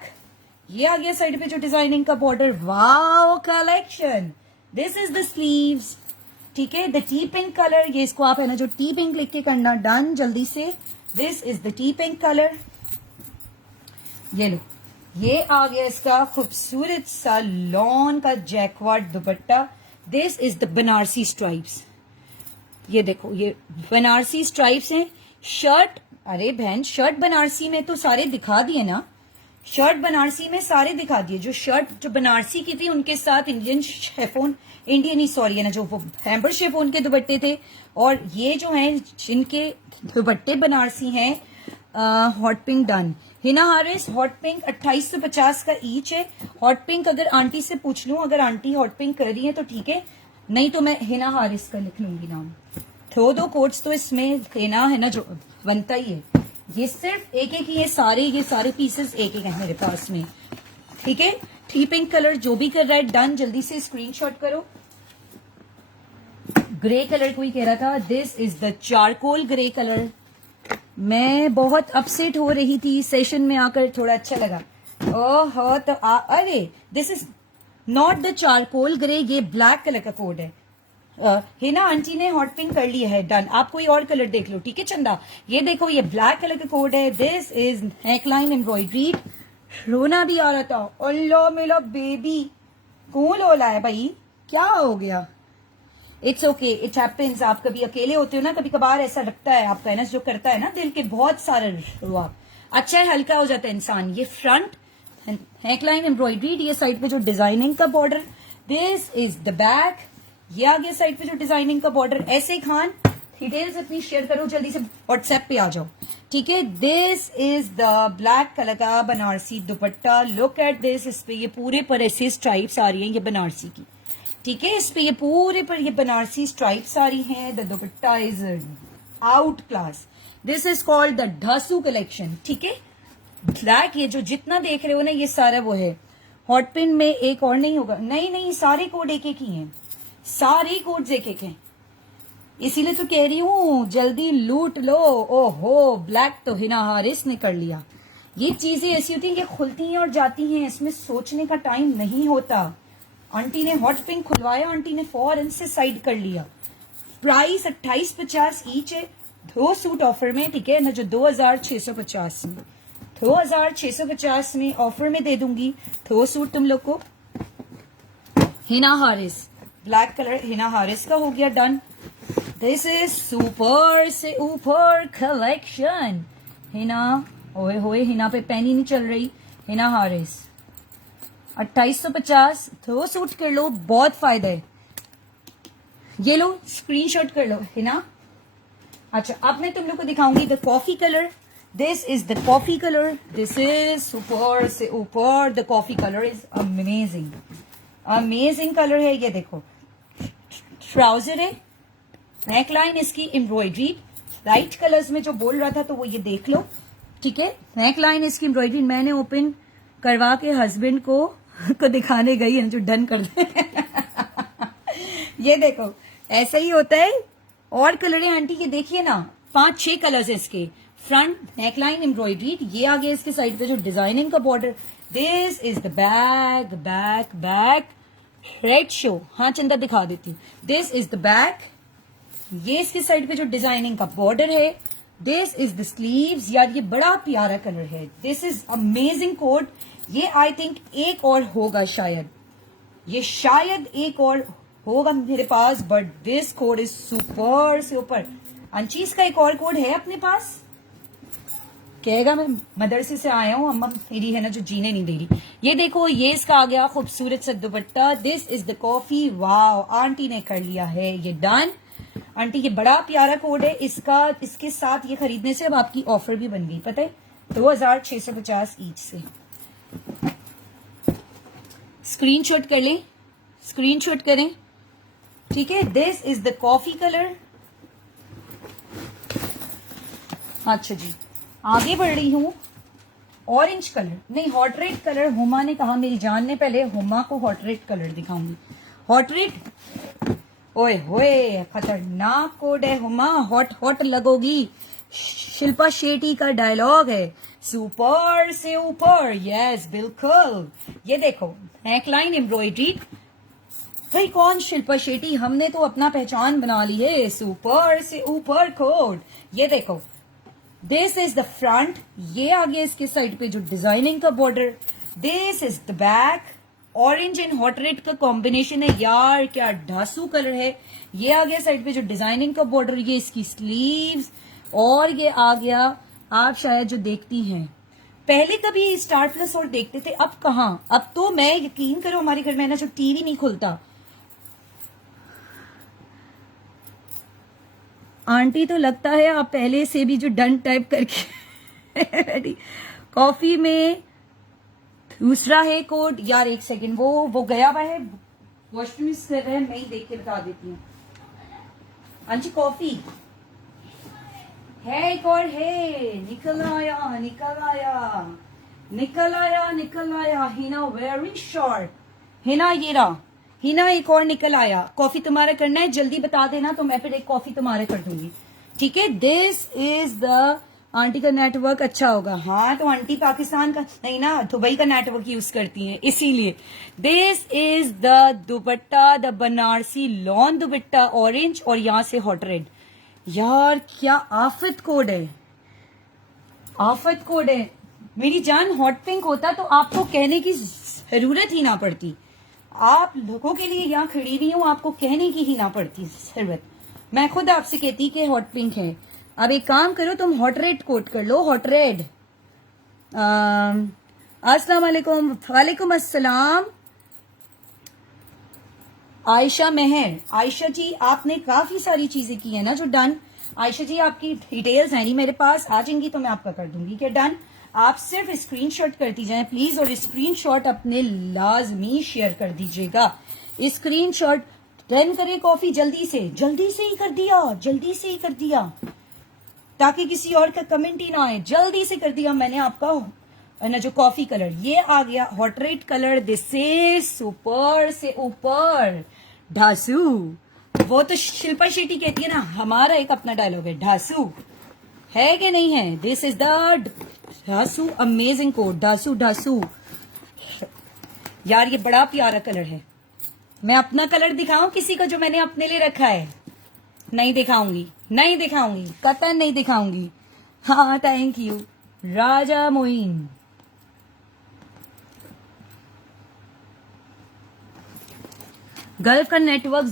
ये आ गया साइड पे जो डिजाइनिंग का border, wow collection. This is the sleeves, ठीक है, द टी पिंक कलर। ये इसको आप जो टी पिंक लिख के करना डन जल्दी से। This is the tea pink colour. ये लो, ये आ गया इसका खूबसूरत सा लॉन का jacquard dupatta. This is the Banarasi stripes. ये देखो, ये बनारसी स्ट्राइप्स हैं। शर्ट, अरे बहन, शर्ट बनारसी में तो सारे दिखा दिए ना, शर्ट बनारसी में सारे दिखा दिए। जो शर्ट जो बनारसी की थी उनके साथ इंडियन ही सॉरी है ना, जो वो हैम्बर शेफोन के दुपट्टे थे। और ये जो हैं जिनके दुपट्टे बनारसी हैं, hot pink done. Hina Haris hot pink 2850 का ईच है। हॉट पिंक अगर आंटी से पूछ लूं, अगर आंटी हॉट पिंक कर रही है तो ठीक है, नहीं तो मैं हिना हारिस का लिख लूंगी नाम। थ्रो दो कोट्स तो इसमें देना है ना, जो बनता ही है। ये सिर्फ एक एक ही है, ये सारे पीसेस एक एक है मेरे पास में, ठीक है। 3 पिंक कलर जो भी कर रहा है डन, जल्दी से स्क्रीनशॉट करो। ग्रे कलर कोई कह रहा था, this is the charcoal grey colour. मैं बहुत अपसेट हो रही थी, सेशन में आकर थोड़ा अच्छा लगा। ओह तो अरे this is not the charcoal grey, ये ब्लैक कलर का कोड है। हिना आंटी ने हॉट पिंक कर लिया है, डन। आप कोई और कलर देख लो, ठीक है चंदा। ये देखो ये ब्लैक कलर का कोड है, दिस इज नेकलाइन एम्ब्रॉयडरी। रोना भी आ रहा था, अल्लाह मेरा बेबी कौन ओला है भाई, क्या हो गया। It's okay, it happens. आप कभी अकेले होते हो ना, कभी कभार ऐसा लगता है, आपका एनस जो करता है ना दिल के बहुत सारे रो आप, अच्छा है, हल्का हो जाता है इंसान। ये फ्रंट नेकलाइन एम्ब्रॉयडरी, ये साइड पे जो डिजाइनिंग का border, this is the back, ये आगे साइड पे जो डिजाइनिंग का बॉर्डर। ऐसे खान डिटेल्स अपनी शेयर करो, जल्दी से व्हाट्सएप पे आ जाओ, ठीक है। This is the black colour का बनारसी दुपट्टा, लुक एट दिस। इस पे ये पूरे पर ऐसे स्ट्राइप्स आ रही हैं, ये बनारसी की, ठीक है। इस पे ये पूरे पर ये बनारसी स्ट्राइप्स आ रही हैं। The dupatta is out class. This is called the ढासू कलेक्शन, ठीक है। ब्लैक ये जो जितना देख रहे हो ना, ये सारा वो है। हॉट पिन में एक और नहीं होगा, नहीं सारे कोड एक एक ही हैं, सारे कोड्स एक एक हैं, इसीलिए तो कह रही हूं जल्दी लूट लो। ओहो ब्लैक तो हिना हारिस ने कर लिया। ये चीजें ऐसी होती हैं कि खुलती हैं और जाती हैं, इसमें सोचने का टाइम नहीं होता। आंटी ने हॉट पिंक खुलवाया, आंटी ने फौरन से साइड कर लिया। प्राइस 2850 ईच है, 2 सूट ऑफर में, ठीक है ना, जो 2650 में, 2650 में ऑफर में दे दूंगी 2 सूट तुम लोग को। हिना हारिस ब्लैक कलर, हिना हारिस का हो गया डन। दिस इज सुपर से ऊपर कलेक्शन। हिना ओए होए, हिना पे पेन ही नहीं चल रही। हिना हारिस 2850, 2 सूट कर लो, बहुत फायदा है। ये लो स्क्रीनशॉट कर लो हिना। अच्छा अब मैं तुम लोग को दिखाऊंगी the coffee colour. This is the coffee colour, this is super से ऊपर। The coffee colour is amazing, amazing colour है। ये देखो ट्राउजर है, नेकलाइन इसकी एम्ब्रॉयडरी, लाइट कलर्स में जो बोल रहा था तो वो ये देख लो, ठीक है। नेकलाइन इसकी एम्ब्रॉयडरी मैंने ओपन करवा के हस्बैंड को दिखाने गई है, जो डन कर दे। ये देखो ऐसा ही होता है। और कलर है आंटी, ये देखिए ना, 5-6 कलर्स है इसके। फ्रंट नेकलाइन एम्ब्रॉयडरी, ये आगे इसके साइड पे जो डिजाइनिंग का border. This is the back, back back red show, हाँ चंदा दिखा देती हूँ। दिस इज द बैक, ये इसके साइड पे जो डिजाइनिंग का बॉर्डर है। दिस इज द स्लीव्स, यार ये बड़ा प्यारा कलर है। This is amazing code. ये आई थिंक एक और होगा शायद, ये शायद एक और होगा मेरे पास, but this code is super से ऊपर। अंचीज का एक और कोड है अपने पास, कहेगा मैं मदरसे से आया हूं, अम्मा मेरी है ना जो जीने नहीं दे रही। ये देखो ये इसका आ गया खूबसूरत सा दुपट्टा। This is the coffee, wow aunty ने कर लिया है ये डन। आंटी ये बड़ा प्यारा कोड है इसका, इसके साथ ये खरीदने से अब आपकी ऑफर भी बन गई, पता है 2650 ईच से। स्क्रीनशॉट कर लें, स्क्रीनशॉट करें, ठीक है। This is the coffee colour. अच्छा जी आगे बढ़ रही हूं, ऑरेंज कलर नहीं हॉट रेड कलर। हुमा ने कहा मेरी जान ने, पहले हुमा को हॉट रेड कलर दिखाऊंगी। हॉट रेड, ओए होए खतरनाक कोड है हुमा, हॉट हॉट लगोगी। शिल्पा शेट्टी का डायलॉग है, सुपर से ऊपर, यस बिल्कुल। ये देखो नेकलाइन एम्ब्रॉयडरी, भाई कौन शिल्पा शेट्टी, हमने तो अपना पहचान बना ली है, सुपर से ऊपर कोड। ये देखो दिस इज द फ्रंट, ये आगे इसके साइड पे जो डिजाइनिंग का border. This is the back, orange and hot red का कॉम्बिनेशन है यार, क्या ढासू कलर है। ये आगे साइड पे जो डिजाइनिंग का बॉर्डर, ये इसकी स्लीव्स, और ये आ गया आप शायद जो देखती हैं पहले कभी स्टार प्लस और देखते थे, अब कहां, अब तो मैं यकीन करो हमारे घर में ना जो टीवी नहीं खुलता। आंटी तो लगता है आप पहले से भी जो डन टाइप करके कॉफी में दूसरा है कोड। यार एक सेकंड, वो गया हुआ है वॉशरूम कर रहे हैं, मैं ही देख के बता देती हूँ। आंटी कॉफी है, एक और है, निकल आया निकल आया निकल आया निकल आया। हिना वेरी शॉर्ट, हिना ये रहा, हिना एक और निकल आया। कॉफी तुम्हारा करना है, जल्दी बता देना तो मैं फिर एक कॉफी तुम्हारे कर दूंगी, ठीक है। दिस इज द, आंटी का नेटवर्क अच्छा होगा, हाँ तो आंटी पाकिस्तान का नहीं ना, दुबई का नेटवर्क यूज करती हैं इसीलिए। This is the dupatta, the Banarasi lawn dupatta orange, और यहाँ से हॉट रेड। यार क्या आफत कोड है, आफत कोड है मेरी जान। हॉट पिंक होता तो आपको कहने की जरूरत ही ना पड़ती, आप लोगों के लिए यहाँ खड़ी हुई हूँ, आपको कहने की ही ना पड़ती जरूरत। मैं खुद आपसे कहती कि हॉट पिंक है। अब एक काम करो, तुम हॉट रेड कोट कर लो, हॉट रेड। अस्सलाम वालेकुम, वालेकुम अस्सलाम। आयशा मेहर, आयशा जी आपने काफी सारी चीजें की है ना जो डन। आयशा जी आपकी डिटेल्स है नहीं मेरे पास, आ जाएंगी तो मैं आपका कर दूंगी क्या डन। आप सिर्फ स्क्रीनशॉट करती जाएं प्लीज, और स्क्रीनशॉट अपने लाजमी शेयर कर दीजिएगा। स्क्रीनशॉट डन करें कॉफी जल्दी से ही कर दिया, जल्दी से ही कर दिया, ताकि किसी और का कमेंट ही ना आए। जल्दी से कर दिया मैंने आपका ना जो कॉफी कलर ये आ गया, hot red colour. This is super से ऊपर ढासू। वो तो शिल्पा शेट्टी कहती है ना, हमारा एक अपना डायलॉग है, ढासू है कि नहीं है। दिस इज द ढासू, अमेजिंग कोड, ढासू ढासू। यार ये बड़ा प्यारा कलर है। मैं अपना कलर दिखाऊं किसी को जो मैंने अपने लिए रखा है? नहीं दिखाऊंगी, नहीं दिखाऊंगी, कतन नहीं दिखाऊंगी। हाँ thank you Raja Moin. Gulf का नेटवर्क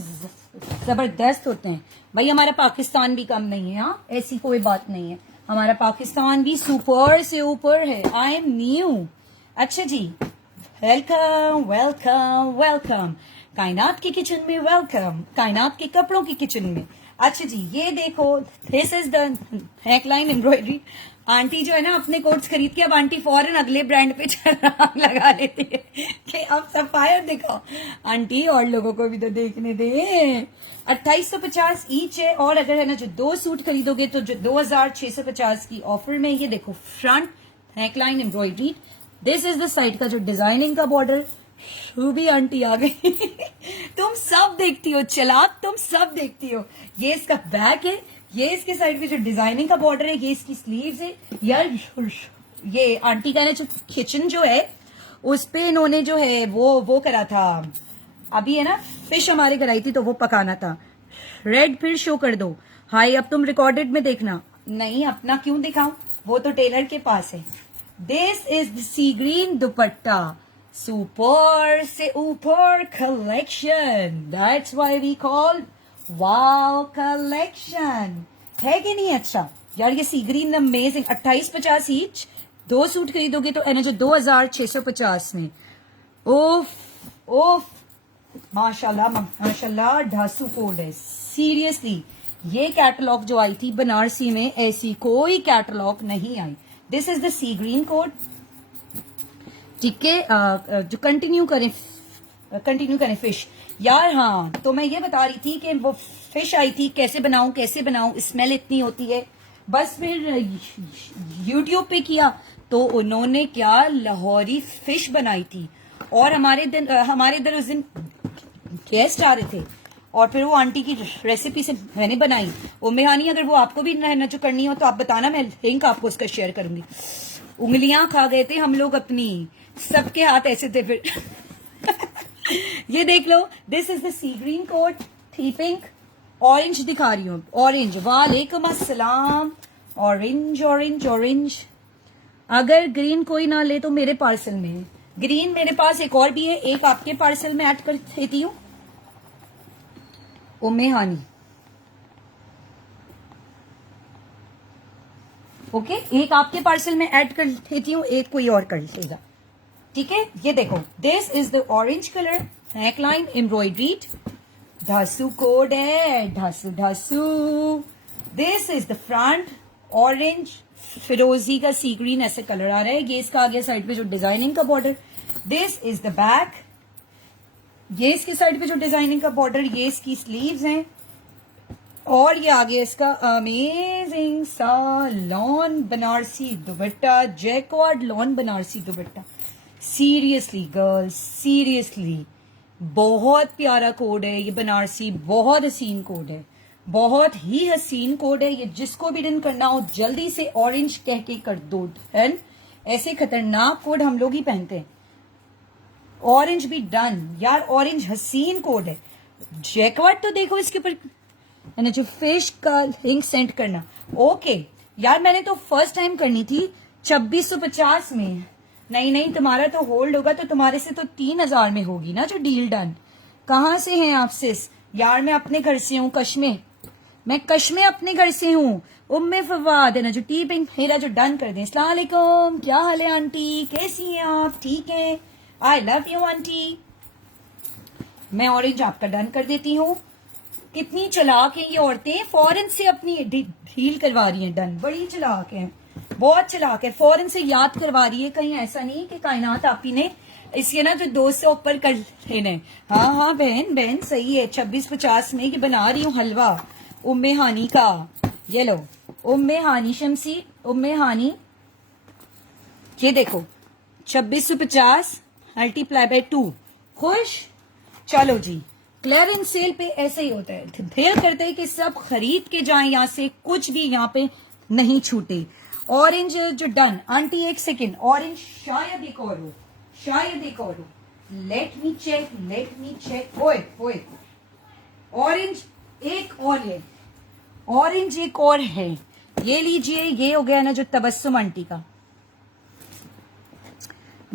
जबरदस्त होते हैं भाई, हमारा पाकिस्तान भी कम नहीं है, हाँ ऐसी कोई बात नहीं है, हमारा पाकिस्तान भी सुपर से ऊपर है। I am new. अच्छा जी, वेलकम वेलकम वेलकम कायनात की किचन में, वेलकम कायनात के कपड़ों की किचन में। अच्छा जी ये देखो, this is the neckline embroidery. Aunty जो है ना अपने कोट्स खरीद के अब आंटी फौरन अगले ब्रांड पे छलांग लगा लेती है कि अब सफायर दिखाओ आंटी, और लोगों को भी तो देखने दे। 2850 ईच है, और अगर है ना जो 2 सूट खरीदोगे तो जो 2650 की ऑफर में। ये देखो front neckline embroidery. This is the side का जो डिजाइनिंग का बॉर्डर। रूबी आंटी आ गई तुम सब देखती हो चलाक, तुम सब देखती हो। ये इसका बैक है, ये इसके साइड पे जो डिजाइनिंग का बॉर्डर है, ये इसकी स्लीव्स है। यार ये आंटी का ना जो किचन जो है उस पे इन्होंने जो है वो करा था अभी, है ना फिश हमारे घर आई थी तो वो पकाना था। रेड फिर शो कर दो। हाय अब तुम रिकॉर्डेड में देखना। नहीं अपना क्यों दिखाऊं, वो तो टेलर के पास है। This is the sea green dupatta, super से ऊपर collection. That's why we call wow collection, है कि नहीं। अच्छा यार ये sea green amazing. 2850 each, 2 suit खरीदोगे तो एना जो 2650 में। ओफ ओफ माशाल्लाह माशाल्लाह, ढासू कोड है सीरियसली। ये कैटलॉग जो आई थी बनारसी में, ऐसी कोई कैटलॉग नहीं आई। This is the sea green code, ठीक है। जो कंटिन्यू करें फिश। यार हाँ तो मैं ये बता रही थी कि वो फिश आई थी, कैसे बनाऊं, स्मेल इतनी होती है। बस फिर यूट्यूब पे किया तो उन्होंने क्या लाहौरी फिश बनाई थी, और हमारे इधर उस दिन गेस्ट आ रहे थे, और फिर वो आंटी की रेसिपी से मैंने बनाई। उम्मे हानी अगर वो आपको भी ना जो करनी हो तो आप बताना, मैं लिंक आपको उसका शेयर करूंगी। उंगलियां खा गए थे हम लोग अपनी, सबके हाथ ऐसे थे फिर ये देख लो, this is the sea green code, tea pink, orange दिखा रही हूँ, ऑरेंज। वालेकुम अस्सलाम। Orange orange orange. अगर ग्रीन कोई ना ले तो मेरे पार्सल में है। ग्रीन मेरे पास एक और भी है, एक आपके पार्सल में ऐड कर देती हूँ। उम्मे हानी ओके, एक आपके पार्सल में ऐड कर देती हूँ, एक कोई और कर लेगा, ठीक है। ये देखो, this is the orange colour, neckline embroidered, ढासू कोड है, ढासू ढासू। This is the front, orange फिरोजी का सी ग्रीन ऐसे कलर आ रहा है। ये इसका आगे साइड पे जो डिजाइनिंग का border. This is the back, ये इसके साइड पे जो डिजाइनिंग का बॉर्डर, ये इसकी स्लीव्स हैं। और ये आ गया इसका अमेजिंग सा लॉन बनारसी दुपट्टा, जैकवार्ड लॉन बनारसी दुपट्टा। सीरियसली गर्ल्स, सीरियसली बहुत प्यारा कोड है ये बनारसी, बहुत हसीन कोड है, बहुत ही हसीन कोड है। ये जिसको भी डन करना हो जल्दी से ऑरेंज कह के कर दो डन। ऐसे खतरनाक कोड हम लोग ही पहनते हैं। ऑरेंज भी डन यार, ऑरेंज हसीन कोड है। जैकवार्ड तो देखो इसके ऊपर है ना, जो फिश का लिंक सेंड करना। ओके यार, मैंने तो फर्स्ट टाइम करनी थी 2650 में। नहीं तुम्हारा तो होल्ड होगा, तो तुम्हारे से तो 3000 में होगी ना जो डील डन। कहाँ से हैं आप सिस? यार मैं अपने घर से हूँ, कश्मीर। मैं कश्मीर अपने घर से हूँ। उम्मे फवाद है ना जो टी पिंक मेरा जो डन कर दें। अस्सलाम वालेकुम, क्या हाल है आंटी, कैसी हैं आप? ठीक है, आई लव यू आंटी। मैं ऑरेंज आपका डन कर देती हूँ। कितनी चालाक है ये औरतें, फौरन से अपनी डील करवा रही हैं डन। बड़ी चालाक है, बहुत चालाक है, फौरन से याद करवा रही है। कहीं ऐसा नहीं कि कायनात आपी ने इसके ना जो 200 ऊपर कर लेने। हाँ बहन सही है। 2650 में ये बना रही हूँ हलवा उम्मे हानी का। ये लो उम्मे हानी शमसी, उम्मे हानी, ये देखो 2650 मल्टीप्लाई बाय 2। खुश? चलो जी, क्लियरेंस सेल पे ऐसे ही होता है। दिल करते है कि सब खरीद के जाएं यहाँ से, कुछ भी यहाँ पे नहीं छूटे। ऑरेंज जो डन आंटी, एक सेकेंड, ऑरेंज शायद एक और हो, शायद एक और हो। Let me check. ओए ऑरेंज एक और है, ऑरेंज एक और है। ये लीजिए, ये हो गया ना जो तबस्सुम आंटी का।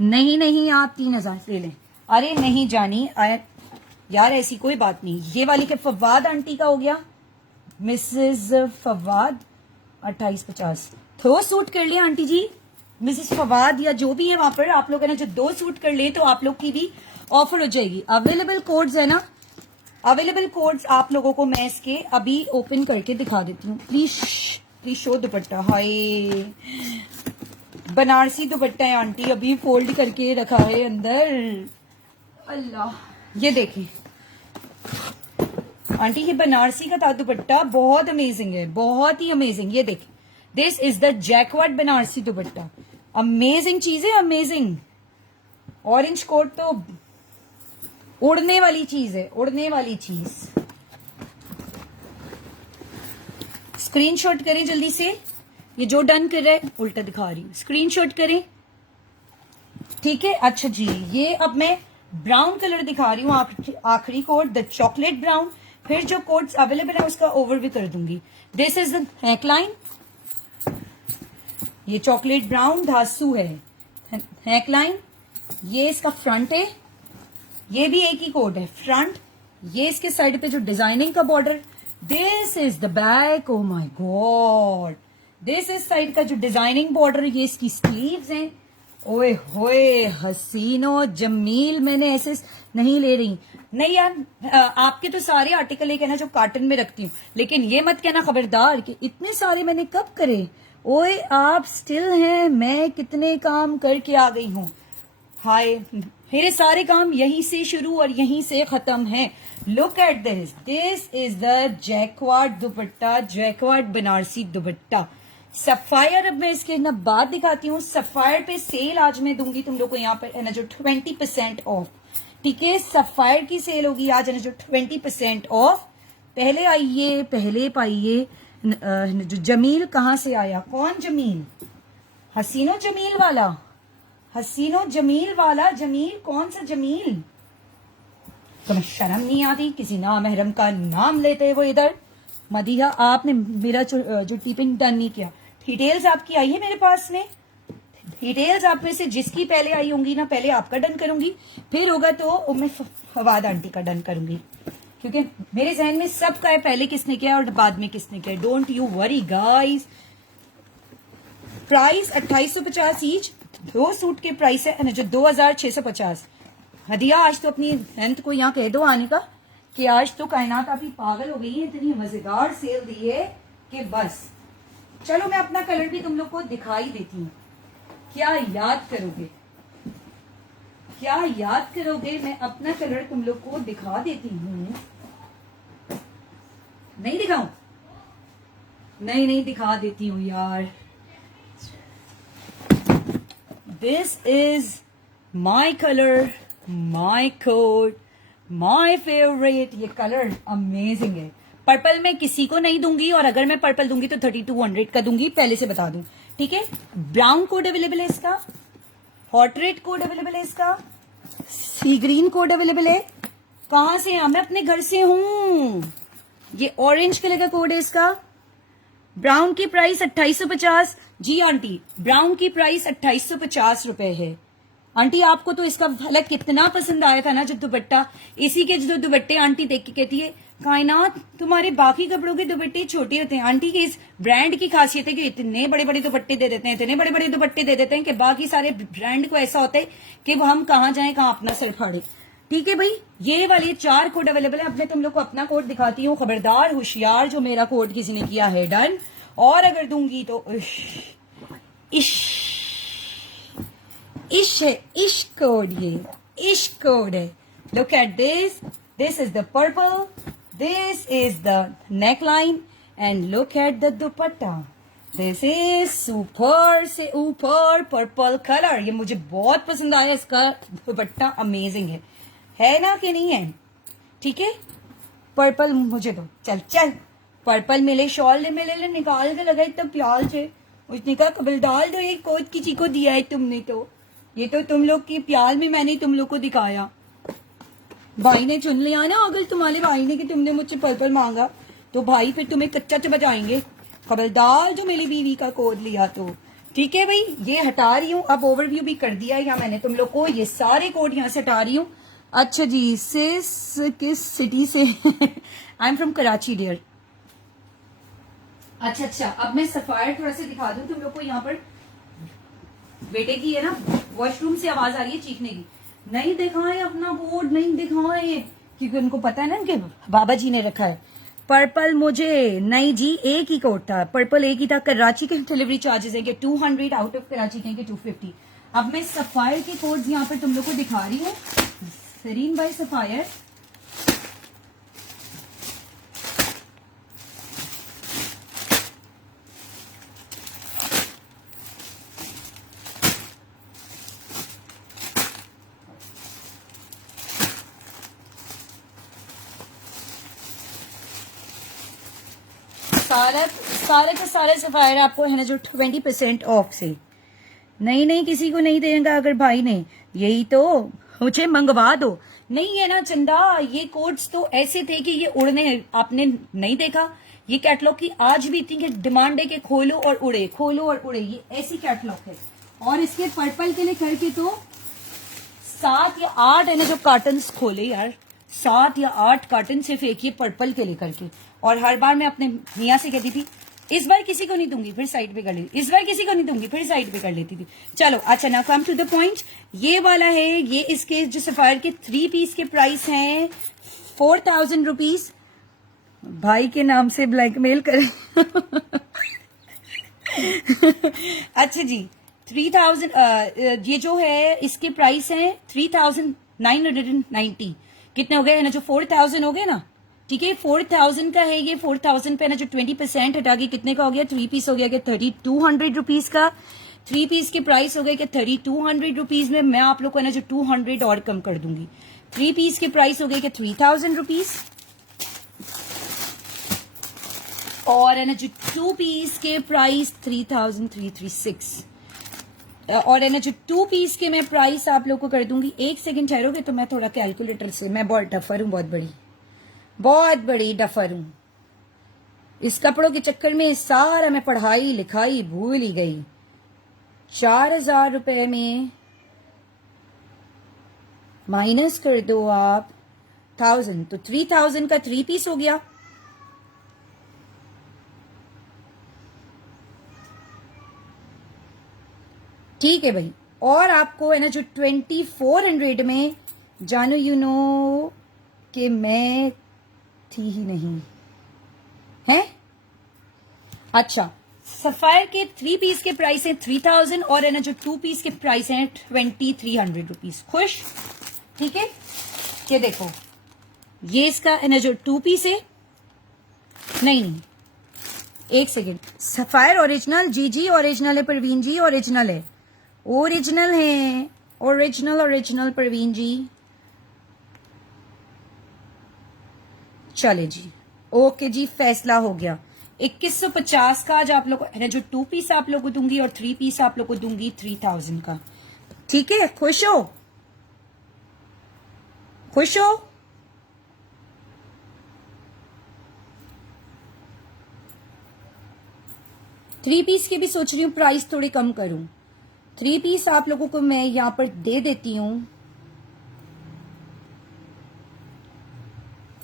नहीं आप 3000 ले लें। अरे नहीं जानी यार, ऐसी कोई बात नहीं। ये वाली के फवाद आंटी का हो गया, मिसेस फवाद 2850। थ्रो सूट कर लिया आंटी जी, मिसेस फवाद या जो भी है वहां पर। आप लोग है ना जो 2 सूट कर ले तो आप लोग की भी ऑफर हो जाएगी। अवेलेबल कोड्स है ना, अवेलेबल कोड्स आप लोगों को मैं इसके अभी ओपन करके दिखा देती हूँ। Please show dupatta. हाय बनारसी दुपट्टा है आंटी, अभी फोल्ड करके रखा है अंदर। अल्लाह, ये देखिए आंटी, ये बनारसी का दुपट्टा बहुत अमेजिंग है, बहुत ही अमेजिंग। ये देखिए, this is the jacquard Banarasi dupatta. Amazing चीज है, अमेजिंग। ऑरेंज कोट तो उड़ने वाली चीज है, उड़ने वाली चीज। स्क्रीनशॉट करें जल्दी से। ये जो डन कर रहा है उल्टा दिखा रही हूँ, स्क्रीनशॉट करें, ठीक है। अच्छा जी, ये अब मैं ब्राउन कलर दिखा रही हूँ, आखिरी कोड द चॉकलेट ब्राउन। फिर जो कोड्स अवेलेबल है उसका ओवरव्यू कर दूंगी। दिस इज द नेकलाइन, ये चॉकलेट ब्राउन धासू है नेकलाइन। ये इसका फ्रंट है, ये भी एक ही कोड है फ्रंट। ये इसके साइड पे जो डिजाइनिंग का border. This is the back, O my God, this is side का जो डिजाइनिंग बॉर्डर। ये इसकी स्लीव्स हैं। ओए होए हसीनो जमील, मैंने ऐसे नहीं ले रही। नहीं यार, आपके तो सारे आर्टिकल एक है ना जो कार्टन में रखती हूँ, लेकिन ये मत कहना खबरदार कि इतने सारे मैंने कब करे। ओए आप स्टिल हैं, मैं कितने काम करके आ गई हूँ। हाय, मेरे सारे काम यहीं से शुरू और यहीं से खत्म है। Look at this, this is the jacquard dupatta, jacquard Banarasi dupatta sapphire. अब मैं इसके ना बाद दिखाती हूँ। सफायर पे सेल आज मैं दूंगी तुम लोग को यहाँ पे ना जो 20% ऑफ, ठीक है। सफायर की सेल होगी आज ना जो 20% ऑफ। पहले आइए, पहले पाइए। जो जमील कहाँ से आया? कौन जमील? हसीनो जमील वाला, हसीनो जमील वाला। जमील कौन सा जमील? तुम्हें शर्म नहीं आती किसी नामहरम का नाम लेते वो इधर? मदीहा, आपने मेरा जो टिपिंग डन नहीं किया। डिटेल्स आपकी आई है मेरे पास में। डिटेल्स आप में से जिसकी पहले आई होंगी ना, पहले आपका डन करूंगी, फिर होगा तो मैं फवाद आंटी का डन करूंगी, क्योंकि मेरे जहन में सबका है पहले किसने किया और बाद में किसने किया। Don't you worry guys. Price 2850 each. 2 suit के प्राइस है जो 2650। हदिया, आज तो अपनी हेल्थ को यहाँ कह दो आने का कि आज तो कायनात आपकी पागल हो गई है, इतनी मजेदार सेल दी है कि बस। चलो मैं अपना कलर भी तुम लोग को दिखाई देती हूँ। क्या याद करोगे, क्या याद करोगे? मैं अपना कलर तुम लोग को दिखा देती हूँ। नहीं दिखाऊं? नहीं नहीं दिखा देती हूँ यार. This is my colour, my code, my favourite. ये कलर अमेजिंग है. पर्पल में किसी को नहीं दूंगी, और अगर मैं पर्पल दूंगी तो 3200 का दूंगी, पहले से बता दूं. ठीक है. ब्राउन कोड अवेलेबल है इसका, हॉट रेड कोड अवेलेबल है इसका, सी ग्रीन कोड अवेलेबल है. कहां से? मैं अपने घर से हूं. ये ऑरेंज कलर का कोड है इसका. ब्राउन की प्राइस 2850. जी आंटी, ब्राउन की प्राइस 2850 रुपए है. आंटी आपको तो इसका भला कितना पसंद आया था ना जो दुपट्टा. इसी के जो दुपट्टे आंटी देख के कहती है कायनात तुम्हारे बाकी कपड़ों के दुपट्टे छोटे होते हैं. आंटी के इस ब्रांड की खासियत है कि इतने बड़े बड़े दुपट्टे दे देते हैं, इतने बड़े बड़े दुपट्टे दे देते हैं कि बाकी सारे ब्रांड को ऐसा होता है कि वो हम कहाँ जाएं, कहाँ अपना सिर फाड़े. ठीक है भाई, ये वाले 4 कोड अवेलेबल है. अब मैं तुम लोग को अपना कोड दिखाती हूँ. खबरदार होशियार जो मेरा कोड किसी ने किया है डन, और अगर दूंगी तो इश है. इश्क कोड, ये इश्क कोड है. Look at this. This is the purple, this is the neckline, and look at the dupatta. This is super से ऊपर पर्पल कलर. ये मुझे बहुत पसंद आया. इसका दुपट्टा अमेजिंग है ना कि नहीं है? ठीक है. पर्पल मुझे दो. चल चल, पर्पल मिले, शॉल मिले, निकाल के लगाई तब प्याल से. उसने कहा कबल डाल दो, एक कोट किसी को दिया है तुमने तो. ये तो तुम लोग की प्याल में मैंने तुम लोग को दिखाया. भाई ने चुन लिया ना. अगर तुम्हारे भाई ने कि तुमने मुझसे पर्पल मांगा तो भाई फिर तुम्हें कच्चा च बजाएंगे. खबरदार जो मेरी बीवी का कोड लिया तो. ठीक है भाई, ये हटा रही हूँ. अब ओवरव्यू भी कर दिया यहाँ मैंने तुम लोग को. ये सारे कोड यहाँ से हटा रही हूँ. अच्छा जी, किस सिटी से? I am from Karachi dear. अच्छा, अब मैं सफायर थोड़ा सा दिखा दूं तुम लोग को. यहाँ पर बेटे की है ना वॉशरूम से आवाज आ रही है चीखने की. नहीं दिखाए अपना बोर्ड, नहीं दिखाए, क्योंकि उनको पता है ना कि बाबा जी ने रखा है. पर्पल मुझे नहीं जी, एक ही कोड था. पर्पल एक ही था. कराची के डिलीवरी चार्जेस है कि 200, आउट ऑफ कराची के 250. अब मैं सफायर के कोड्स यहाँ पर तुम लोग को दिखा रही हूँ. Sareen by Sapphire. सारे के सारे सफायर आपको है ना जो 20% ऑफ से. नहीं किसी को नहीं देगा. अगर भाई ने यही तो मुझे मंगवा दो. नहीं है ना चंदा, ये कोड्स तो ऐसे थे कि ये उड़ने. आपने नहीं देखा ये कैटलॉग की आज भी इतनी डिमांड है कि खोलो और उड़े, खोलो और उड़े. ये ऐसी कैटलॉग है. और इसके पर्पल के लिए करके तो 7 या 8 है ना जो कार्टन्स खोले यार. 7 या 8 कार्टन सिर्फ एक ये पर्पल के लिए करके. और हर बार मैं अपने मियाँ से कहती थी इस बार किसी को नहीं दूंगी, फिर साइड पे कर लेती. इस बार किसी को नहीं दूंगी, फिर साइड पे कर लेती थी. चलो अच्छा, now come to the point. ये वाला है, ये इसके जो सफायर के 3 पीस के प्राइस हैं 4000 रुपीज. भाई के नाम से ब्लैकमेल करें. अच्छा जी, 3000 ये जो है इसके प्राइस हैं 3990. कितने हो गए ना जो 4000 हो गए ना. ठीक है, 4000 का है ये. 4000 पे ना जो 20% हटा के कितने का हो गया? 3 पीस हो गया कि 3200 रुपीज का. 3 पीस के प्राइस हो गए कि 3200 रुपीज में मैं आप लोग को ना जो 200 और कम कर दूंगी. 3 पीस के प्राइस हो गए कि 3000 रुपीज. और है ना जो 2 पीस के प्राइस 3336. और है ना जो 2 पीस के मैं प्राइस आप लोग को कर दूंगी. 1 सेकंड ठहरोगे तो मैं थोड़ा कैलकुलेटर से, मैं बहुत डफर हूं, बहुत बड़ी डफर हूं. इस कपड़ों के चक्कर में सारा मैं पढ़ाई लिखाई भूल ही गई. 4000 रुपए में माइनस कर दो आप 1000, तो 3000 का 3 पीस हो गया. ठीक है भाई. और आपको है ना जो 2400 में जानो यू नो कि मैं थी ही नहीं है. अच्छा, सफायर के 3 पीस के प्राइस है 3000 और है ना जो 2 पीस के प्राइस है 2300 रुपीज. खुश? ठीक है. ये देखो, ये इसका है ना जो 2 पीस है. नहीं एक सेकेंड, सफायर ओरिजिनल, जी जी ओरिजिनल है परवीन जी, ओरिजिनल है, ओरिजिनल है, ओरिजिनल ओरिजिनल परवीन जी। चले जी, ओके जी, फैसला हो गया। 2150 का आज आप लोग को, जो 2 पीस आप लोग को दूंगी और 3 पीस आप लोग को दूंगी 3000 का। ठीक है, खुश हो, खुश हो? थ्री पीस के भी सोच रही हूँ प्राइस थोड़े कम करूं। 3 पीस आप लोगों को मैं यहां पर दे देती हूं।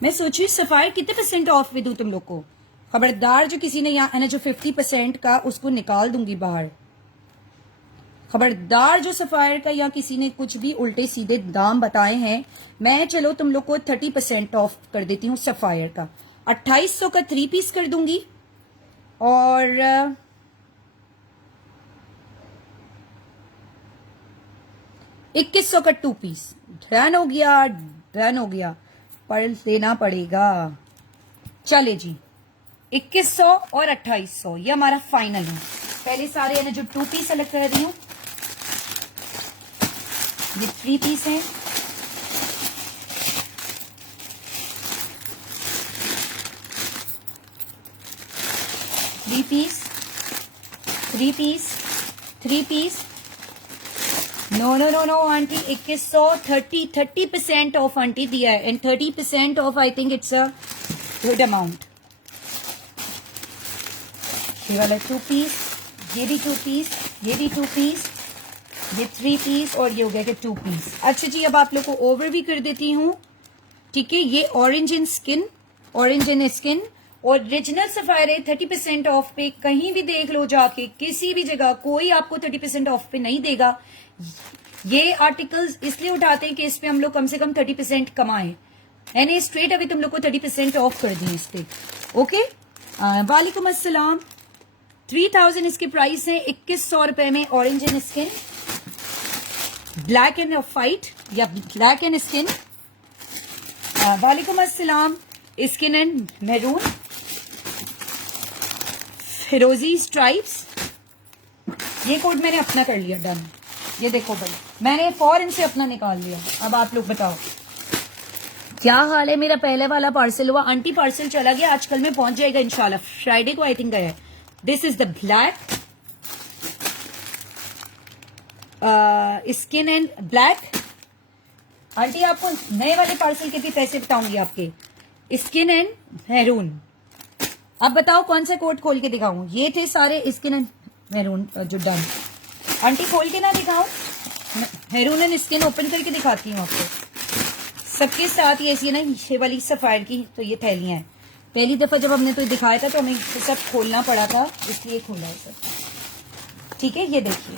मैं सोच रही सफायर कितने % ऑफ में दूं तुम लोग को? खबरदार जो किसी ने यहाँ ना जो 50% का, उसको निकाल दूंगी बाहर। खबरदार जो सफायर का या किसी ने कुछ भी उल्टे सीधे दाम बताए हैं, मैं चलो तुम लोग को 30% ऑफ कर देती हूँ सफायर का। 2800 का 3 पीस कर दूंगी और 2100 का 2 पीस। डन हो गया, डन हो गया, पर देना पड़ेगा। चले जी, 2100 और 2800 ये हमारा फाइनल है। पहले सारे है ना जो 2 पीस सेलेक्ट कर रही हूँ, ये 3 पीस है, three piece, 3 piece, 3 piece. No no no no aunty, 2100 30% off aunty दिया है, and 30% off I think it's a good amount. ये वाला 2 पीस, ये भी 2 पीस, ये भी 2 पीस, ये 3 पीस और ये हो गया कि 2 पीस। अच्छा जी, अब आप लोग को ओवर भी कर देती हूँ। ठीक है, ये orange in skin, orange in skin original sapphire है। 30% ऑफ पे कहीं भी देख लो जाके, किसी भी जगह कोई आपको 30% ऑफ पे नहीं देगा। ये आर्टिकल्स इसलिए उठाते हैं कि इस पे हम लोग कम से कम 30% कमाएं, यानी स्ट्रेट अभी तुम लोग को 30% ऑफ कर दिए इस पे। ओके, वालेकुम अस्सलाम। 3000 इसके प्राइस है। 2100 रुपए में orange and skin, black and white या ब्लैक एंड स्किन, वालेकुम अस्सलाम, स्किन एंड मैरून, फिरोजी स्ट्राइप्स। ये कोड मैंने अपना कर लिया, डन। ये देखो भाई, मैंने फौरन से अपना निकाल लिया। अब आप लोग बताओ क्या हाल है। मेरा पहले वाला पार्सल हुआ, आंटी पार्सल चला गया, आज कल में पहुंच जाएगा इंशाल्लाह, फ्राइडे को आई थिंक गया है। This is the black skin and black. Aunty आपको नए वाले पार्सल के भी पैसे बताऊंगी आपके। Skin and maroon. अब बताओ कौन सा कोड खोल के दिखाऊं? ये थे सारे स्किन एंड मैरून जो डन। आंटी खोल के ना दिखाऊं, मैरून एंड स्किन ओपन करके दिखाती हूँ आपको। सबके साथ ये ऐसी है ना, ये वाली सफायर की तो ये थैलियां हैं। पहली दफा जब हमने तो दिखाया था तो हमें सब खोलना पड़ा था, इसलिए खोला है सब। ठीक है, ये देखिए,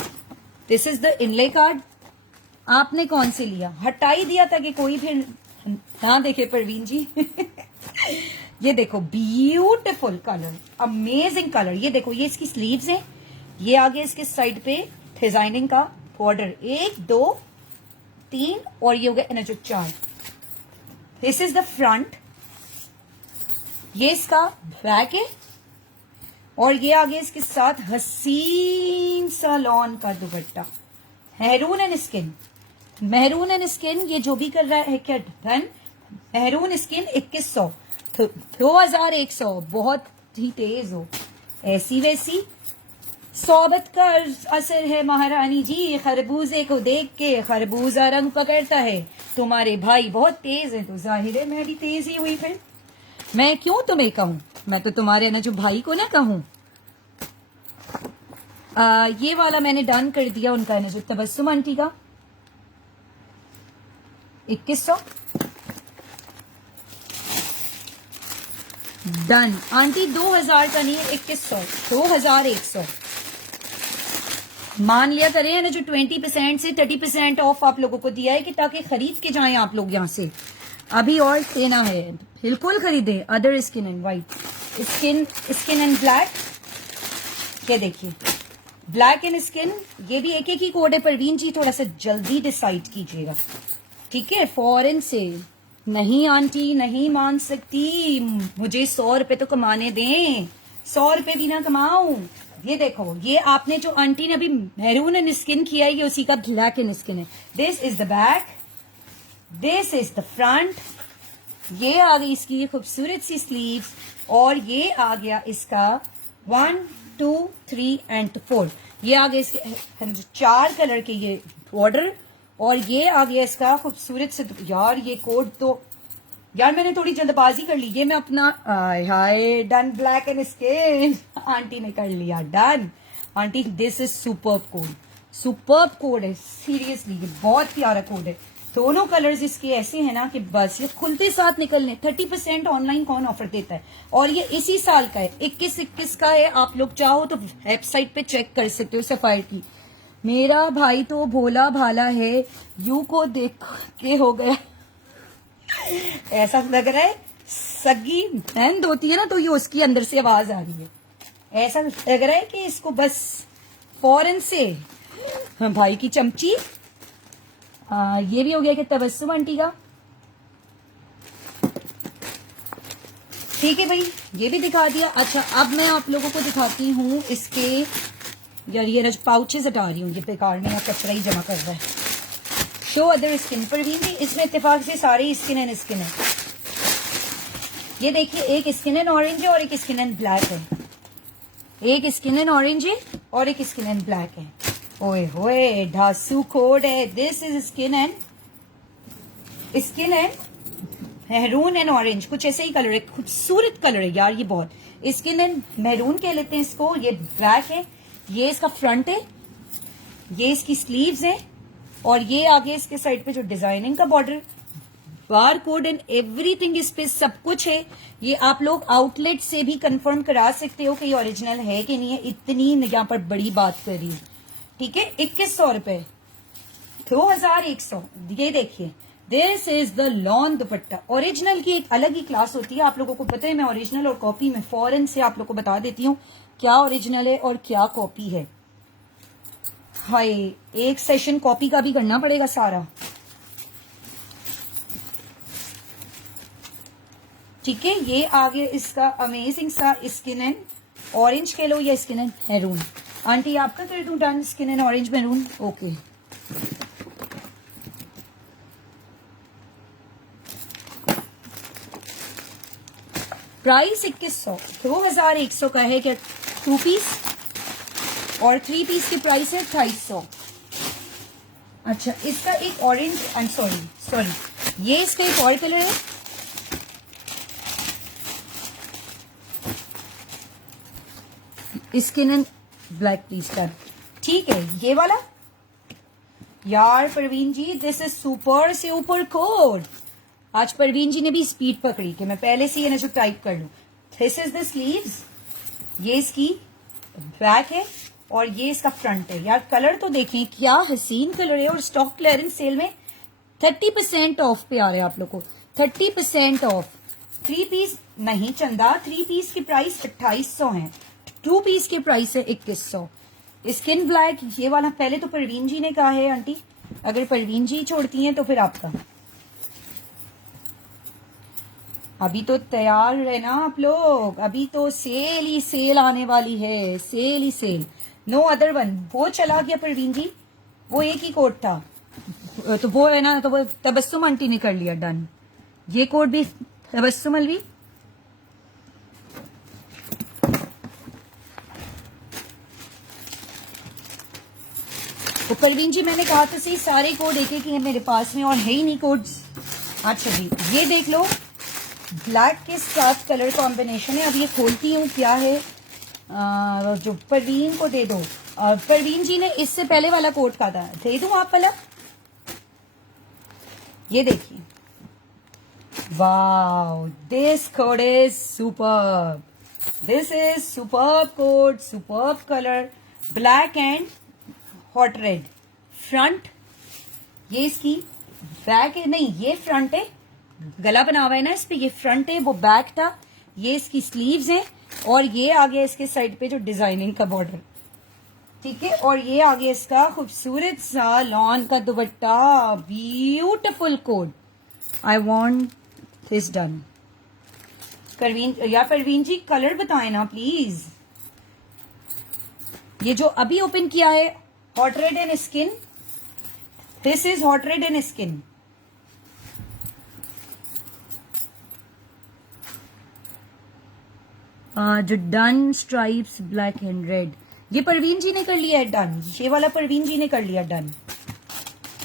this is the inlay card. आपने कौन से लिया? हटा ही दिया था कि कोई फिर ना देखे परवीन जी। ये देखो, ब्यूटीफुल कलर, अमेजिंग कलर। ये देखो, ये इसकी स्लीव्स हैं, ये आगे इसके साइड पे डिजाइनिंग का बॉर्डर, 1 2 3 और ये हो गया जो 4। दिस इज द फ्रंट, ये इसका बैक है और ये आगे इसके साथ हसीन सा लॉन का दुपट्टा। Maroon and skin, maroon and skin, ये जो भी कर रहा है क्या डन। मैरून स्किन 2100, 2100, बहुत ही तेज हो, ऐसी वैसी सोबत का असर है महारानी जी। खरबूजे को देख के खरबूजा रंग पकड़ता है। तुम्हारे भाई बहुत तेज है तो जाहिर है मैं भी तेज ही हुई। फिर मैं क्यों तुम्हें कहूं, मैं तो तुम्हारे ना जो भाई को ना कहूं। ये वाला मैंने डन कर दिया उनका ना जो तबस्सुम आंटी का 2100 डन। आंटी 2000 का नहीं है, 2100, 2100 मान लिया करें ना। जो 20% से 30% ऑफ आप लोगों को दिया है कि ताकि खरीद के जाएं आप लोग यहां से। अभी और लेना है, बिल्कुल खरीदे। Other skin and white, skin and black, ये देखिए ब्लैक एंड स्किन। ये भी एक ही कोड है परवीन जी, थोड़ा सा जल्दी डिसाइड कीजिएगा, ठीक है। फॉरेन से नहीं आंटी, नहीं मान सकती, मुझे 100 रुपए तो कमाने दें। 100 रुपए भी ना कमाऊं। ये देखो, ये आपने जो आंटी ने अभी मैरून एंड स्किन किया है, ये उसी का ब्लैक एंड स्किन है। This is the back, this is the front. ये आ गई इसकी ये खूबसूरत सी स्लीव्स, और ये आ गया इसका 1 2 3 एंड 4, ये आ गए इसके 4 कलर के ये बॉर्डर, और ये आ गया इसका खूबसूरत से। यार ये कोड तो, यार मैंने थोड़ी जल्दबाजी कर ली। ये मैं अपना हाय done black and skin, aunty ने कर लिया done. Aunty this is superb code, superb code है सीरियसली, ये बहुत प्यारा कोड है। दोनों कलर्स इसके ऐसे हैं ना कि बस ये खुलते साथ निकलने। 30% ऑनलाइन कौन ऑफर देता है, और ये इसी साल का है, 21 का है। आप लोग चाहो तो वेबसाइट पे चेक कर सकते हो सफायर की। मेरा भाई तो भोला भाला है, यू को देख के हो गया ऐसा लग रहा है सगी बहन होती है ना, तो ये उसकी अंदर से आवाज आ रही है। ऐसा लग रहा है कि इसको बस फौरन से भाई की चमची। ये भी हो गया कि तबस्सुम आंटी का, ठीक है भाई, ये भी दिखा दिया। अच्छा अब मैं आप लोगों को दिखाती हूँ इसके, यार ये ना पाउचेस हटा रही हूँ, ये बेकार में कचरा ही जमा कर रहा है। शो अदर स्किन पर भी इसमें इत्तेफाक से सारे स्किन एंड स्किन है। ये देखिए, एक स्किन एंड ऑरेंज है और एक स्किन एंड ब्लैक है, एक स्किन एंड ऑरेंज है और एक स्किन एंड ब्लैक है। ओए होए ढासू कोड है। This is skin and maroon and orange, कुछ ऐसे ही कलर है, खूबसूरत कलर है यार ये बहुत। स्किन एंड मैरून कह लेते हैं इसको। ये ब्लैक है, ये इसका फ्रंट है, ये इसकी स्लीव्स है, और ये आगे इसके साइड पे जो डिजाइनिंग का border, bar code and everything इस पे सब कुछ है। ये आप लोग आउटलेट से भी कंफर्म करा सकते हो कि ये ओरिजिनल है कि नहीं है। इतनी यहाँ पर बड़ी बात कर रही हूँ, ठीक है। 2100 रुपए, 2100। ये देखिए, this is the lawn dupatta. Original की एक अलग ही क्लास होती है, आप लोगों को पता है। मैं ओरिजिनल और कॉपी में फौरन से आप लोग को बता देती हूँ क्या ओरिजिनल है और क्या कॉपी है। हाय, एक सेशन कॉपी का भी करना पड़ेगा सारा, ठीक है। ये आ गया इसका अमेजिंग सा स्किन एंड ऑरेंज कह लो या स्किन एंड मैरून। आंटी आपका कर दूं done, skin and orange maroon, okay. Price 2100, 2100 का है क्या 2 पीस, और 3 पीस की प्राइस है 2800। अच्छा इसका एक ऑरेंज, आई एम सॉरी, ये इसका एक और कलर है, स्किन एंड ब्लैक प्लीज कर, ठीक है। ये वाला यार Parveen ji, this is super से ऊपर कोड। आज परवीन जी ने भी स्पीड पकड़ी कि मैं पहले से ये ना जो टाइप कर लूं। दिस इज द स्लीव्स, ये इसकी बैक है और ये इसका फ्रंट है। यार कलर तो देखें क्या हसीन कलर है, और स्टॉक क्लियरेंस सेल में 30% ऑफ पे आ रहे हैं आप लोग को, 30% ऑफ। 3 पीस नहीं चंदा, 3 पीस की प्राइस 2800 है, 2 पीस की प्राइस है 2100। स्किन ब्लैक ये वाला पहले तो परवीन जी ने कहा है आंटी, अगर परवीन जी छोड़ती हैं तो फिर आपका। अभी तो तैयार है ना आप लोग, अभी तो सेल ही सेल आने वाली है, सेल ही सेल, नो अदर वन। वो चला गया परवीन जी, वो एक ही कोड था, तो वो है ना, तो वो तबस्सुम आंटी ने कर लिया डन। ये कोड भी तबस्सुम अलवी, तो परवीन जी मैंने कहा तो सही, सारे कोड एक एक ही है मेरे पास में, और है ही नहीं कोड्स। अच्छा जी ये देख लो, ब्लैक के साथ कलर कॉम्बिनेशन है। अब ये खोलती हूँ क्या है, जो परवीन को दे दो। परवीन जी ने इससे पहले वाला कोड कहा था, दे दूं आप वाला। ये देखिए, wow this code is superb, this is superb code, superb colour, black and hot red. Front, ये इसकी बैक है, नहीं ये फ्रंट है, गला बना हुआ है ना इस पे, ये फ्रंट है, वो बैक था। ये इसकी स्लीव्स हैं, और ये आ गया इसके साइड पे जो डिजाइनिंग का बॉर्डर, ठीक है। और ये आ गया इसका खूबसूरत सा लॉन का dupatta, beautiful code. I want this done, Parveen ji colour बताएं ना प्लीज। ये जो अभी ओपन किया है hot red and skin, this is hot red and skin. जो done stripes black and red, ये परवीन जी ने कर लिया है डन। ये वाला परवीन जी ने कर लिया डन।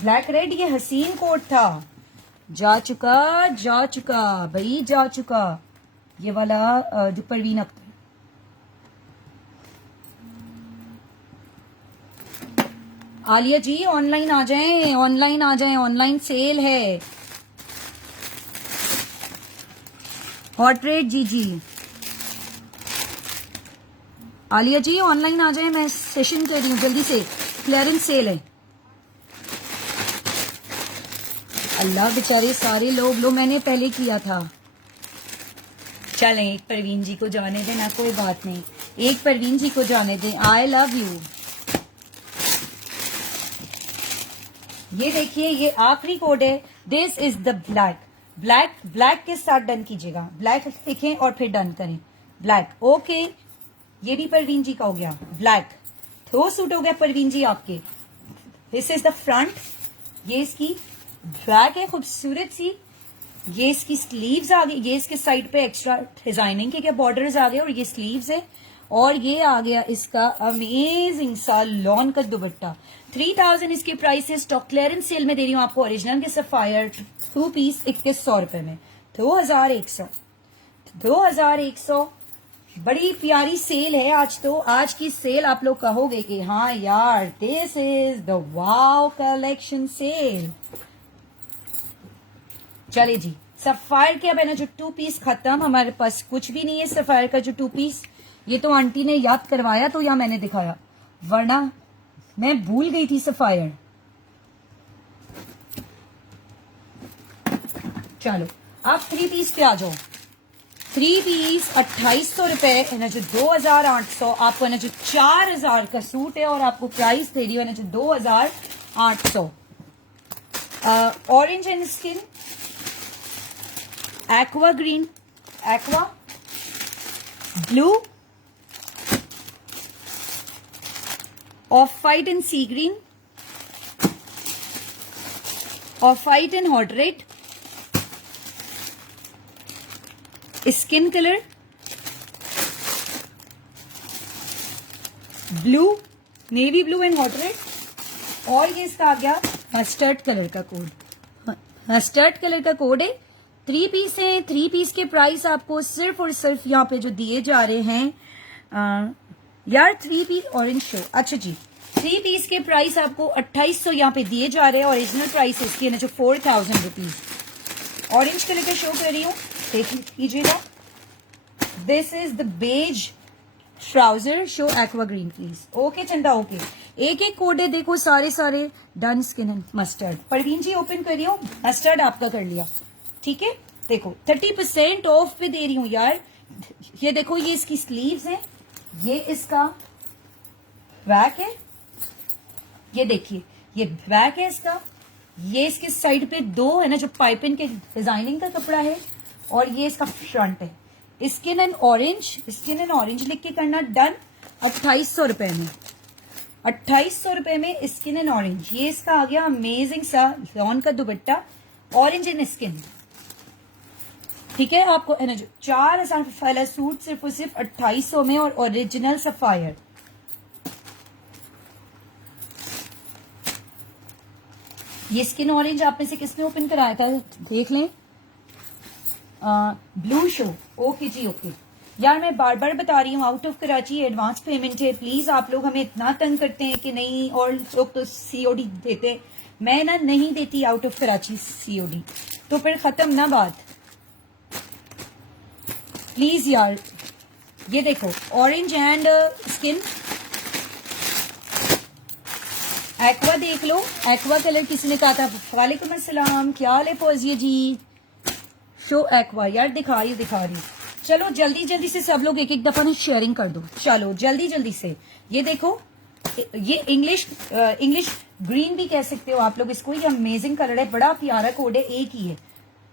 ब्लैक रेड ये हसीन कोट था, जा चुका भाई जा चुका। ये वाला जो परवीन अख्तर, आलिया जी ऑनलाइन आ जाएं, ऑनलाइन आ जाएं, ऑनलाइन सेल है। हॉट रेड जी आलिया जी ऑनलाइन आ जाए, मैं सेशन कर रही हूँ जल्दी से, क्लियरेंस सेल है। अल्लाह बेचारे सारे लोग, लो मैंने पहले किया था। चलें एक परवीन जी को जाने दें ना, कोई बात नहीं, एक परवीन जी को जाने दें। आई लव यू। ये देखिए ये आखिरी कोड है, दिस इज द ब्लैक के साथ डन कीजिएगा। ब्लैक लिखें और फिर डन करें। ब्लैक ओके, ये भी परवीन जी का हो गया। ब्लैक थ्रो सूट हो गया परवीन जी आपके। दिस इज द फ्रंट, ये इसकी ब्लैक है खूबसूरत सी। ये इसकी स्लीव्स आ गई, ये इसके साइड पे एक्स्ट्रा डिजाइनिंग के बॉर्डर्स आ गए और ये स्लीव्स है। और ये आ गया इसका अमेजिंग सा लॉन का दुपट्टा। 3000 इसकी प्राइस है। स्टॉक क्लियरेंस सेल में दे रही हूँ आपको ओरिजिनल के सफायर 2 पीस 2100 रुपए में। 2100 बड़ी प्यारी सेल है आज। तो आज की सेल आप लोग कहोगे कि हाँ यार this is the wow collection sale. चले जी, सफायर के अब है ना जो 2 पीस खत्म, हमारे पास कुछ भी नहीं है सफायर का जो 2 पीस। ये तो आंटी ने याद करवाया तो या मैंने दिखाया, वरना मैं भूल गई थी सफायर। चलो आप 3 पीस पे आ जाओ। 3 पीस 2800 रुपए है ना, जो 2800 आपको है ना जो 4000 का सूट है और आपको प्राइस दे रही है ना जो 2800। Orange and skin, aqua green, aqua blue, off white and sea green, off white and hot red, skin colour, blue, navy blue and hot red, और ये इसका आ गया मस्टर्ड कलर का कोड। मस्टर्ड कलर का कोड है। 3 piece है। 3 piece के प्राइस आपको सिर्फ और सिर्फ यहाँ पे जो दिए जा रहे हैं यार 3 पीस ऑरेंज शो, अच्छा जी 3 पीस के प्राइस आपको 2800 यहाँ पे दिए जा रहे हैं। ओरिजिनल प्राइस इसकी है ना जो 4000 रुपीज। ऑरेंज कलर का शो कर रही हूँ, देख लीजिएगा। This is the beige trouser, show aqua green please. Okay Chanda okay, एक एक कोड है देखो, सारे done skin and mustard. Parveen ji open कर रही हूँ, मस्टर्ड आपका कर लिया, ठीक है। देखो 30% ऑफ पे दे रही हूँ यार। ये देखो ये इसकी स्लीव्स है, ये इसका बैक है, ये देखिए ये बैक है इसका, ये इसके साइड पे 2 है ना जो पाइपिंग के डिजाइनिंग का कपड़ा है, और ये इसका फ्रंट है। स्किन एंड ऑरेंज लिख के करना डन। 2800 रुपए में, 2800 रुपए में स्किन एंड ऑरेंज। ये इसका आ गया अमेजिंग सा लॉन का दुपट्टा, ऑरेंज एंड स्किन, ठीक है। आपको है ना जो 4000 वाला सूट सिर्फ और सिर्फ 2800 में, और ओरिजिनल सफायर। ये स्किन ऑरेंज आप में से किसने ओपन कराया था देख लें। ब्लू शो, ओके जी ओके। यार मैं बार बार बता रही हूँ out of Karachi advance payment है। प्लीज आप लोग हमें इतना तंग करते हैं कि नहीं, और लोग तो सीओडी देते हैं, मैं ना नहीं देती आउट ऑफ कराची सीओडी, तो फिर खत्म ना बात। प्लीज यार ये देखो ऑरेंज एंड स्किन, एक्वा देख लो, एक्वा कलर किसी ने कहा था। वालेकुम अस्सलाम, क्या हाल है फौजिया जी। शो एक्वा यार दिखा रही। चलो जल्दी जल्दी से सब लोग एक एक दफा ना शेयरिंग कर दो, चलो जल्दी जल्दी से। ये देखो ये इंग्लिश ग्रीन भी कह सकते हो आप लोग इसको, ये अमेजिंग कलर है, बड़ा प्यारा कोड है, एक ही है।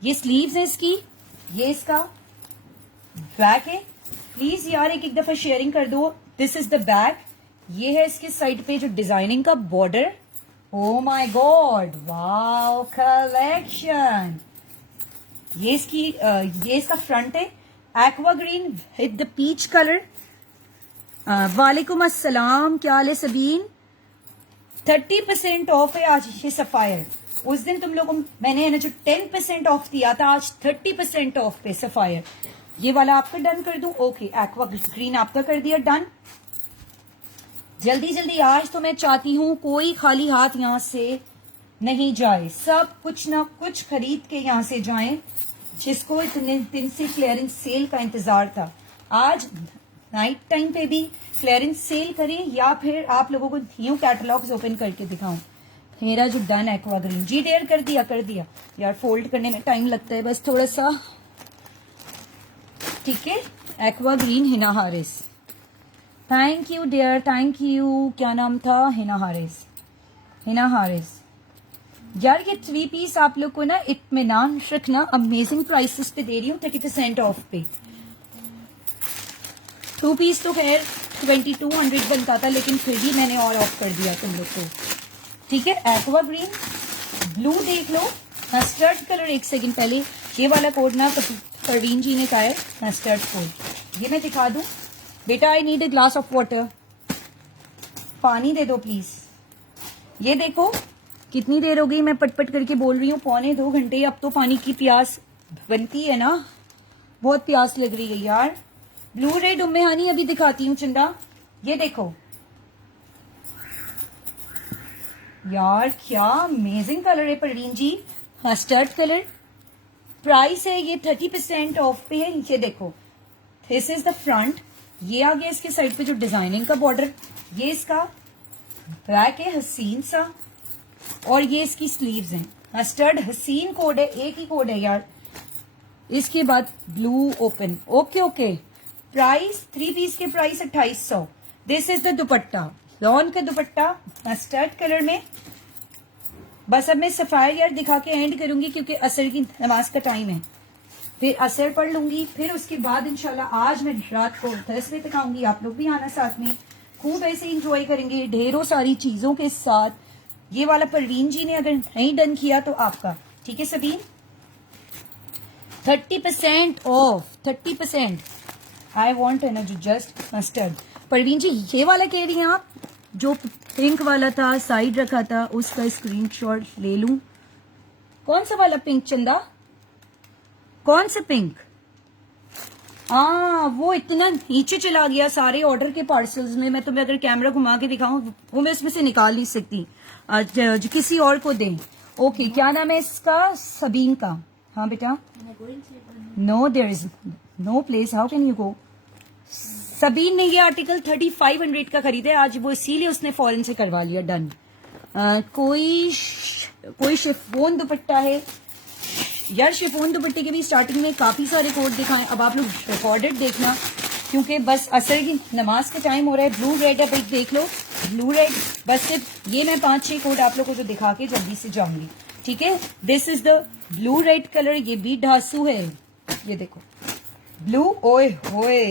ये स्लीव्स है इसकी, ये इसका बैक है। प्लीज यार एक दफा शेयरिंग कर दो। This is the back. ये है इसके साइड पे जो डिजाइनिंग का border. Oh my god, wow collection. ये इसका फ्रंट है, aqua green with the peach colour. वालेकुम अस्सलाम, क्या हाल है सबीन? 30% ऑफ है आज ये सफायर। उस दिन तुम लोगों को मैंने है ना जो 10% ऑफ दिया था, आज 30% ऑफ पे सफायर। ये वाला आपका डन कर दूं? ओके, एक्वा ग्रीन आपका कर दिया डन। जल्दी जल्दी, आज तो मैं चाहती हूं कोई खाली हाथ यहां से नहीं जाए, सब कुछ ना कुछ खरीद के यहां से जाएं। जिसको इतने दिन से क्लियरेंस सेल का इंतजार था, आज नाइट टाइम पे भी क्लियरेंस सेल करें या फिर आप लोगों को न्यू कैटलॉग्स ओपन करके दिखाऊं। मेरा जो डन एक्वा ग्रीन जी डेयर कर दिया यार। फोल्ड करने में टाइम लगता है बस थोड़ा सा, ठीक है। Aqua green Hina Haris, thank you dear, thank you. क्या नाम था? हिना हारिस। यार ये 3 पीस आप लोग को ना इत्मीनान रखना, अमेजिंग प्राइसेस पे दे रही हूँ, 30% ऑफ पे। 2 पीस तो खैर 2200 बनता था, लेकिन फिर भी मैंने और ऑफ कर दिया तुम लोग को, ठीक है। एक्वा ग्रीन, ब्लू देख लो, मस्टर्ड कलर। एक सेकंड पहले ये वाला कोड ना परवीन जी ने कहा है, मस्टर्ड कोड। ये मैं दिखा दूं बेटा? I need a glass of water, पानी दे दो प्लीज। ये देखो कितनी देर हो गई मैं पटपट करके बोल रही हूँ, 1.25 घंटे। अब तो पानी की प्यास बनती है ना, बहुत प्यास लग रही है यार। ब्लू रेड उम्मे हानी अभी दिखाती हूँ चंदा। ये देखो यार, क्या अमेजिंग कलर है Parveen ji, mustard colour. Price है ये 30% ऑफ पे है। ये देखो, दिस इज द फ्रंट। ये आ गया इसके साइड पे जो डिजाइनिंग का बॉर्डर। ये इसका ब्लैक है हसीन सा, और ये इसकी स्लीव्स हैं मस्टर्ड। हसीन कोड है, एक ही कोड है यार। इसके बाद blue open. Okay. Price 3 piece के price 2800। This is the dupatta, lawn का दुपट्टा मस्टर्ड कलर में। बस अब मैं सफायर यार दिखा के एंड करूंगी, क्योंकि असर की नमाज का टाइम है। फिर असर पढ़ लूंगी, फिर उसके बाद इंशाल्लाह आज मैं रात को 10 बजे तक आऊंगी। आप लोग भी आना साथ में, खूब ऐसे इंजॉय करेंगे ढेरों सारी चीजों के साथ। ये वाला परवीन जी ने अगर नहीं डन किया तो आपका, ठीक है सबीन? 30% ऑफ, 30%। आई वॉन्ट है ना जो जस्ट मस्टर्ड। परवीन जी ये वाला कह रही हैं आप, जो पिंक वाला था साइड रखा था, उसका स्क्रीनशॉट ले लूं? कौन सा वाला पिंक चंदा? कौन सा पिंक? वो इतना नीचे चला गया सारे ऑर्डर के पार्सल्स में। मैं तुम्हें अगर कैमरा घुमा के दिखाऊं वो मैं इसमें से निकाल नहीं सकती, जो किसी और को दें। ओके, क्या नाम है इसका? सबीन का। हाँ बेटा, no there is no place, how can you go? Sabeen ने ये आर्टिकल 3500 का खरीदा है आज, वो इसीलिए उसने फॉरेन से करवा लिया डन। कोई शिफोन दुपट्टा है यार। शिफोन दुपट्टे के भी स्टार्टिंग में काफी सारे कोड दिखाएं। अब आप लोग रिकॉर्डेड देखना, क्योंकि बस असर की नमाज का टाइम हो रहा है। ब्लू रेड है, देख लो ब्लू रेड। बस सिर्फ ये मैं 5-6 कोड आप लोगों को जो दिखा के जल्दी से जाऊंगी, ठीक है। This is the blue red colour. ये भी ढासू है, ये देखो ब्लू। ओए होए,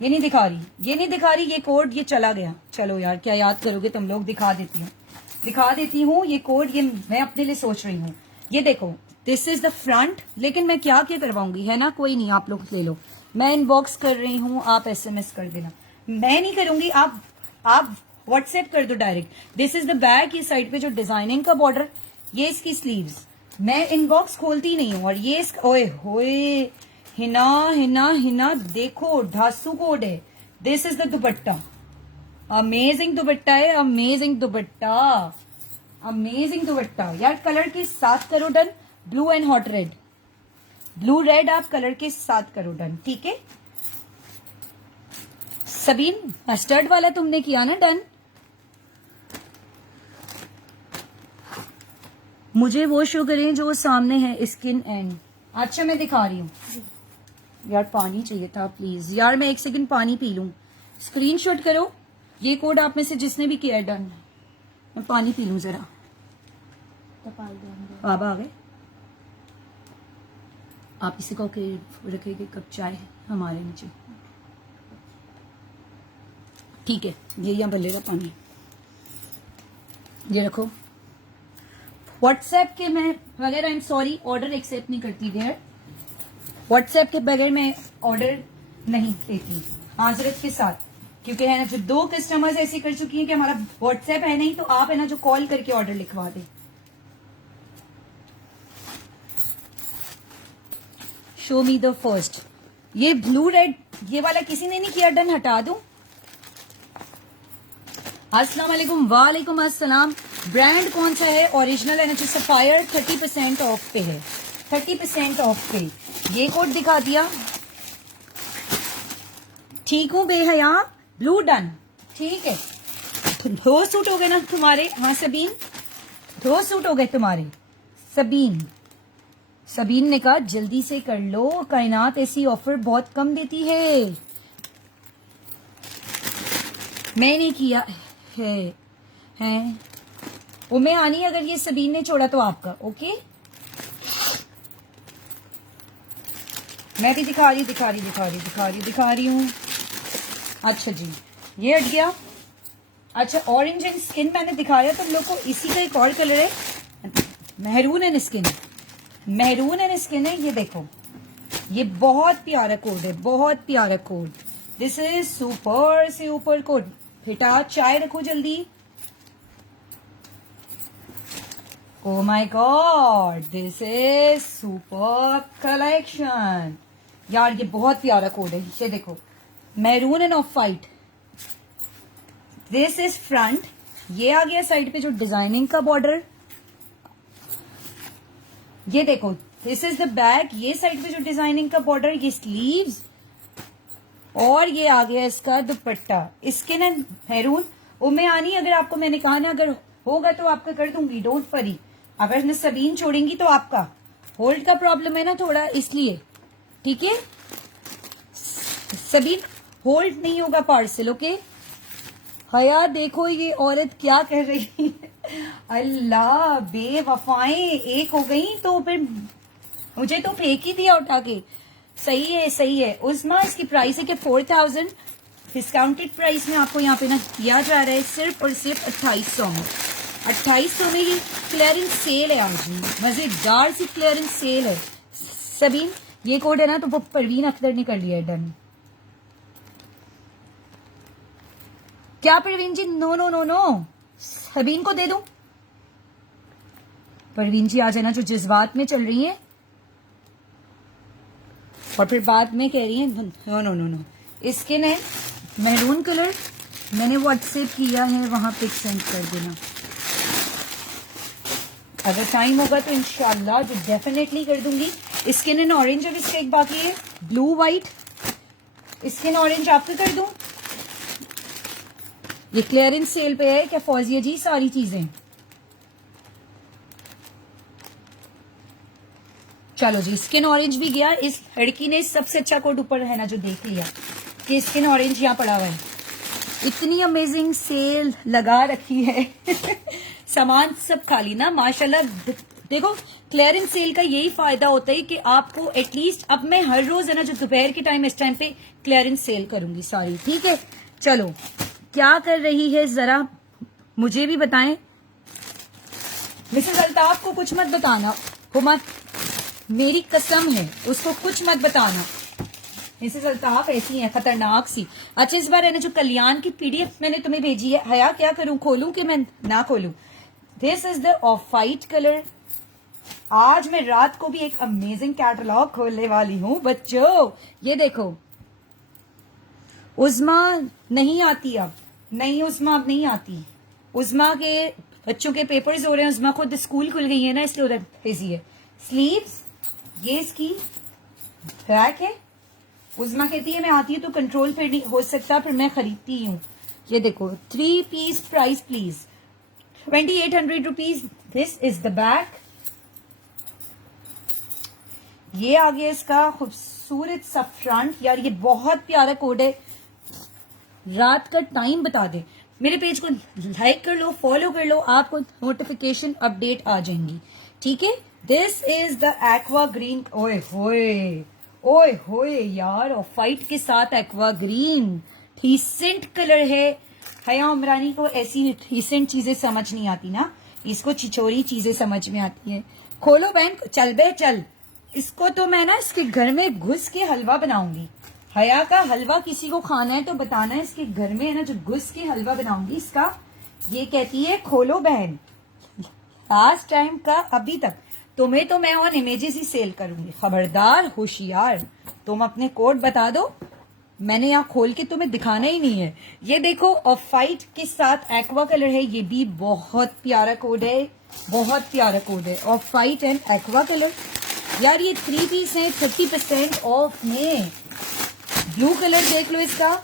ये नहीं दिखा रही ये कोड, ये चला गया। चलो यार क्या याद करोगे तुम लोग, दिखा देती हूँ ये कोड। ये मैं अपने लिए सोच रही हूँ। ये देखो, दिस इज द फ्रंट। लेकिन मैं क्या करवाऊंगी, है ना? कोई नहीं, आप लोग ले लो। मैं इनबॉक्स कर रही हूँ, आप SMS कर देना। मैं नहीं करूंगी, आप व्हाट्सएप कर दो direct. This is the back. ये साइड पे जो डिजाइनिंग का बॉर्डर, ये इसकी स्लीव्स। मैं इनबॉक्स खोलती नहीं हूँ। और ये ओए होए, हिना देखो ढासू कोड है। This is the dupatta, amazing दुपट्टा है, अमेजिंग दुपट्टा यार। कलर के साथ करो done, blue and hot red. Blue red आप कलर के साथ करो डन, ठीक है। सबीन मस्टर्ड वाला तुमने किया ना डन? मुझे वो शो करें जो सामने है, स्किन एंड। अच्छा मैं दिखा रही हूँ यार, पानी चाहिए था प्लीज यार। मैं 1 सेकंड पानी पी लूं। स्क्रीनशॉट करो ये कोड आप में से जिसने भी किया डन। मैं पानी पी लूं जरा। बाबा आ गए? आप इसे कहो कि रखेंगे कप चाय हमारे नीचे, ठीक है। ये यहाँ भलेगा पानी, ये रखो। व्हाट्सएप के मैं बगैर, I am sorry, order accept नहीं करती देयर। व्हाट्सएप के बगैर मैं ऑर्डर नहीं लेती हाजरत के साथ, क्योंकि है ना जो 2 कस्टमर्स ऐसी कर चुकी हैं कि हमारा व्हाट्सएप है नहीं, तो आप है ना जो कॉल करके ऑर्डर लिखवा दें। Show me the first. ये ब्लू रेड ये वाला किसी ने नहीं किया, डन हटा दूं। अस्सलाम वालेकुम। वालेकुम अस्सलाम। ब्रांड कौन सा है? ओरिजिनल एनर्जी सफायर 30% ऑफ पे है, 30% ऑफ पे। ये कोड दिखा दिया। ठीक हूँ बेहया, ब्लू डन, ठीक है। 2 सूट हो गए ना तुम्हारे? हाँ सबीन, 2 सूट हो गए तुम्हारे। सबीन ने कहा जल्दी से कर लो, कायनात ऐसी ऑफर बहुत कम देती है। मैंने किया है उम्मे हानी, अगर ये सबीन ने छोड़ा तो आपका ओके। मैं भी दिखा रही हूँ। अच्छा जी, ये हट गया। अच्छा, ऑरेंज एंड स्किन मैंने दिखाया तुम लोग को, इसी का एक और कलर है maroon and skin. Maroon and skin है, ये देखो, ये बहुत प्यारा कोड है, बहुत प्यारा कोड। दिस इज सुपर से ऊपर कोड। बेटा चाय रखो जल्दी। ओ my God, this is super collection यार, ये बहुत प्यारा कोड है। ये देखो, maroon end of white. This is front, ये आ गया साइड पे जो डिजाइनिंग का बॉर्डर। ये देखो, दिस इज द बैक, ये साइड पे जो डिजाइनिंग का बॉर्डर, ये स्लीव्स, और ये आ गया इसका दुपट्टा। Skin and maroon. उम्मे आनी, अगर आपको मैंने कहा ना, अगर होगा तो आपका कर दूंगी, डोंट वरी। अगर न सबीन छोड़ेंगी तो आपका होल्ड का प्रॉब्लम है ना थोड़ा, इसलिए, ठीक है। सबीन होल्ड नहीं होगा पार्सल, ओके। हया देखो ये औरत क्या कर रही है। अल्लाह, बेवफाएं एक हो गई तो फिर मुझे तो फेंक ही दिया उठा के। सही है उस्मा, इसकी प्राइस है कि 4000 डिस्काउंटेड प्राइस में आपको यहाँ पे ना दिया जा रहा है, सिर्फ और सिर्फ 2800 में। 2800 में ही क्लियरेंस सेल है आज भी, मजेदार सी क्लियरेंस सेल है। सबीन ये कोड है ना, तो वो परवीन अख्तर ने कर लिया है डन। क्या परवीन जी? नो, सबीन को दे दूं? परवीन जी आज है ना जो जज्बात में चल रही हैं, और फिर बाद में कह रही हैं नो। स्किन है मैरून कलर, मैंने व्हाट्सएप किया है, वहां पे सेंड कर देना। अगर टाइम होगा तो इंशाल्लाह जो डेफिनेटली कर दूंगी। स्किन इन ऑरेंज, अब इसका एक बाकी है ब्लू वाइट। स्किन ऑरेंज आपको कर दूं? ये क्लियरेंस सेल पे है क्या फौजिया जी? सारी चीजें चलो जी, स्किन ऑरेंज भी गया। इस लड़की ने सबसे अच्छा कोड ऊपर है ना जो देख लिया कि स्किन ऑरेंज यहाँ पड़ा हुआ है। इतनी अमेजिंग सेल लगा रखी है। सामान सब खाली ना माशाल्लाह। देखो, क्लियरेंस सेल का यही फायदा होता है कि आपको एटलीस्ट, अब मैं हर रोज है ना जो दोपहर के टाइम इस टाइम पे क्लियरेंस सेल करूंगी सारी, ठीक है। चलो, क्या कर रही है जरा मुझे भी बताएं। मिसेस अल्ताफ को कुछ मत बताना, वो मत, मेरी कसम है, उसको कुछ मत बताना। मिसेस अल्ताफ ऐसी है खतरनाक सी। अच्छा, इस बार है ना जो कल्याण की पीडीएफ मैंने तुम्हें भेजी है, हया क्या करूं, खोलूं कि मैं ना खोलूं? This is the of white colour. आज मैं रात को भी एक अमेजिंग कैटलॉग खोलने वाली हूं बच्चों। ये देखो, उज़्मा नहीं आती अब, नहीं उज़्मा अब नहीं आती। उज़्मा के बच्चों के पेपर्स हो रहे हैं, उज़्मा खुद स्कूल खुल गई है ना, इसलिए उधर बिजी है। स्लीव्स ये इसकी बैक है। उज़्मा कहती है मैं आती हूँ तो कंट्रोल फिर नहीं हो सकता, फिर मैं खरीदती हूँ। ये देखो, 3 piece price please, 2800 rupees. This is the back. ये आ गया इसका खूबसूरत सा फ्रंट। यार ये बहुत प्यारा कोड है। रात का टाइम बता दे, मेरे पेज को लाइक कर लो, फॉलो कर लो, आपको नोटिफिकेशन अपडेट आ जाएंगी, ठीक है। This is the aqua green. ओए होए, ओए होए यार, ऑफ वाइट के साथ एक्वा ग्रीन, डिसेंट कलर है। हया उमरानी को ऐसी डिसेंट चीजें समझ नहीं आती ना, इसको छिछोरी चीजें समझ में आती है। खोलो बैंक, चल बे चल। इसको तो मैं ना इसके घर में घुस के हलवा बनाऊंगी। हया का हलवा किसी को खाना है तो बताना है, इसके घर में है ना जो घुस के हलवा बनाऊंगी इसका। ये कहती है खोलो बहन, लास्ट टाइम का अभी तक। तुम्हें तो मैं और इमेजेस ही सेल करूंगी, खबरदार होशियार। तुम अपने कोड बता दो, मैंने यहाँ खोल के तुम्हें दिखाना ही नहीं है। ये देखो ऑफ वाइट के साथ एक्वा कलर है, ये भी बहुत प्यारा कोड है, बहुत प्यारा कोड है। Of white and aqua colour यार, ये 3 पीस है 30% ऑफ में। ब्लू कलर देख लो इसका।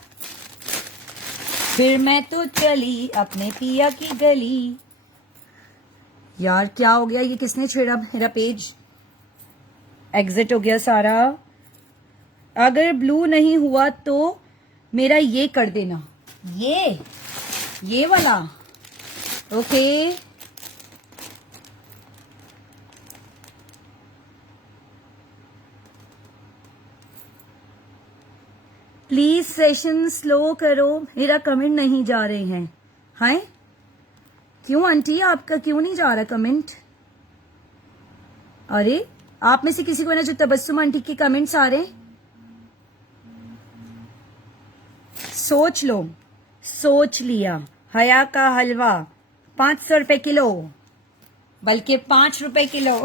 फिर मैं तो चली अपने पिया की गली। यार क्या हो गया, ये किसने छेड़ा मेरा पेज? एग्जिट हो गया सारा। अगर ब्लू नहीं हुआ तो मेरा ये कर देना, ये वाला। ओके प्लीज सेशन स्लो करो, मेरा कमेंट नहीं जा रहे हैं। हाय क्यों आंटी, आपका क्यों नहीं जा रहा कमेंट? अरे आप में से किसी को ना जो तबस्सुम आंटी के कमेंट्स आ रहे हैं, सोच लो। सोच लिया, हया का हलवा 500 रुपए किलो, बल्कि 5 रुपए किलो।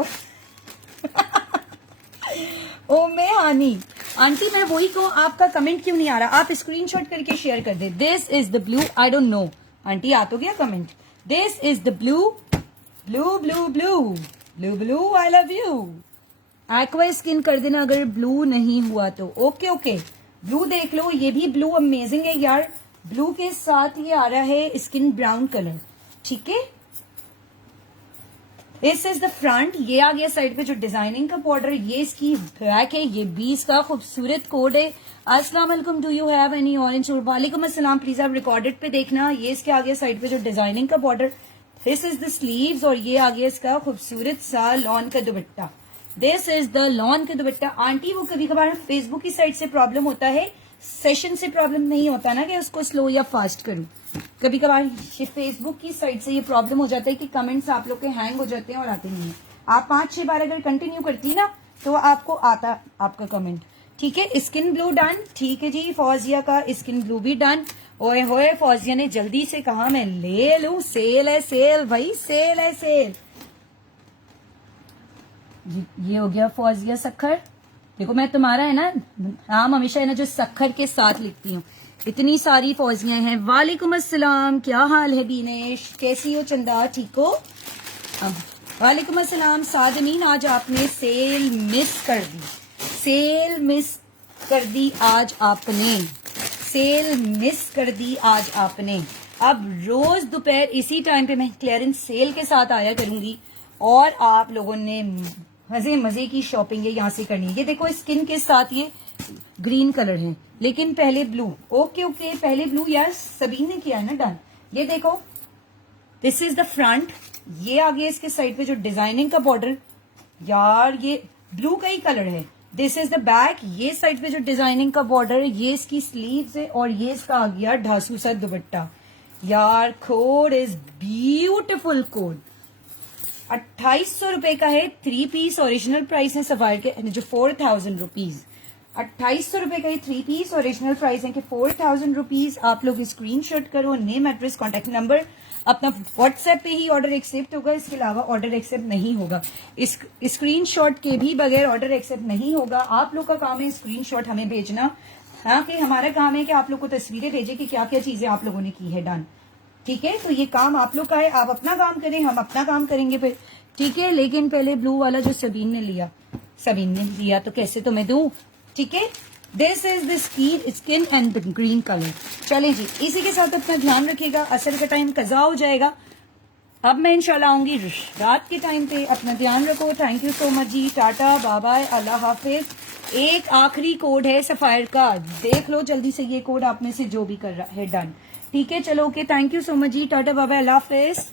ओ मैं हानी आंटी, मैं वही कहूँ, आपका कमेंट क्यों नहीं आ रहा? आप स्क्रीनशॉट करके शेयर कर दे। This is the blue, I don't know aunty, आ तो गया comment. This is the blue, blue blue blue blue blue, I love you. Aqua skin कर देना अगर ब्लू नहीं हुआ तो। ओके ओके, ब्लू देख लो, ये भी ब्लू अमेजिंग है यार। ब्लू के साथ ये आ रहा है स्किन ब्राउन कलर, ठीक है। दिस इज द फ्रंट, ये आ गया साइड पे जो डिजाइनिंग का बॉर्डर, ये इसकी बैक है। ये 20 का खूबसूरत कोड है। अस्सलाम वालेकुम, do you have any orange? वालेकुम अस्सलाम, प्लीज आप रिकॉर्डेड पे देखना। ये इसके आगे साइड पे जो डिजाइनिंग का border, this is the sleeves, और ये आ गया इसका खूबसूरत सा लॉन का दुपट्टा। दिस इज द लॉन का दुपट्टा। आंटी वो कभी कभार फेसबुक की साइड से प्रॉब्लम होता है, सेशन से प्रॉब्लम नहीं होता ना कि उसको स्लो या फास्ट करूं। कभी कभार फेसबुक की साइड से ये प्रॉब्लम हो जाता है कि कमेंट्स आप लोग के हैंग हो जाते हैं और आते नहीं है। आप 5-6 बार अगर कंटिन्यू करती ना तो आपको आता आपका कमेंट, ठीक है। स्किन ब्लू डन, ठीक है जी। फौजिया का स्किन ब्लू भी डन। ओए होए, फौजिया ने जल्दी से कहा मैं ले लूं, सेल है सेल भाई, सेल है सेल। ये हो गया फौजिया सखर। देखो मैं तुम्हारा है ना नाम हमेशा है ना जो सखर के साथ लिखती हूँ। इतनी सारी फौजियां हैं। वालेकुम अस्सलाम, क्या हाल है बीनेश, कैसी हो चंदा, ठीक हो? वालेकुम अस्सलाम सादमीन, आज आपने सेल मिस कर दी, सेल मिस कर दी आज आपने, सेल मिस कर दी आज आपने। अब रोज दोपहर इसी टाइम पे मैं क्लियरेंस सेल के साथ आया करूंगी और आप लोगों ने मजे मजे की शॉपिंग है यहाँ से करनी है। ये देखो स्किन के साथ ये ग्रीन कलर है, लेकिन पहले ब्लू। ओके ओके, पहले ब्लू यार सबीन ने किया है ना डन। ये देखो दिस इज द फ्रंट, ये आ गया इसके साइड पे जो डिजाइनिंग का बॉर्डर, यार ये ब्लू का ही कलर है। दिस इज द बैक, ये साइड पे जो डिजाइनिंग का बॉर्डर है, ये इसकी स्लीव्स है और ये इसका आ गया ढासू सा दुपट्टा। यार कोड इज ब्यूटिफुल कोड। 2800 रुपए का है, 3 पीस। ओरिजिनल प्राइस है सफायर के जो 4000 रुपीज। 2800 रुपए का ये 3 पीस, ओरिजिनल प्राइस है कि 4000 रुपीज। आप लोग स्क्रीनशॉट करो, नेम एड्रेस कॉन्टेक्ट नंबर, अपना व्हाट्सएप पे ही ऑर्डर एक्सेप्ट होगा, इसके अलावा ऑर्डर एक्सेप्ट नहीं होगा। इस स्क्रीनशॉट के भी बगैर ऑर्डर एक्सेप्ट नहीं होगा। आप लोग का काम है स्क्रीनशॉट हमें भेजना, हाँ कि हमारा काम है कि आप लोग को तस्वीरें भेजे कि क्या क्या चीजें आप लोगों ने की है डन, ठीक है। तो ये काम आप लोग का है, आप अपना काम करें, हम अपना काम करेंगे फिर, ठीक है। लेकिन पहले ब्लू वाला जो सबीन ने लिया, सबीन ने लिया तो कैसे तो मैं दूं, ठीक है। This is the skin and green colour. चले जी, इसी के साथ अपना ध्यान रखिएगा, असर का टाइम कजा हो जाएगा। अब मैं इंशाल्लाह आऊंगी रात के टाइम पे, अपना ध्यान रखो। थैंक यू सो मच जी, टाटा बाय बाय, अल्लाह हाफिज। एक आखिरी कोड है सफायर का, देख लो जल्दी से ये कोड आप में से जो भी कर रहा है डन, ठीक है। चलो okay, thank you so much जी, टाटा बाय बाय, अल्लाह हाफिज।